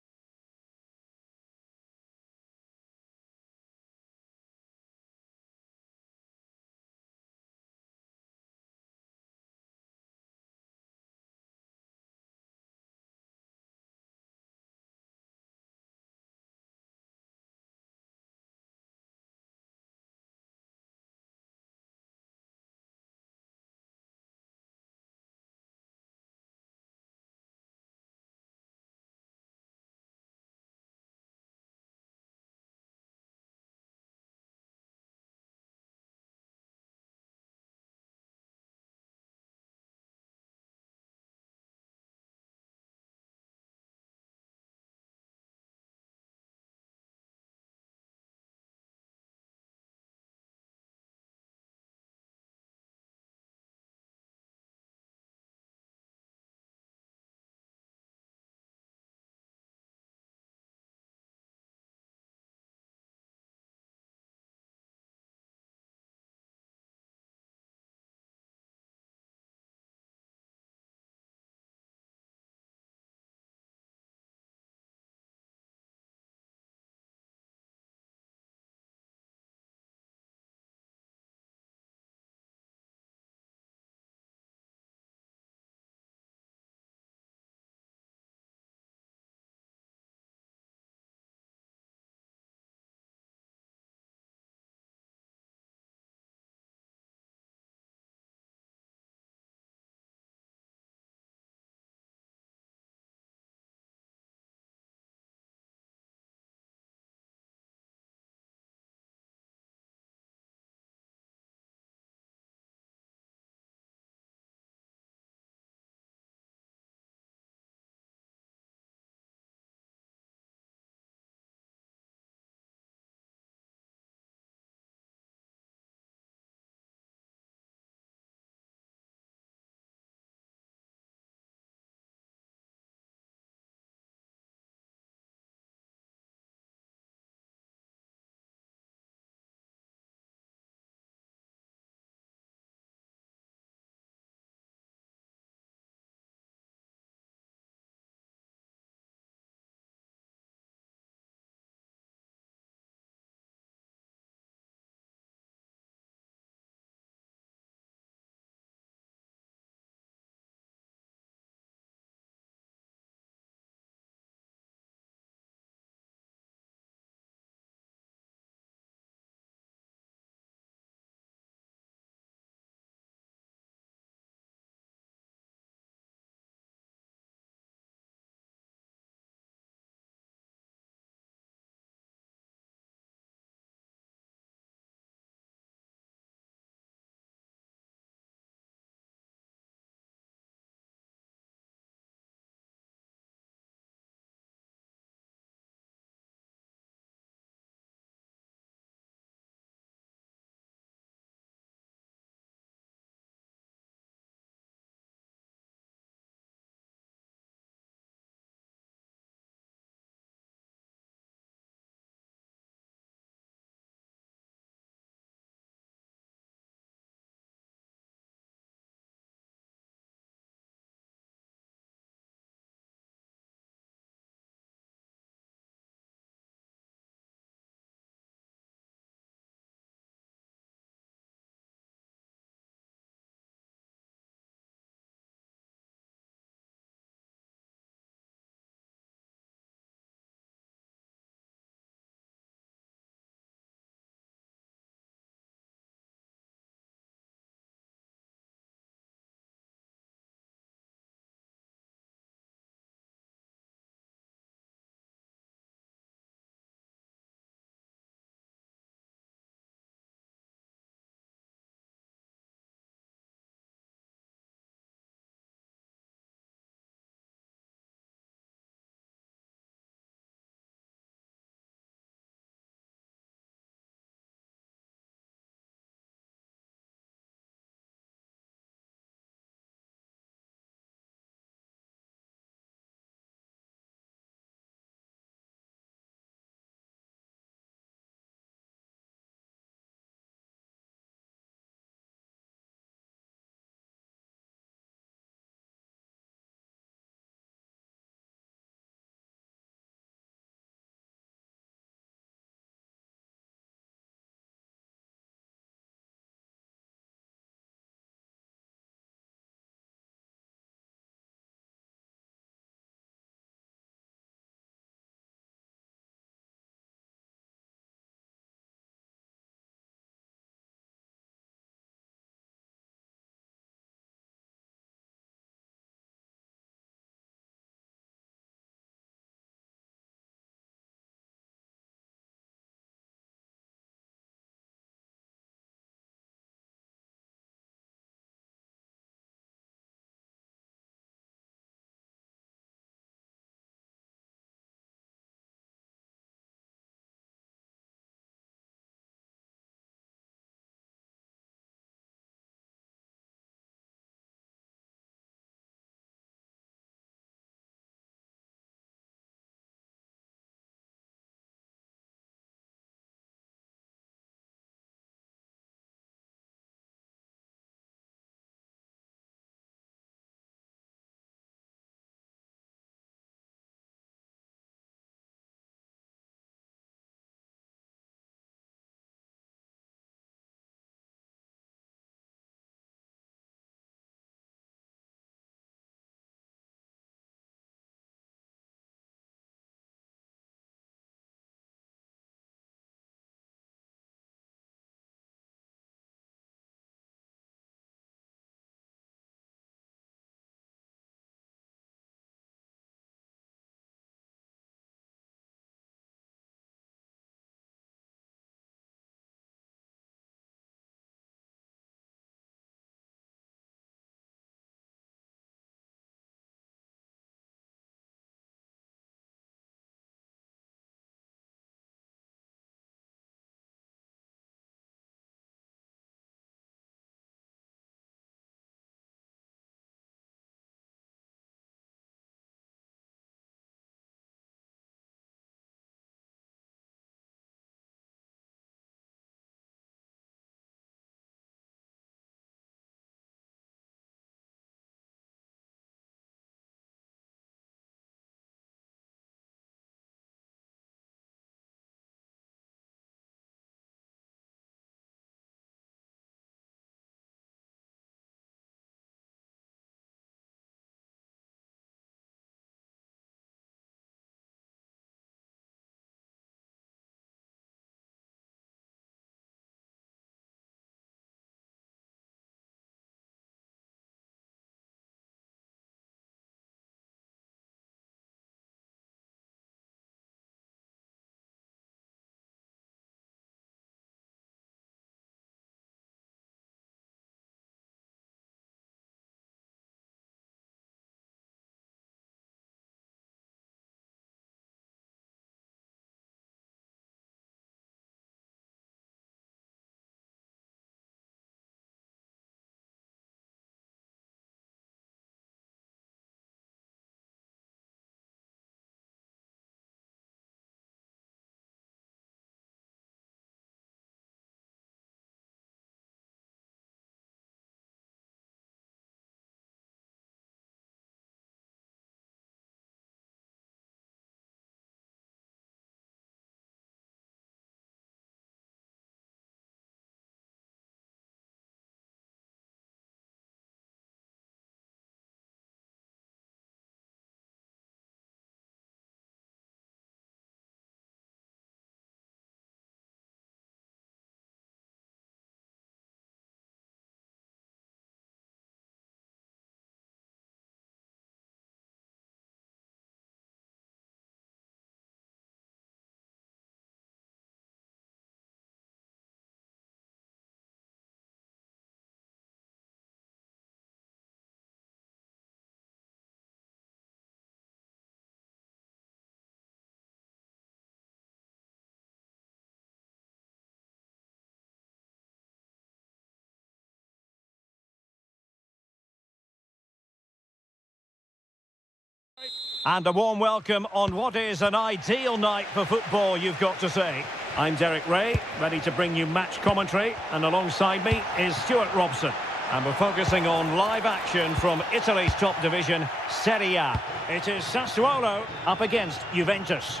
And a warm welcome on what is an ideal night for football, you've got to say. I'm Derek Ray, ready to bring you match commentary, and alongside me is Stuart Robson. And we're focusing on live action from Italy's top division, Serie A. It is Sassuolo up against Juventus.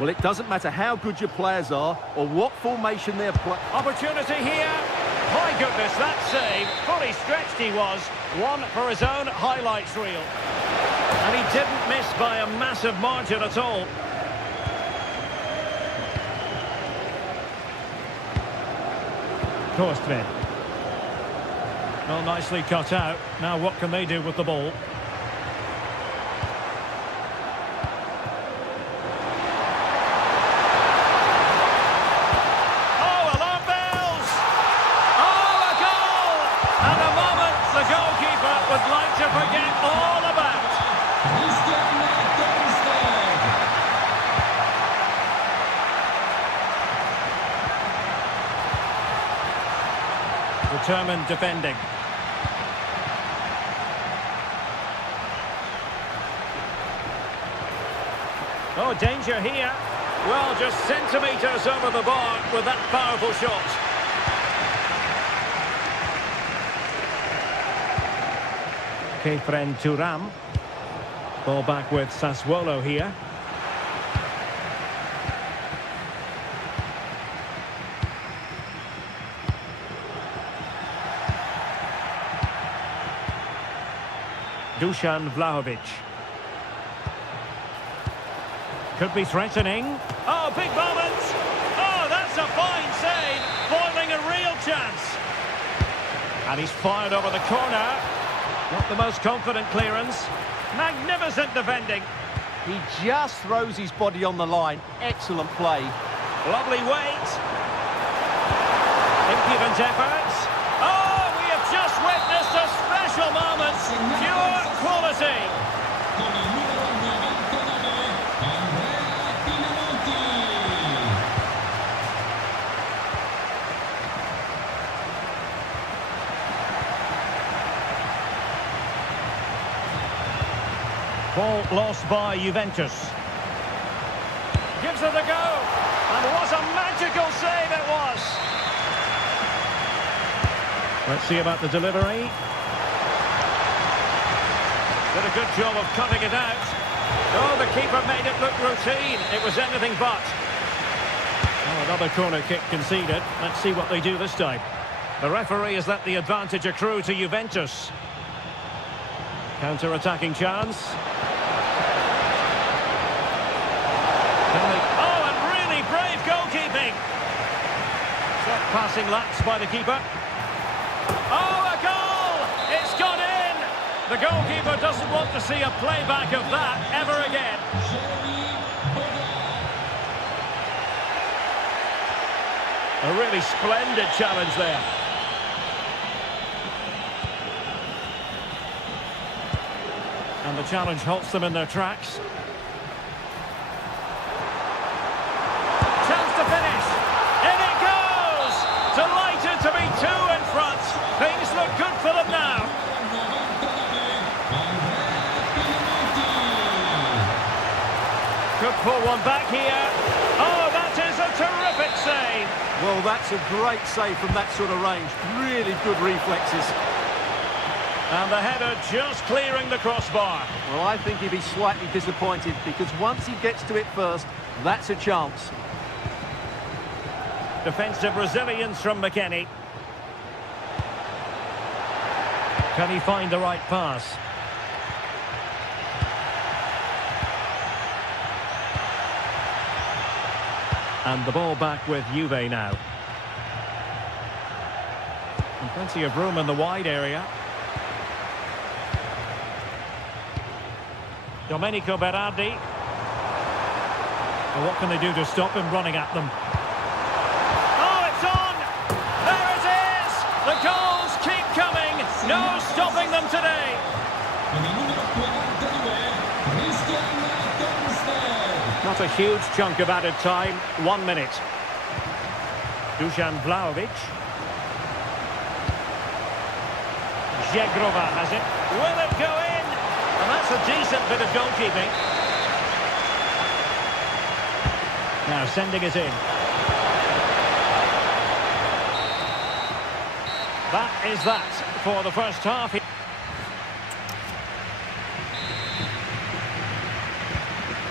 Well, it doesn't matter how good your players are or what formation they're playing. Opportunity here. My goodness, that save. Fully stretched he was. One for his own highlights reel. And he didn't miss by a massive margin at all. Kostved. Well, nicely cut out. Now what can they do with the ball? Oh, alarm bells! Oh, a goal! And a moment the goalkeeper would like to forget all about. Determined defending. Oh, danger here. Well, just centimetres over the bar with that powerful shot. Kefren Turam. Ball back with Sassuolo here. Dusan Vlahovic. Could be threatening. Oh, big moment! Oh, that's a fine save, foiling a real chance. And he's fired over the corner. Not the most confident clearance. Magnificent defending. He just throws his body on the line. Excellent play. Lovely weight. Impudent efforts. Oh, we have just witnessed a special moment. Pure quality. Ball lost by Juventus. Gives it a go. And what a magical save it was. Let's see about the delivery. Did a good job of cutting it out. Oh, the keeper made it look routine. It was anything but. Oh, another corner kick conceded. Let's see what they do this time. The referee has let the advantage accrue to Juventus. Counter-attacking chance. Oh, and really brave goalkeeping. Soft passing lapse by the keeper. Oh, a goal! It's gone in! The goalkeeper doesn't want to see a playback of that ever again. A really splendid challenge there. And the challenge halts them in their tracks. Chance to finish. In it goes! Delighted to be two in front. Things look good for them now. Could pull one back here. Oh, that is a terrific save. Well, that's a great save from that sort of range. Really good reflexes. And the header just clearing the crossbar. Well, I think he'd be slightly disappointed because once he gets to it first, that's a chance. Defensive resilience from McKennie. Can he find the right pass? And the ball back with Juve now. And plenty of room in the wide area. Domenico Berardi. Well, what can they do to stop him running at them? Oh, it's on! There it is! The goals keep coming! No stopping them today! Not a huge chunk of added time. 1 minute. Dusan Vlahovic. Jegrova has it. Will it go in? And that's a decent bit of goalkeeping. Now sending it in. That is that for the first half.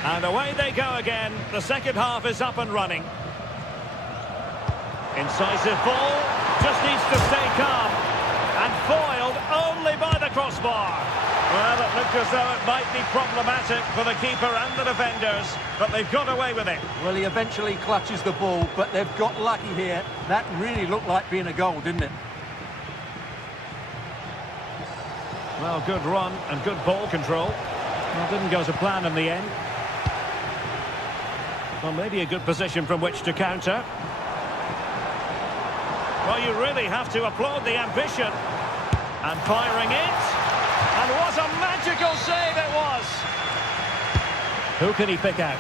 And away they go again. The second half is up and running. Incisive ball. Just needs to stay calm. And foiled only by the crossbar. Well, it looked as though it might be problematic for the keeper and the defenders, but they've got away with it. Well, he eventually clutches the ball, but they've got lucky here. That really looked like being a goal, didn't it? Well, good run and good ball control. Well, didn't go to plan in the end. Well, maybe a good position from which to counter. Well, you really have to applaud the ambition. And firing it. And what a magical save it was! Who can he pick out?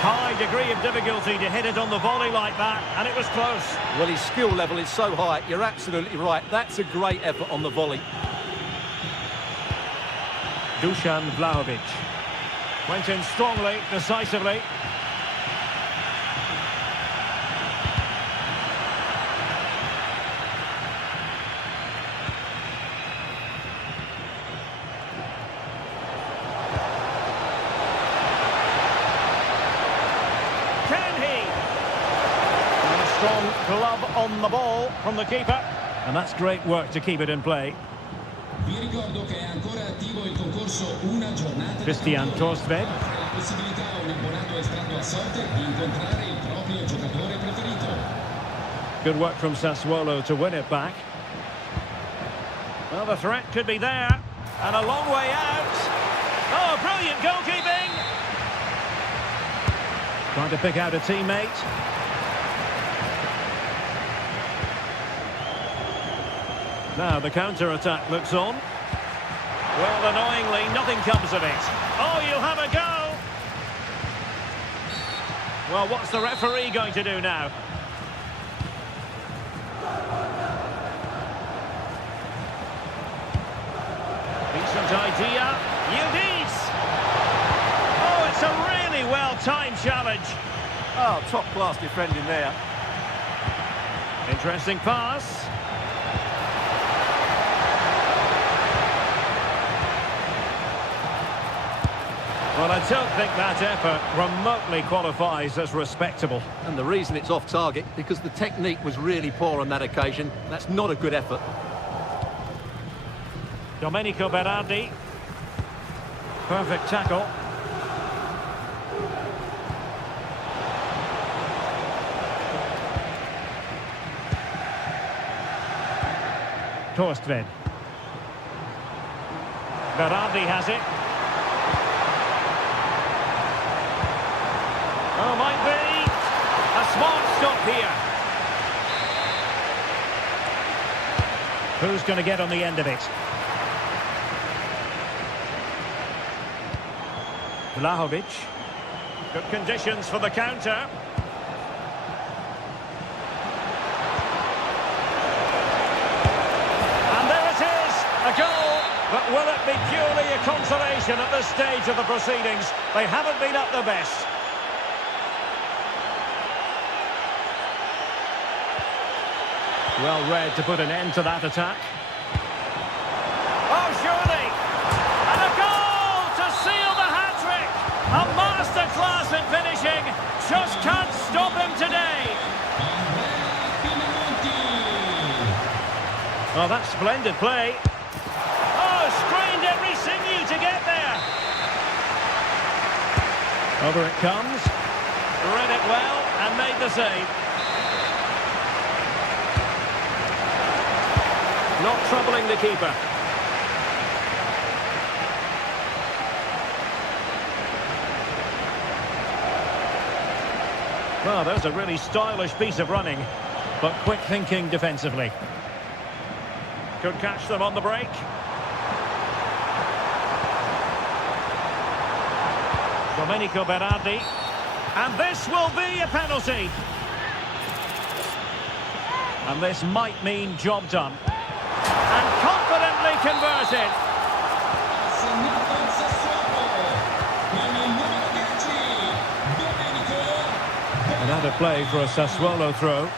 High degree of difficulty to hit it on the volley like that, and it was close. Well, his skill level is so high, you're absolutely right. That's a great effort on the volley. Dusan Vlahovic. Went in strongly, decisively. Strong glove on the ball from the keeper, and that's great work to keep it in play. Vi ricordo che è ancora attivo il concorso Una giornata Christian Torsved. offre la possibilità a un abbonato estratto a sorte di incontrare il proprio giocatore preferito. Good work from Sassuolo to win it back. Well, the threat could be there, and a long way out. Oh, brilliant goalkeeping! Trying to pick out a teammate. Now the counter-attack looks on. Well, annoyingly, nothing comes of it. Oh, you'll have a go! Well, what's the referee going to do now? Decent idea. Udis! Oh, it's a really well-timed challenge. Oh, top-class defending there. Interesting pass. Well, I don't think that effort remotely qualifies as respectable. And the reason it's off target, because the technique was really poor on that occasion. That's not a good effort. Domenico Berardi. Perfect tackle. Torstved. Berardi has it. Oh, might be. A smart stop here. Who's going to get on the end of it? Vlahovic. Good conditions for the counter. And there it is, a goal. But will it be purely a consolation at this stage of the proceedings? They haven't been at their best. Well read to put an end to that attack. Oh, surely! And a goal to seal the hat-trick! A masterclass in finishing. Just can't stop him today. Oh, that's splendid play. Oh, strained every sinew to get there. Over it comes. Read it well and made the save. Not troubling the keeper. Well, there's a really stylish piece of running, but quick thinking defensively. Could catch them on the break. Domenico Berardi. And this will be a penalty. And this might mean job done. And confidently converted. Segnato il Sassuolo con il numero 10, Domenico play for a Sassuolo throw.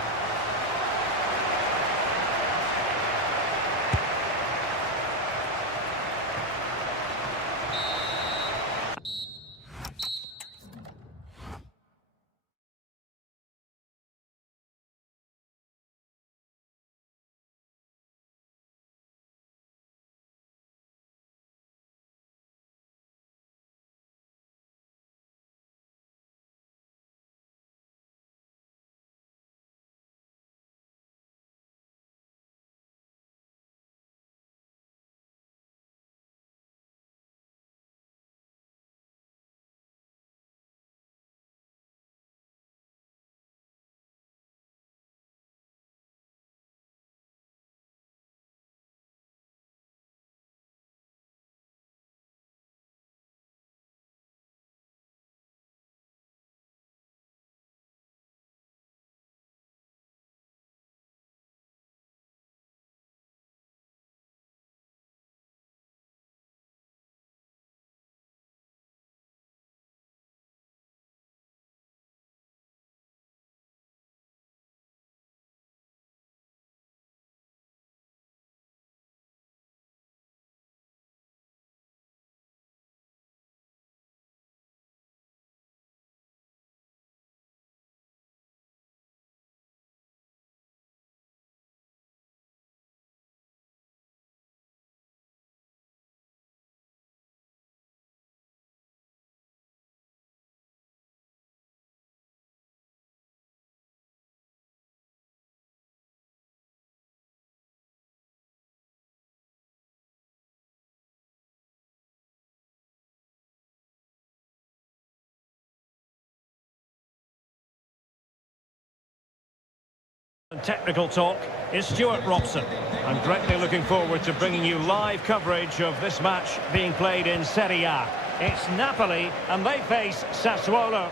Technical talk is Stuart Robson. I'm greatly looking forward to bringing you live coverage of this match being played in Serie A. It's Napoli and they face Sassuolo.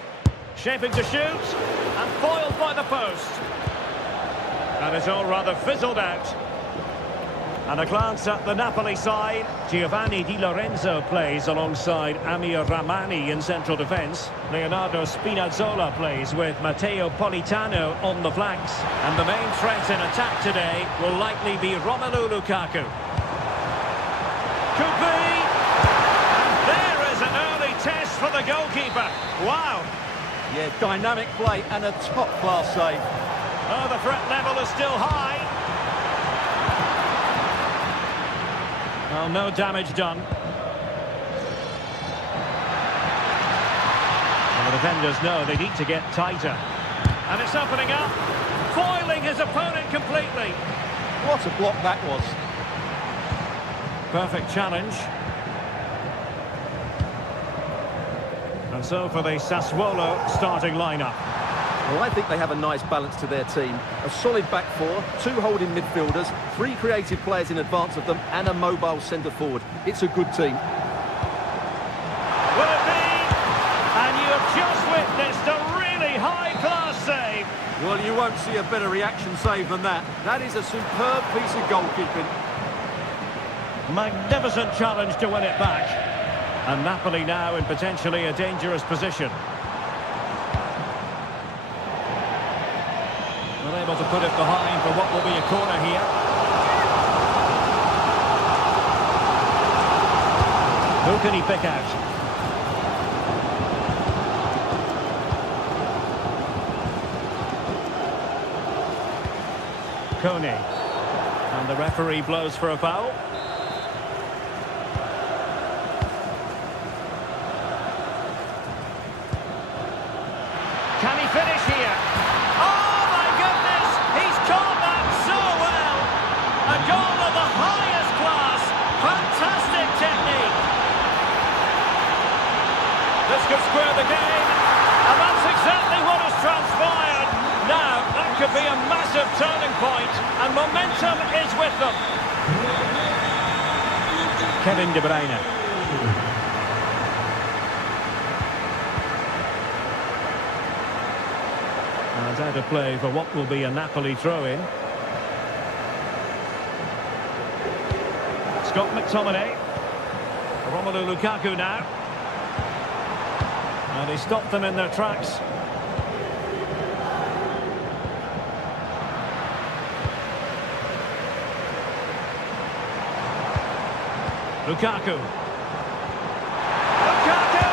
Shaping to shoot and foiled by the post. And it's all rather fizzled out. And a glance at the Napoli side. Giovanni Di Lorenzo plays alongside Amir Rahmani in central defence. Leonardo Spinazzola plays with Matteo Politano on the flanks. And the main threat in attack today will likely be Romelu Lukaku. Could be! And there is an early test for the goalkeeper. Wow! Yeah, dynamic play and a top-class save. Oh, the threat level is still high. Well, no damage done. And the defenders know they need to get tighter. And it's opening up, foiling his opponent completely. What a block that was. Perfect challenge. And so for the Sassuolo starting lineup. Well, I think they have a nice balance to their team. A solid back four, two holding midfielders, three creative players in advance of them, and a mobile centre forward. It's a good team. Will it be? And you have just witnessed a really high-class save. Well, you won't see a better reaction save than that. That is a superb piece of goalkeeping. Magnificent challenge to win it back. And Napoli now in potentially a dangerous position. Able to put it behind for what will be a corner here. Who can he pick out? Coney. And the referee blows for a foul. Can he finish here? A goal of the highest class. Fantastic technique. This could square the game. And that's exactly what has transpired. Now, that could be a massive turning point. And momentum is with them. Kevin De Bruyne. And out of play for what will be a Napoli throw-in. Scott McTominay. Romelu Lukaku now. And he stopped them in their tracks. Lukaku. Lukaku!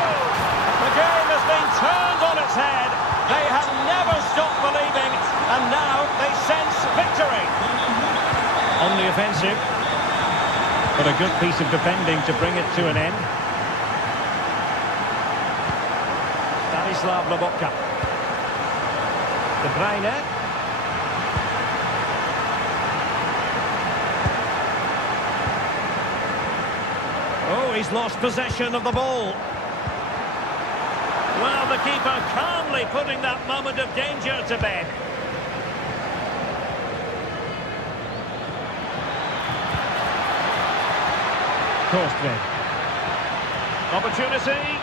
The game has been turned on its head. They have never stopped believing, and now they sense victory. On the offensive. But a good piece of defending to bring it to an end. Stanislav Lobotka. De Bruyne. Oh, he's lost possession of the ball. Well, the keeper calmly putting that moment of danger to bed. Kostved. Opportunity.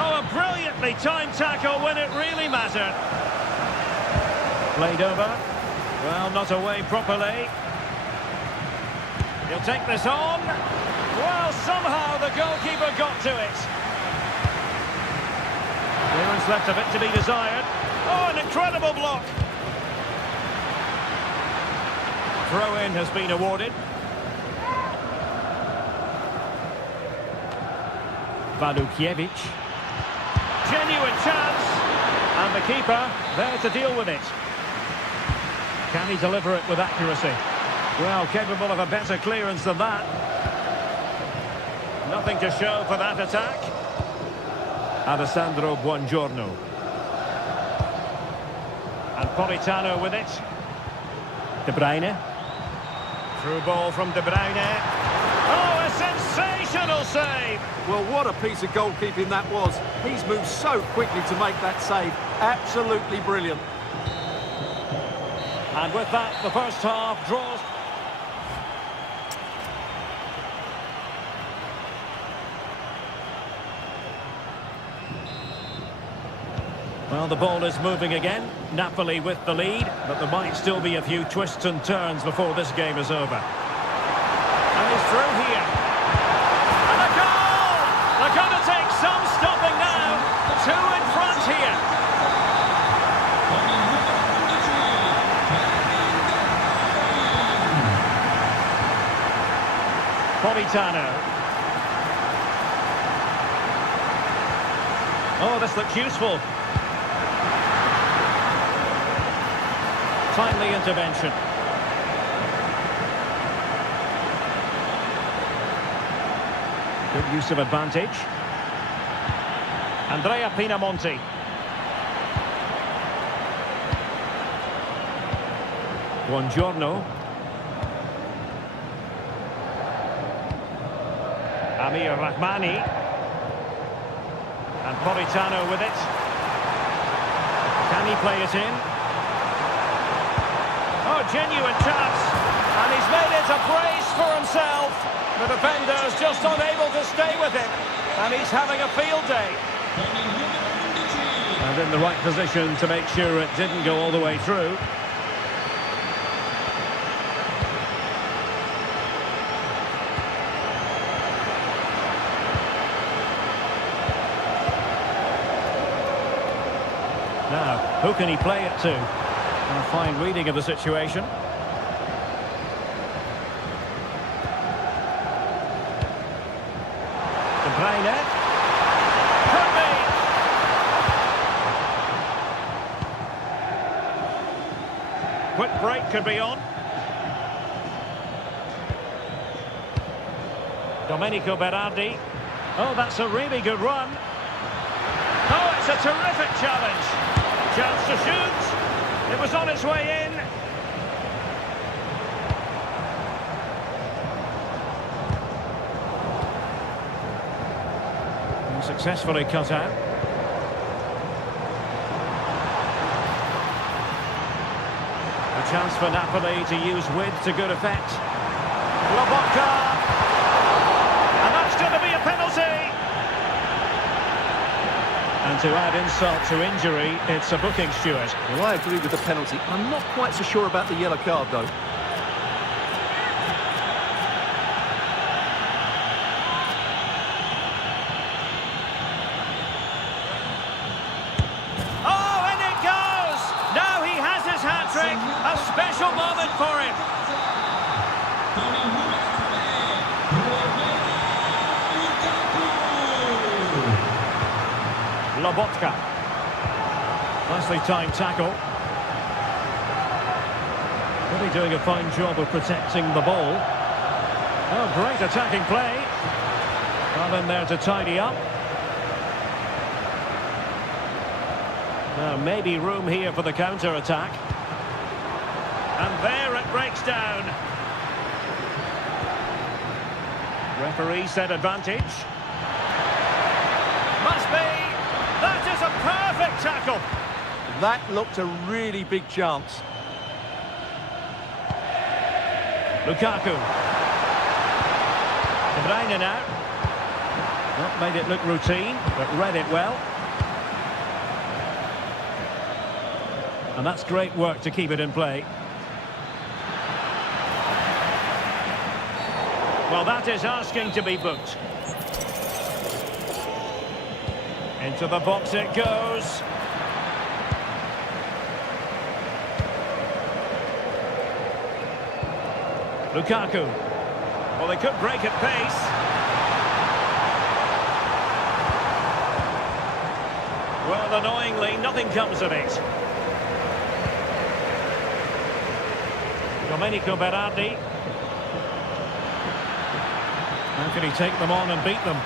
Oh, a brilliantly timed tackle when it really mattered. Played over. Well, not away properly. He'll take this on. Well, somehow the goalkeeper got to it. Clearance left a bit to be desired. Oh, an incredible block. Throw-in has been awarded. Walukiewicz. Genuine chance. And the keeper there to deal with it. Can he deliver it with accuracy? Well, capable of a better clearance than that. Nothing to show for that attack. Alessandro Buongiorno. And Politano with it. De Bruyne. Through ball from De Bruyne. Oh, a sensational save! Well, what a piece of goalkeeping that was. He's moved so quickly to make that save. Absolutely brilliant. And with that, the first half draws. Well, the ball is moving again. Napoli with the lead, but there might still be a few twists and turns before this game is over. And he's through here. And a goal! They're going to take some stopping now. Two in front here. Politano. Oh, this looks useful. Timely intervention. Good use of advantage. Andrea Pinamonti. Buongiorno. Amir Rahmani. And Politano with it. Can he play it in? Oh, genuine chance. And he's made it a brace for himself. The defender's just unable to stay with him. And he's having a field day. And in the right position to make sure it didn't go all the way through. Now, who can he play it to? A fine reading of the situation. De Bruyne. Could be. Quick break could be on. Domenico Berardi. Oh, that's a really good run. Oh, it's a terrific challenge. Chance to shoot. It was on its way in. And successfully cut out. A chance for Napoli to use width to good effect. Lobotka. And that's going to be a penalty. And to add insult to injury, it's a booking, Stuart. Well, I agree with the penalty. I'm not quite so sure about the yellow card, though. Oh, and it goes! Now he has his hat-trick. A special moment for him. Lobotka. Nicely timed tackle. Really doing a fine job of protecting the ball. Oh, great attacking play. Well in there to tidy up. Now maybe room here for the counter-attack. And there it breaks down. Referee said advantage. Must be. That is a perfect tackle. That looked a really big chance. Lukaku. De Bruyne now. Not made it look routine, but read it well. And that's great work to keep it in play. Well, that is asking to be booked. Into the box it goes. Lukaku. Well, they could break at pace. Well, annoyingly, nothing comes of it. Domenico Berardi. How can he take them on and beat them?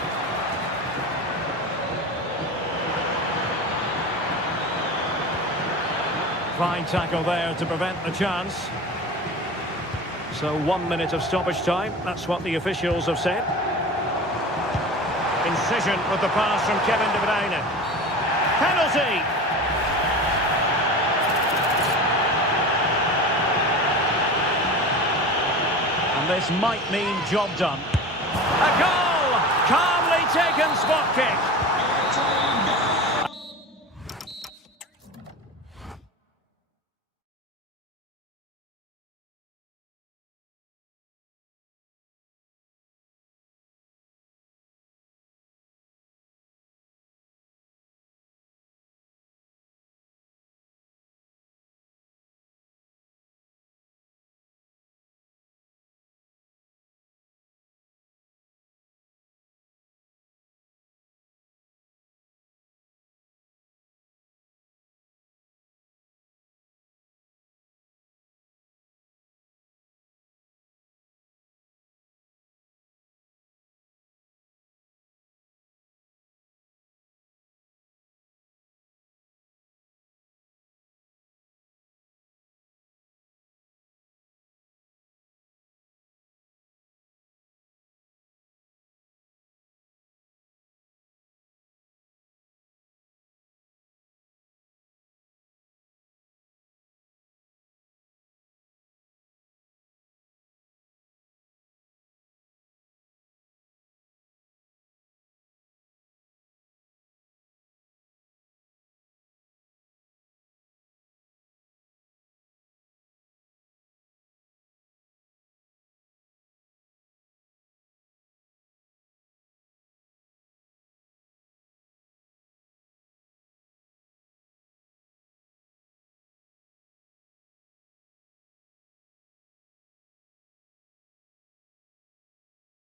Fine tackle there to prevent the chance. So 1 minute of stoppage time, that's what the officials have said. Incision with the pass from Kevin De Bruyne. Penalty! And this might mean job done. A goal! Calmly taken spot kick.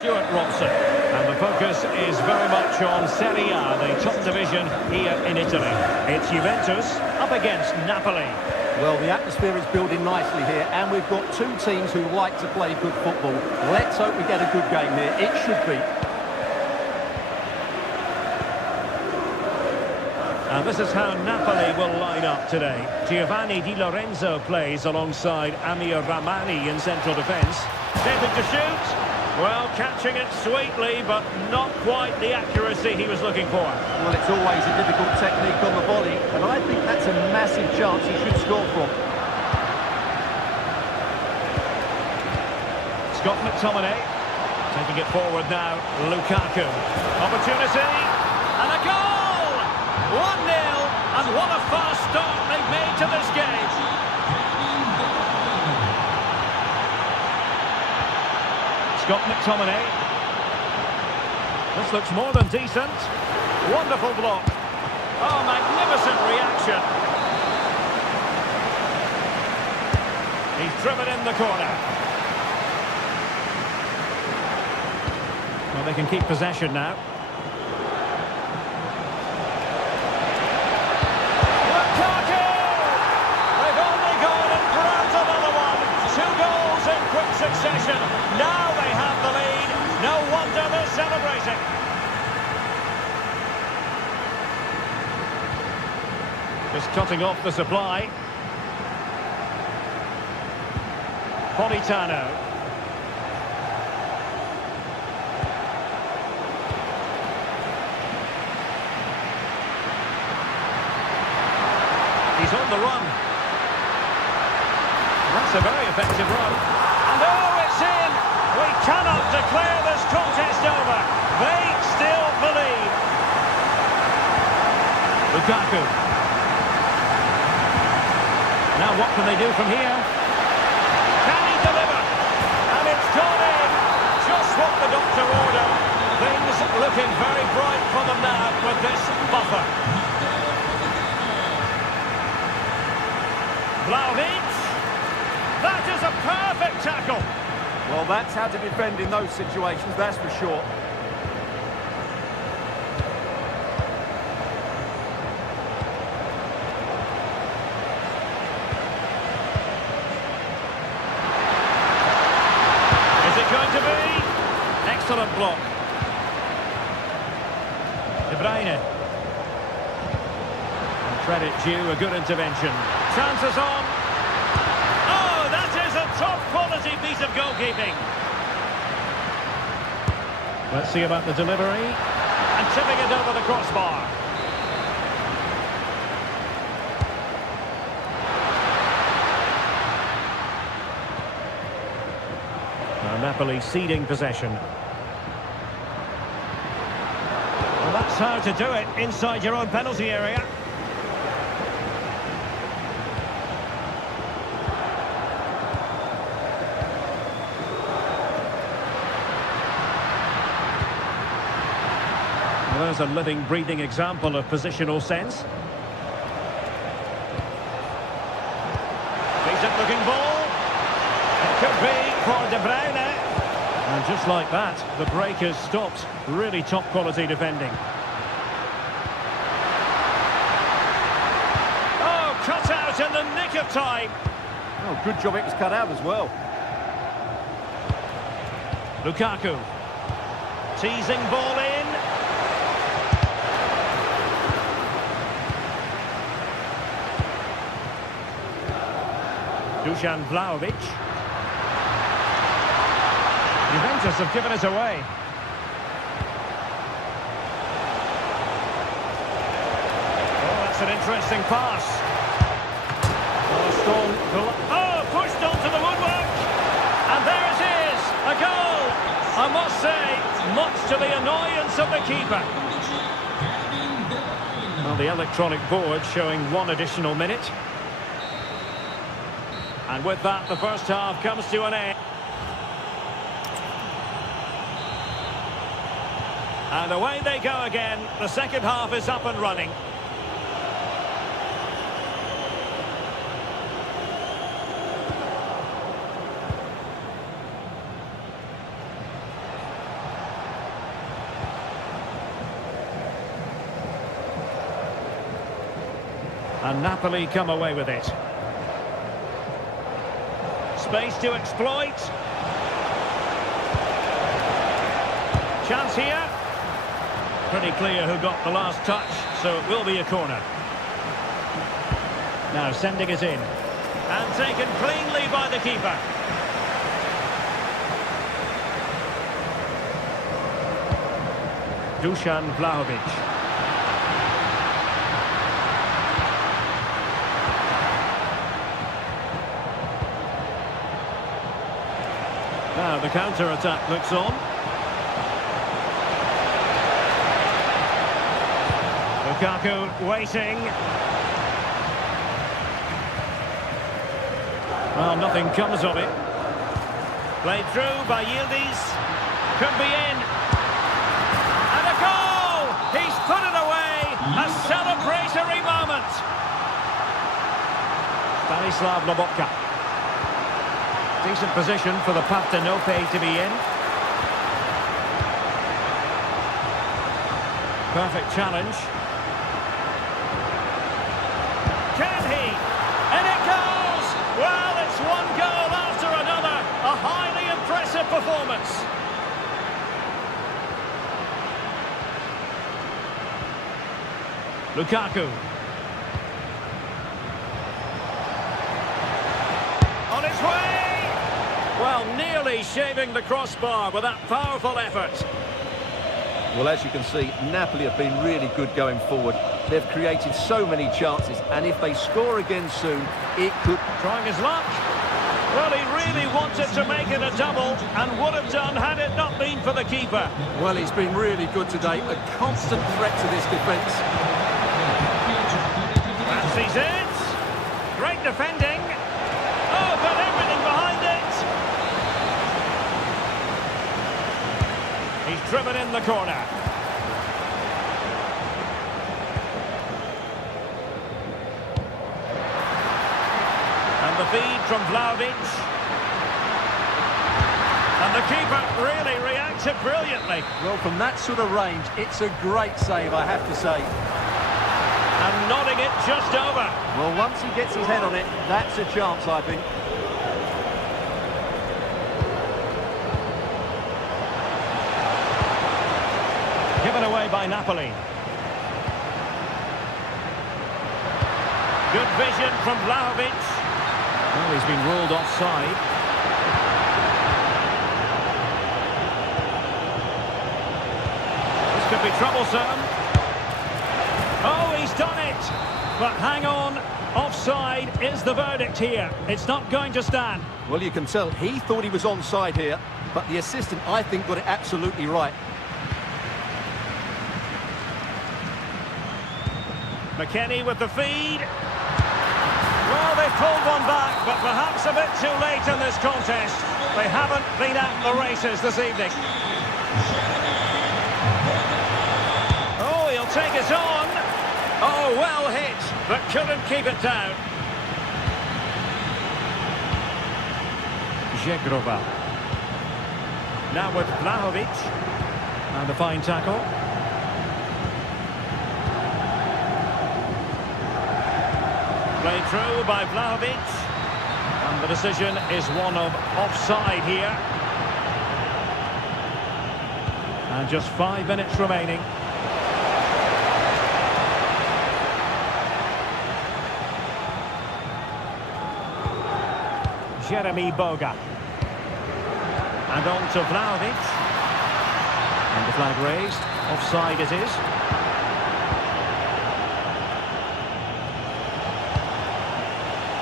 Stuart Robson, and the focus is very much on Serie A, the top division here in Italy. It's Juventus up against Napoli. Well, the atmosphere is building nicely here, and we've got two teams who like to play good football. Let's hope we get a good game here. It should be. And this is how Napoli will line up today. Giovanni Di Lorenzo plays alongside Amir Rahmani in central defence. Tempted to shoot. Well, catching it sweetly, but not quite the accuracy he was looking for. Well, it's always a difficult technique on the volley, but I think that's a massive chance he should score from. Scott McTominay taking it forward now. Lukaku. Opportunity. And a goal! 1-0. And what a fast start they've made to this game. Scott McTominay. This looks more than decent. Wonderful block. Oh, magnificent reaction. He's driven in the corner. Well, they can keep possession now. possession. Now they have the lead. No wonder they're celebrating. Just cutting off the supply. Politano. He's on the run. That's a very effective run. And oh, it's in! We cannot declare this contest over. They still believe. Lukaku. Now what can they do from here? Can he deliver? And it's gone in. Just what the doctor ordered. Things looking very bright for them now with this buffer. Vlahovic. That is a perfect tackle. Well, that's how to defend in those situations, that's for sure. Is it going to be? Excellent block. De Bruyne. And credit due, a good intervention. Chances on. Oh, that is a top-quality piece of goalkeeping. Let's see about the delivery. And tipping it over the crossbar. Now Napoli ceding possession. Well, that's how to do it inside your own penalty area. There's a living, breathing example of positional sense. Decent-looking ball. It could be for De Bruyne. And just like that, the break has stopped. Really top-quality defending. Oh, cut out in the nick of time. Oh, good job it was cut out as well. Lukaku. Teasing ball in. Dusan Vlahovic. Juventus have given it away. Oh, that's an interesting pass. Oh, pushed onto the woodwork. And there it is, a goal. I must say, much to the annoyance of the keeper. Well, the electronic board showing one additional minute. And with that, the first half comes to an end. And away they go again. The second half is up and running. And Napoli come away with it. Space to exploit. Chance here. Pretty clear who got the last touch, so it will be a corner. Now sending it in. And taken cleanly by the keeper. Dusan Vlahovic. Now the counter-attack looks on. Lukaku waiting. Well, nothing comes of it. Played through by Yildiz. Could be in. And a goal! He's put it away. A celebratory moment. Stanislav Lobotka. Decent position for the Partenope to be in. Perfect challenge. Can he? And it goes! Well, it's one goal after another. A highly impressive impressive performance. Lukaku. On its way! Well, nearly shaving the crossbar with that powerful effort. Well, as you can see, Napoli have been really good going forward. They've created so many chances, and if they score again soon, it could... Trying his luck. Well, he really wanted to make it a double, and would have done had it not been for the keeper. Well, he's been really good today. A constant threat to this defence. Fancies it. Great defending. Oh, got everything behind it. He's driven in the corner. And the feed from Vlahovic. And the keeper really reacted brilliantly. Well, from that sort of range, it's a great save, I have to say. And nodding it just over. Well, once he gets his head on it, that's a chance, I think. Given away by Napoli. Good vision from Vlahovic. Well, he's been ruled offside. This could be troublesome. Oh, he's done it! But hang on, offside is the verdict here. It's not going to stand. Well, you can tell he thought he was onside here, but the assistant, I think, got it absolutely right. McKennie with the feed. Well, they've pulled one back, but perhaps a bit too late in this contest. They haven't been at the races this evening. Oh, he'll take it on. Oh, well hit, but couldn't keep it down. Zegrova. Now with Vlahovic. And a fine tackle. Played through by Vlahovic. And the decision is one of offside here. And just 5 minutes remaining. Jeremy Boga. And on to Vlahovic. And the flag raised. Offside it is.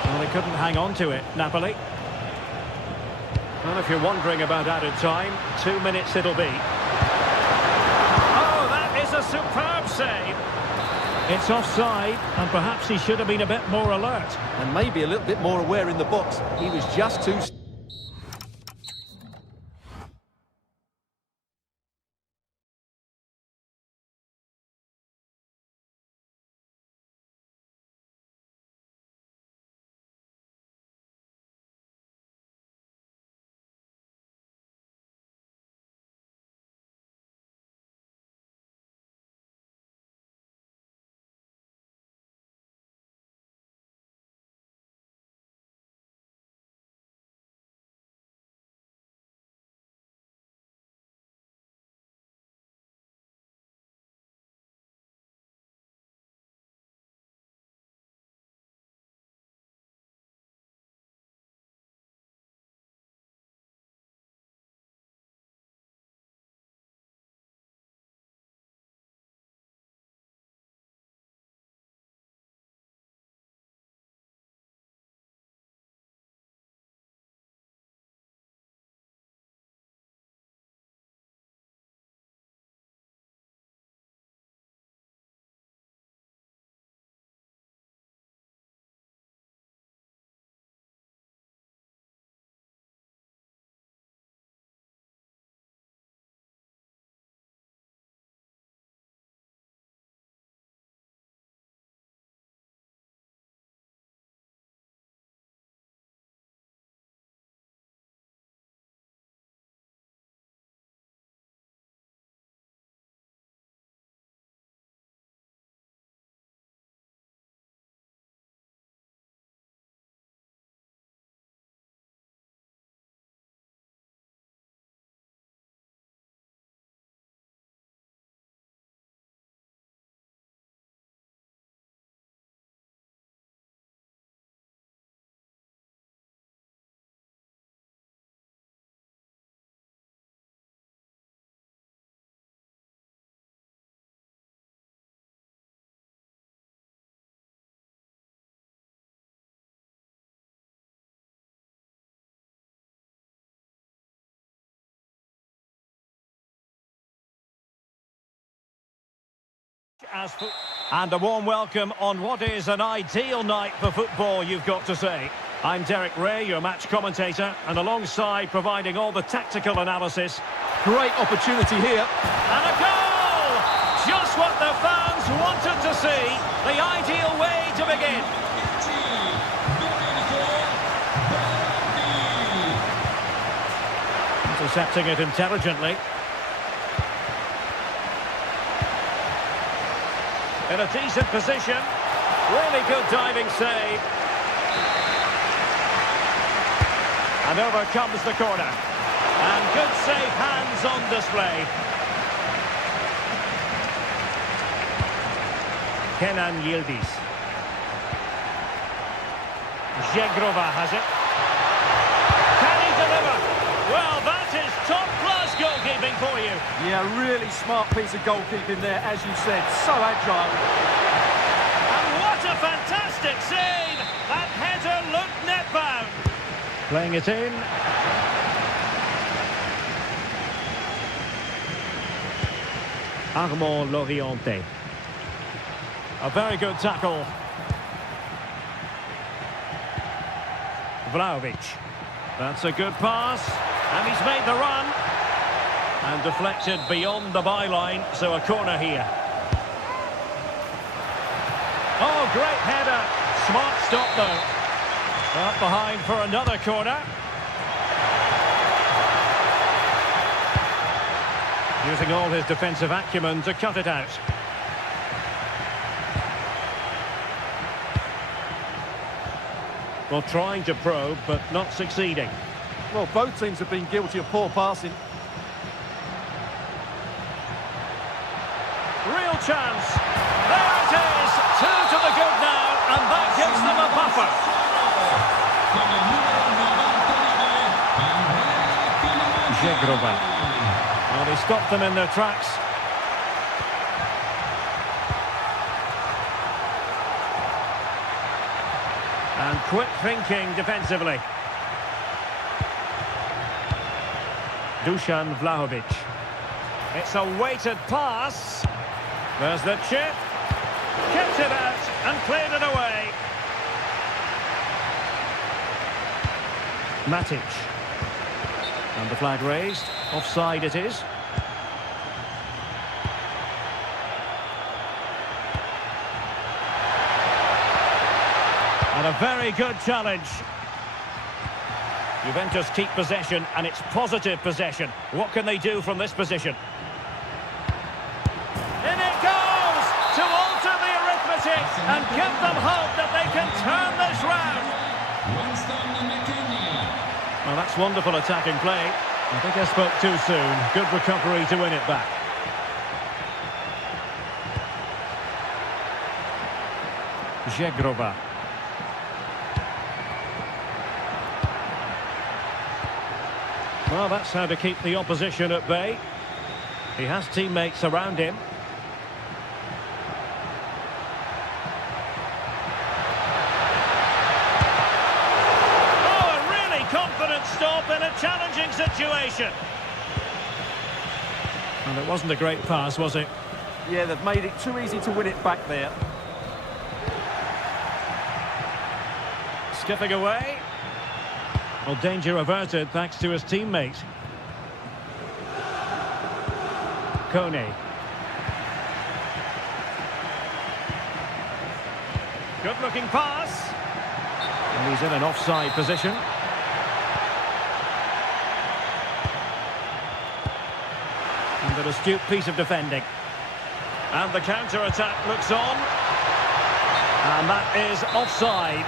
Well, they couldn't hang on to it, Napoli. Well, if you're wondering about added time, 2 minutes it'll be. Oh, that is a superb save. It's offside, and perhaps he should have been a bit more alert. And maybe a little bit more aware in the box. He was just too... as and a warm welcome on what is an ideal night for football, you've got to say. I'm Derek Ray, your match commentator, and alongside providing all the tactical analysis. Great opportunity here. And a goal! Just what the fans wanted to see. The ideal way to begin. Intercepting it intelligently. In a decent position. Really good diving save. And over comes the corner. And good safe hands on display. Kenan Yildiz. Zegrova has it. Can he deliver? Well, that is top-class goalkeeping for you. Yeah, really smart piece of goalkeeping there, as you said. So agile. And what a fantastic save! That header looked net-bound. Playing it in. Armand Loriente. A very good tackle. Vlahovic. That's a good pass. And he's made the run. And deflected beyond the byline, so a corner here. Oh, great header. Smart stop, though. Up behind for another corner. Using all his defensive acumen to cut it out. Well, trying to probe, but not succeeding. Well, both teams have been guilty of poor passing. Real chance. There it is. 2 to the good now, and that gives them a buffer. Zegrova. Well, he stopped them in their tracks. And quick thinking defensively. Dusan Vlahovic. It's a weighted pass. There's the chip. Kept it out and cleared it away. Matic. And the flag raised. Offside it is. And a very good challenge. Juventus keep possession, and it's positive possession. What can they do from this position? In it goes! To alter the arithmetic and give them hope that they can turn this round. Well, that's wonderful attacking play. I think I spoke too soon. Good recovery to win it back. Zegrova. Well, that's how to keep the opposition at bay. He has teammates around him. Oh, a really confident stop in a challenging situation. And it wasn't a great pass, was it? Yeah, they've made it too easy to win it back there. Skipping away. Well, danger averted thanks to his teammate. Kone. Good-looking pass. And he's in an offside position. And an astute piece of defending. And the counter-attack looks on. And that is offside.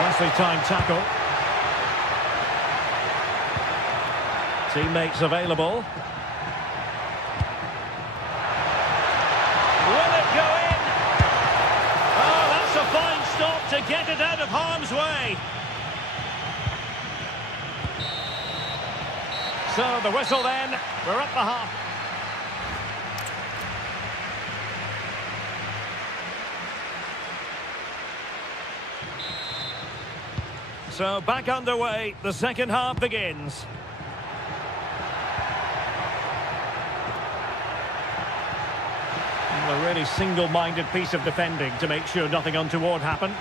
Nicely timed tackle. Teammates available. Will it go in? Oh, that's a fine stop to get it out of harm's way. So the whistle then. We're at the half. So back underway, the second half begins. Well, a really single-minded piece of defending to make sure nothing untoward happened.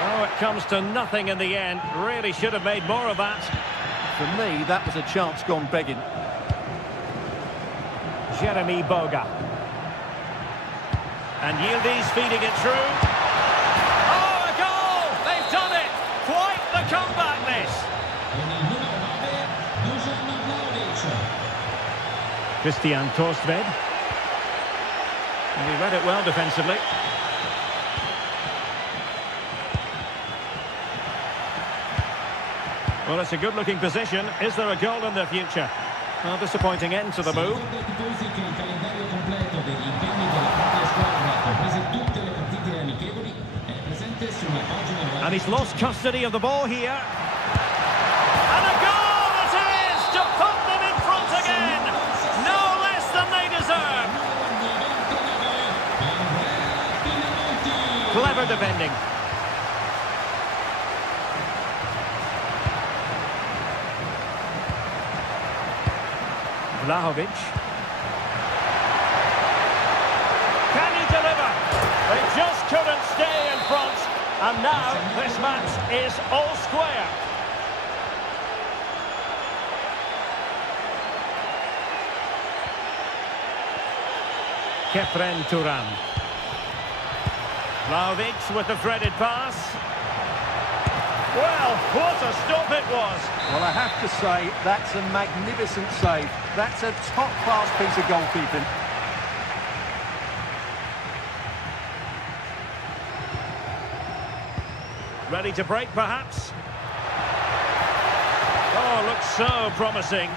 Oh, it comes to nothing in the end. Really should have made more of that. For me, that was a chance gone begging. Jeremy Boga. And Yildiz feeding it through. Oh, a goal! They've done it! Quite the comeback, this! Christian Torstved. And he read it well defensively. Well, it's a good-looking position. Is there a goal in the future? Well, disappointing end to the move. And he's lost custody of the ball here. And a goal it is to put them in front again. No less than they deserve. Clever defending. Vlahovic. Can he deliver? They just couldn't stay in front. And now this match is all square. Kefren Turan. Vlahovic with the threaded pass. Well, what a stop it was. Well, I have to say, that's a magnificent save. That's a top-class piece of goalkeeping. Ready to break, perhaps? Oh, looks so promising.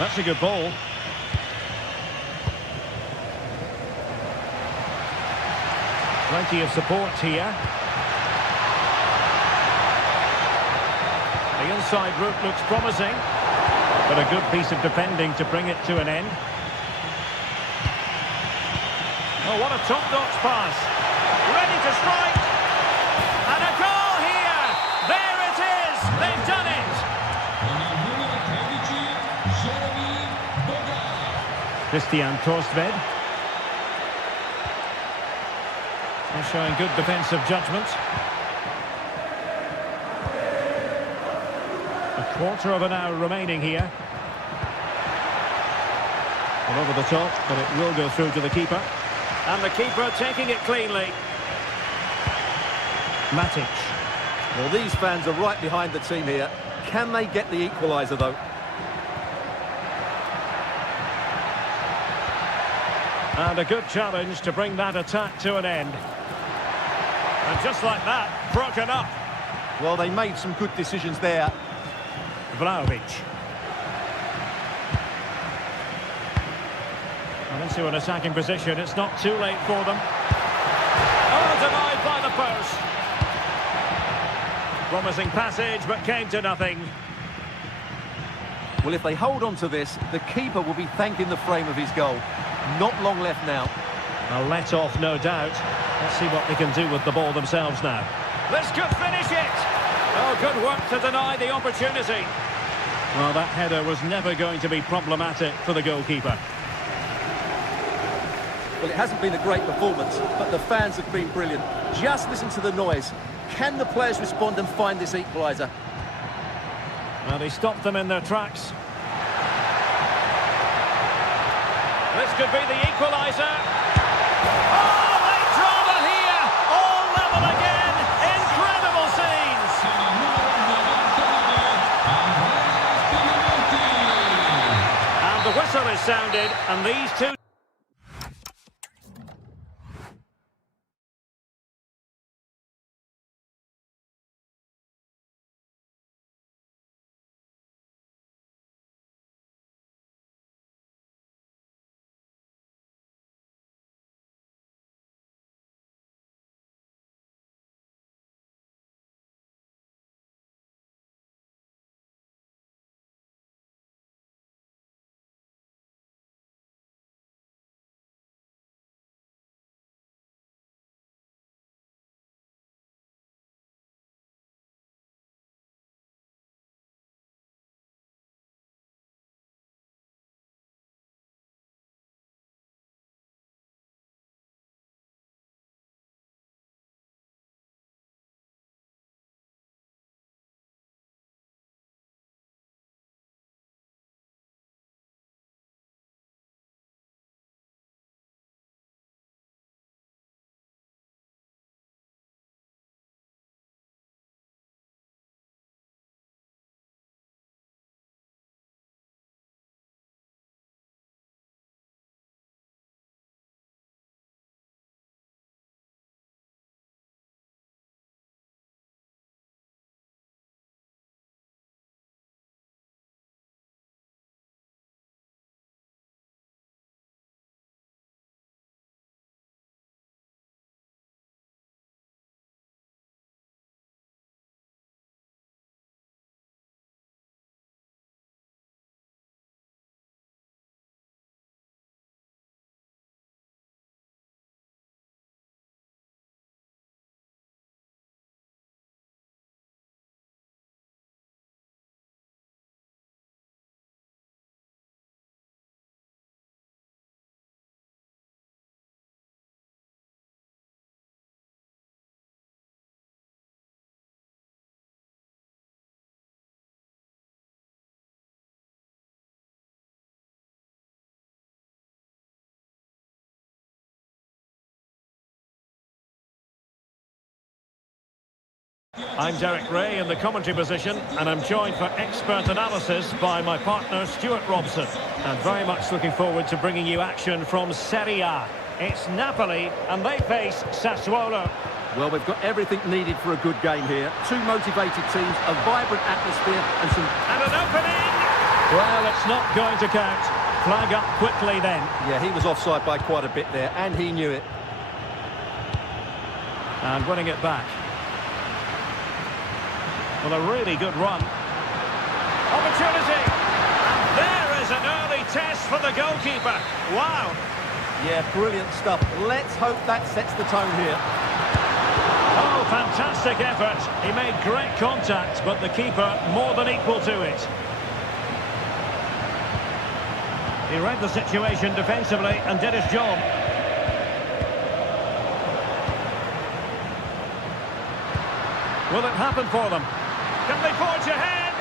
That's a good ball. Plenty of support here. The inside route looks promising, but a good piece of defending to bring it to an end. Oh, what a top-notch pass. Ready to strike. And a goal here. There it is. They've done it. Christian Torstved. They're showing good defensive judgment. A quarter of an hour remaining here. And over the top, but it will go through to the keeper. And the keeper taking it cleanly. Matic. Well, these fans are right behind the team here. Can they get the equaliser, though? And a good challenge to bring that attack to an end. And just like that, broken up. Well, they made some good decisions there. Vlahovic. Well, into an attacking position. It's not too late for them. Oh, denied by the post. Promising passage, but came to nothing. Well, if they hold on to this, the keeper will be thanking the frame of his goal. Not long left now. A let-off, no doubt. Let's see what they can do with the ball themselves now. This could finish it! Oh, good work to deny the opportunity. Well, that header was never going to be problematic for the goalkeeper. Well, it hasn't been a great performance, but the fans have been brilliant. Just listen to the noise. Can the players respond and find this equaliser? Well, they stopped them in their tracks. This could be the equaliser. Oh, they drama here! All level again! Incredible scenes! And the whistle is sounded, and these two... I'm Derek Ray in the commentary position, and I'm joined for expert analysis by my partner Stuart Robson. And very much looking forward to bringing you action from Serie A. It's Napoli, and they face Sassuolo. Well, we've got everything needed for a good game here. Two motivated teams, a vibrant atmosphere, and some... And an opening! Well, it's not going to count. Flag up quickly then. Yeah, he was offside by quite a bit there, and he knew it. And winning it back. Well, a really good run. Opportunity! And there is an early test for the goalkeeper. Wow! Yeah, brilliant stuff. Let's hope that sets the tone here. Oh, fantastic effort. He made great contact, but the keeper more than equal to it. He read the situation defensively and did his job. Will it happen for them? Can they forge ahead?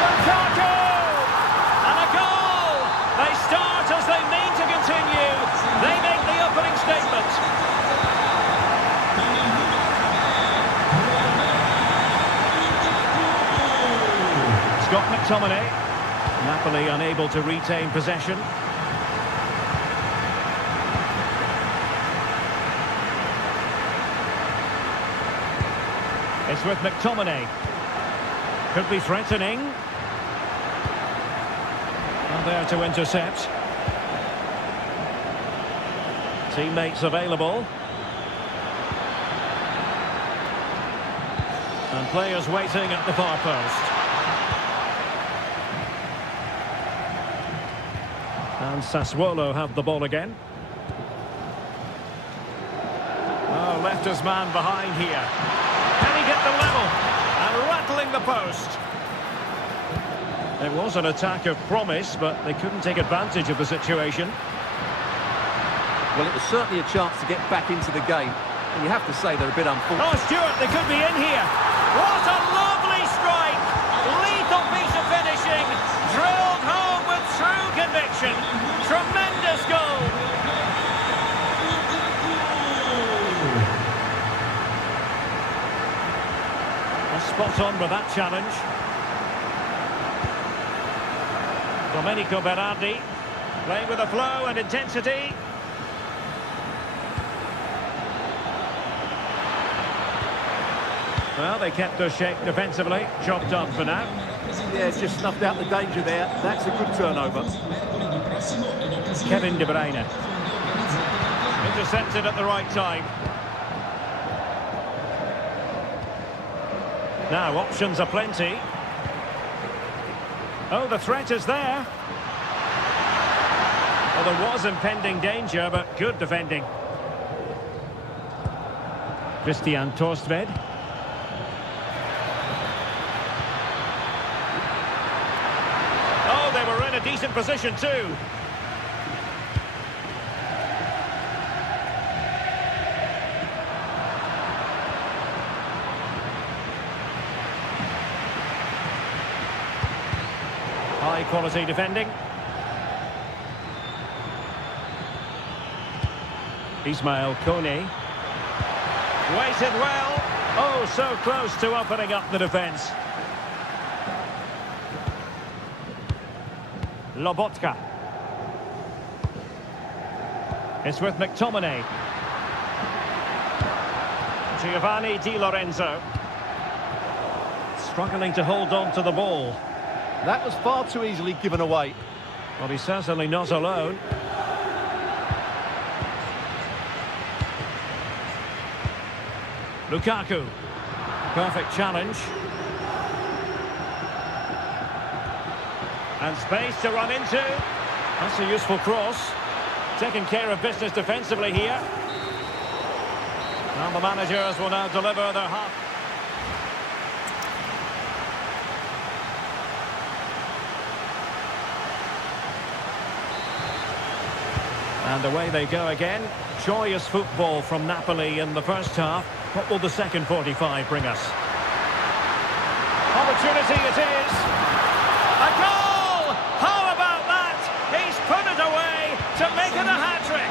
Lukaku! And a goal! They start as they mean to continue. They make the opening statement. Scott McTominay. Napoli unable to retain possession. It's with McTominay. Could be threatening. And there to intercept. Teammates available. And players waiting at the far post. And Sassuolo have the ball again. Oh, left his man behind here. Can he get the level? And rattling the post. It was an attack of promise, but they couldn't take advantage of the situation. Well, it was certainly a chance to get back into the game. And you have to say they're a bit unfortunate. Oh, Stuart, they could be in here. What a lovely strike! Lethal piece of finishing. Drilled home with true conviction. Tremendous goal. Spot on with that challenge. Domenico Berardi playing with a flow and intensity. Well, they kept their shape defensively. Job done for now. Yeah, just snuffed out the danger there. That's a good turnover. Kevin De Bruyne. Intercepted at the right time. Now, options are plenty. Oh, the threat is there. Well, there was impending danger, but good defending. Christian Torstved. Oh, they were in a decent position too. High quality defending. Ismail Kone. Waited well. Oh, so close to opening up the defence. Lobotka. It's with McTominay. Giovanni Di Lorenzo. Struggling to hold on to the ball. That was far too easily given away. Well, he's certainly not alone. Lukaku. Perfect challenge. And space to run into. That's a useful cross. Taking care of business defensively here. And the managers will now deliver their half. And away they go again. Joyous football from Napoli in the first half. What will the second 45 bring us? Opportunity it is. A goal! How about that? He's put it away to make it a hat-trick.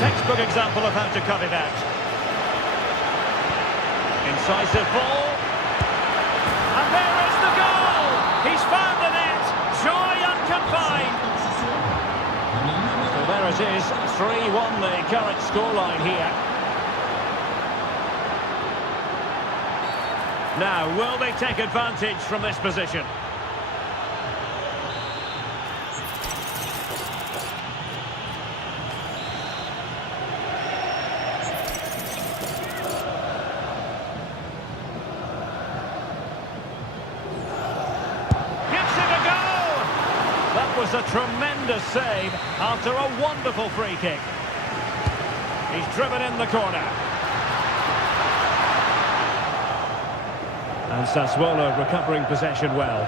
Textbook example of how to cut it out. Incisive ball. And there is the goal! He's found the net! Joy unconfined! So there it is, 3-1 the current scoreline here. Now, will they take advantage from this position? Was a tremendous save after a wonderful free kick. He's driven in the corner. And Sassuolo recovering possession well.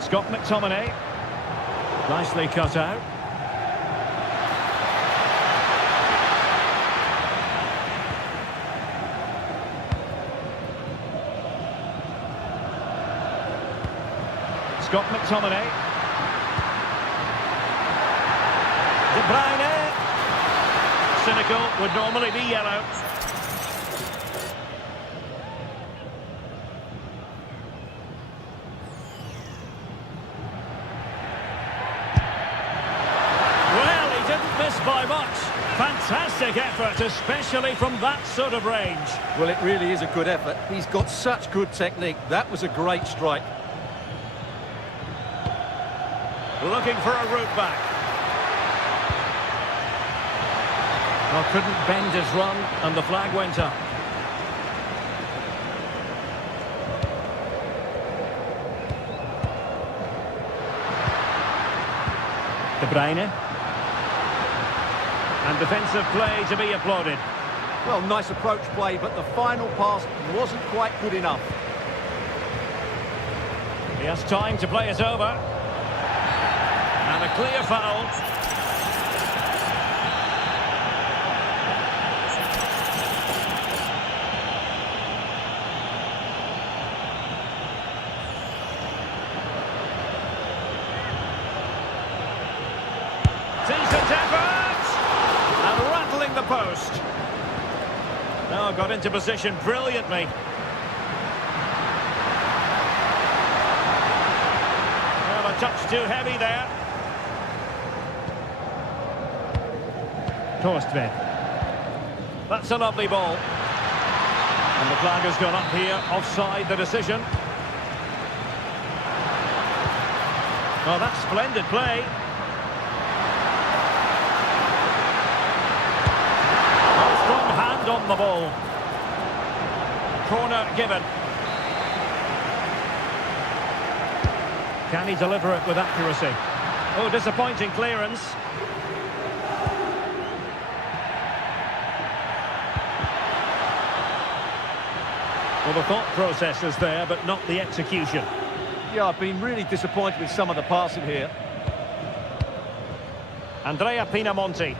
Scott McTominay. Nicely cut out. Scott McTominay. De Bruyne. Cynical, would normally be yellow. Well, he didn't miss by much. Fantastic effort, especially from that sort of range. Well, it really is a good effort. He's got such good technique. That was a great strike. Looking for a route back. Well, couldn't bend his run, and the flag went up. De Bruyne. And defensive play to be applauded. Well, nice approach play, but the final pass wasn't quite good enough. He has time to play it over. And a clear foul. Decent effort! And rattling the post. Now got into position brilliantly. Well, a touch too heavy there. Torstvedt. That's a lovely ball. And the flag has gone up here, offside the decision. Oh, that's splendid play. Oh, strong hand on the ball. Corner given. Can he deliver it with accuracy? Oh, disappointing clearance. Well, the thought process is there, but not the execution. Yeah, I've been really disappointed with some of the passing here. Andrea Pinamonti.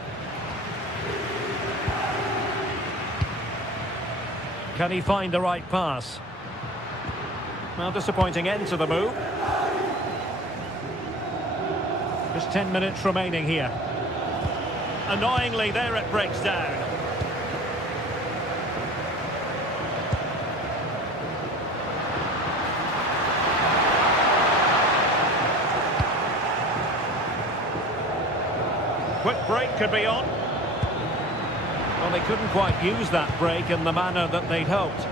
Can he find the right pass? Well, disappointing end to the move. Just 10 minutes remaining here. Annoyingly, there it breaks down. Quick break could be on. Well, they couldn't quite use that break in the manner that they'd hoped.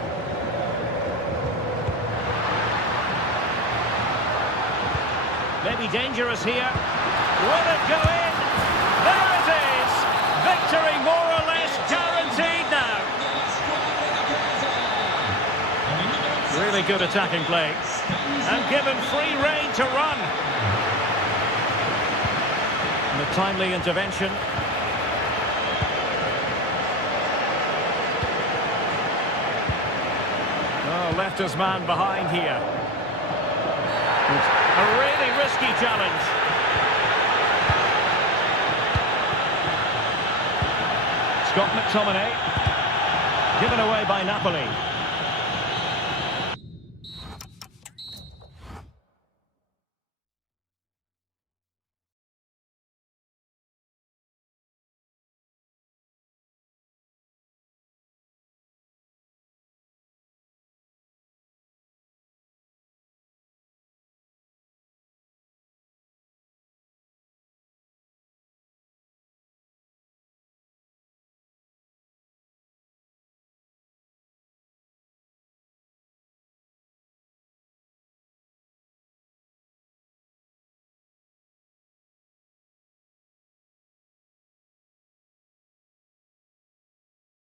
Maybe dangerous here. Will it go in? There it is! Victory more or less guaranteed now. Really good attacking play. And given free rein to run. And a timely intervention. Oh, left his man behind here. A really risky challenge. Scott McTominay. Given away by Napoli.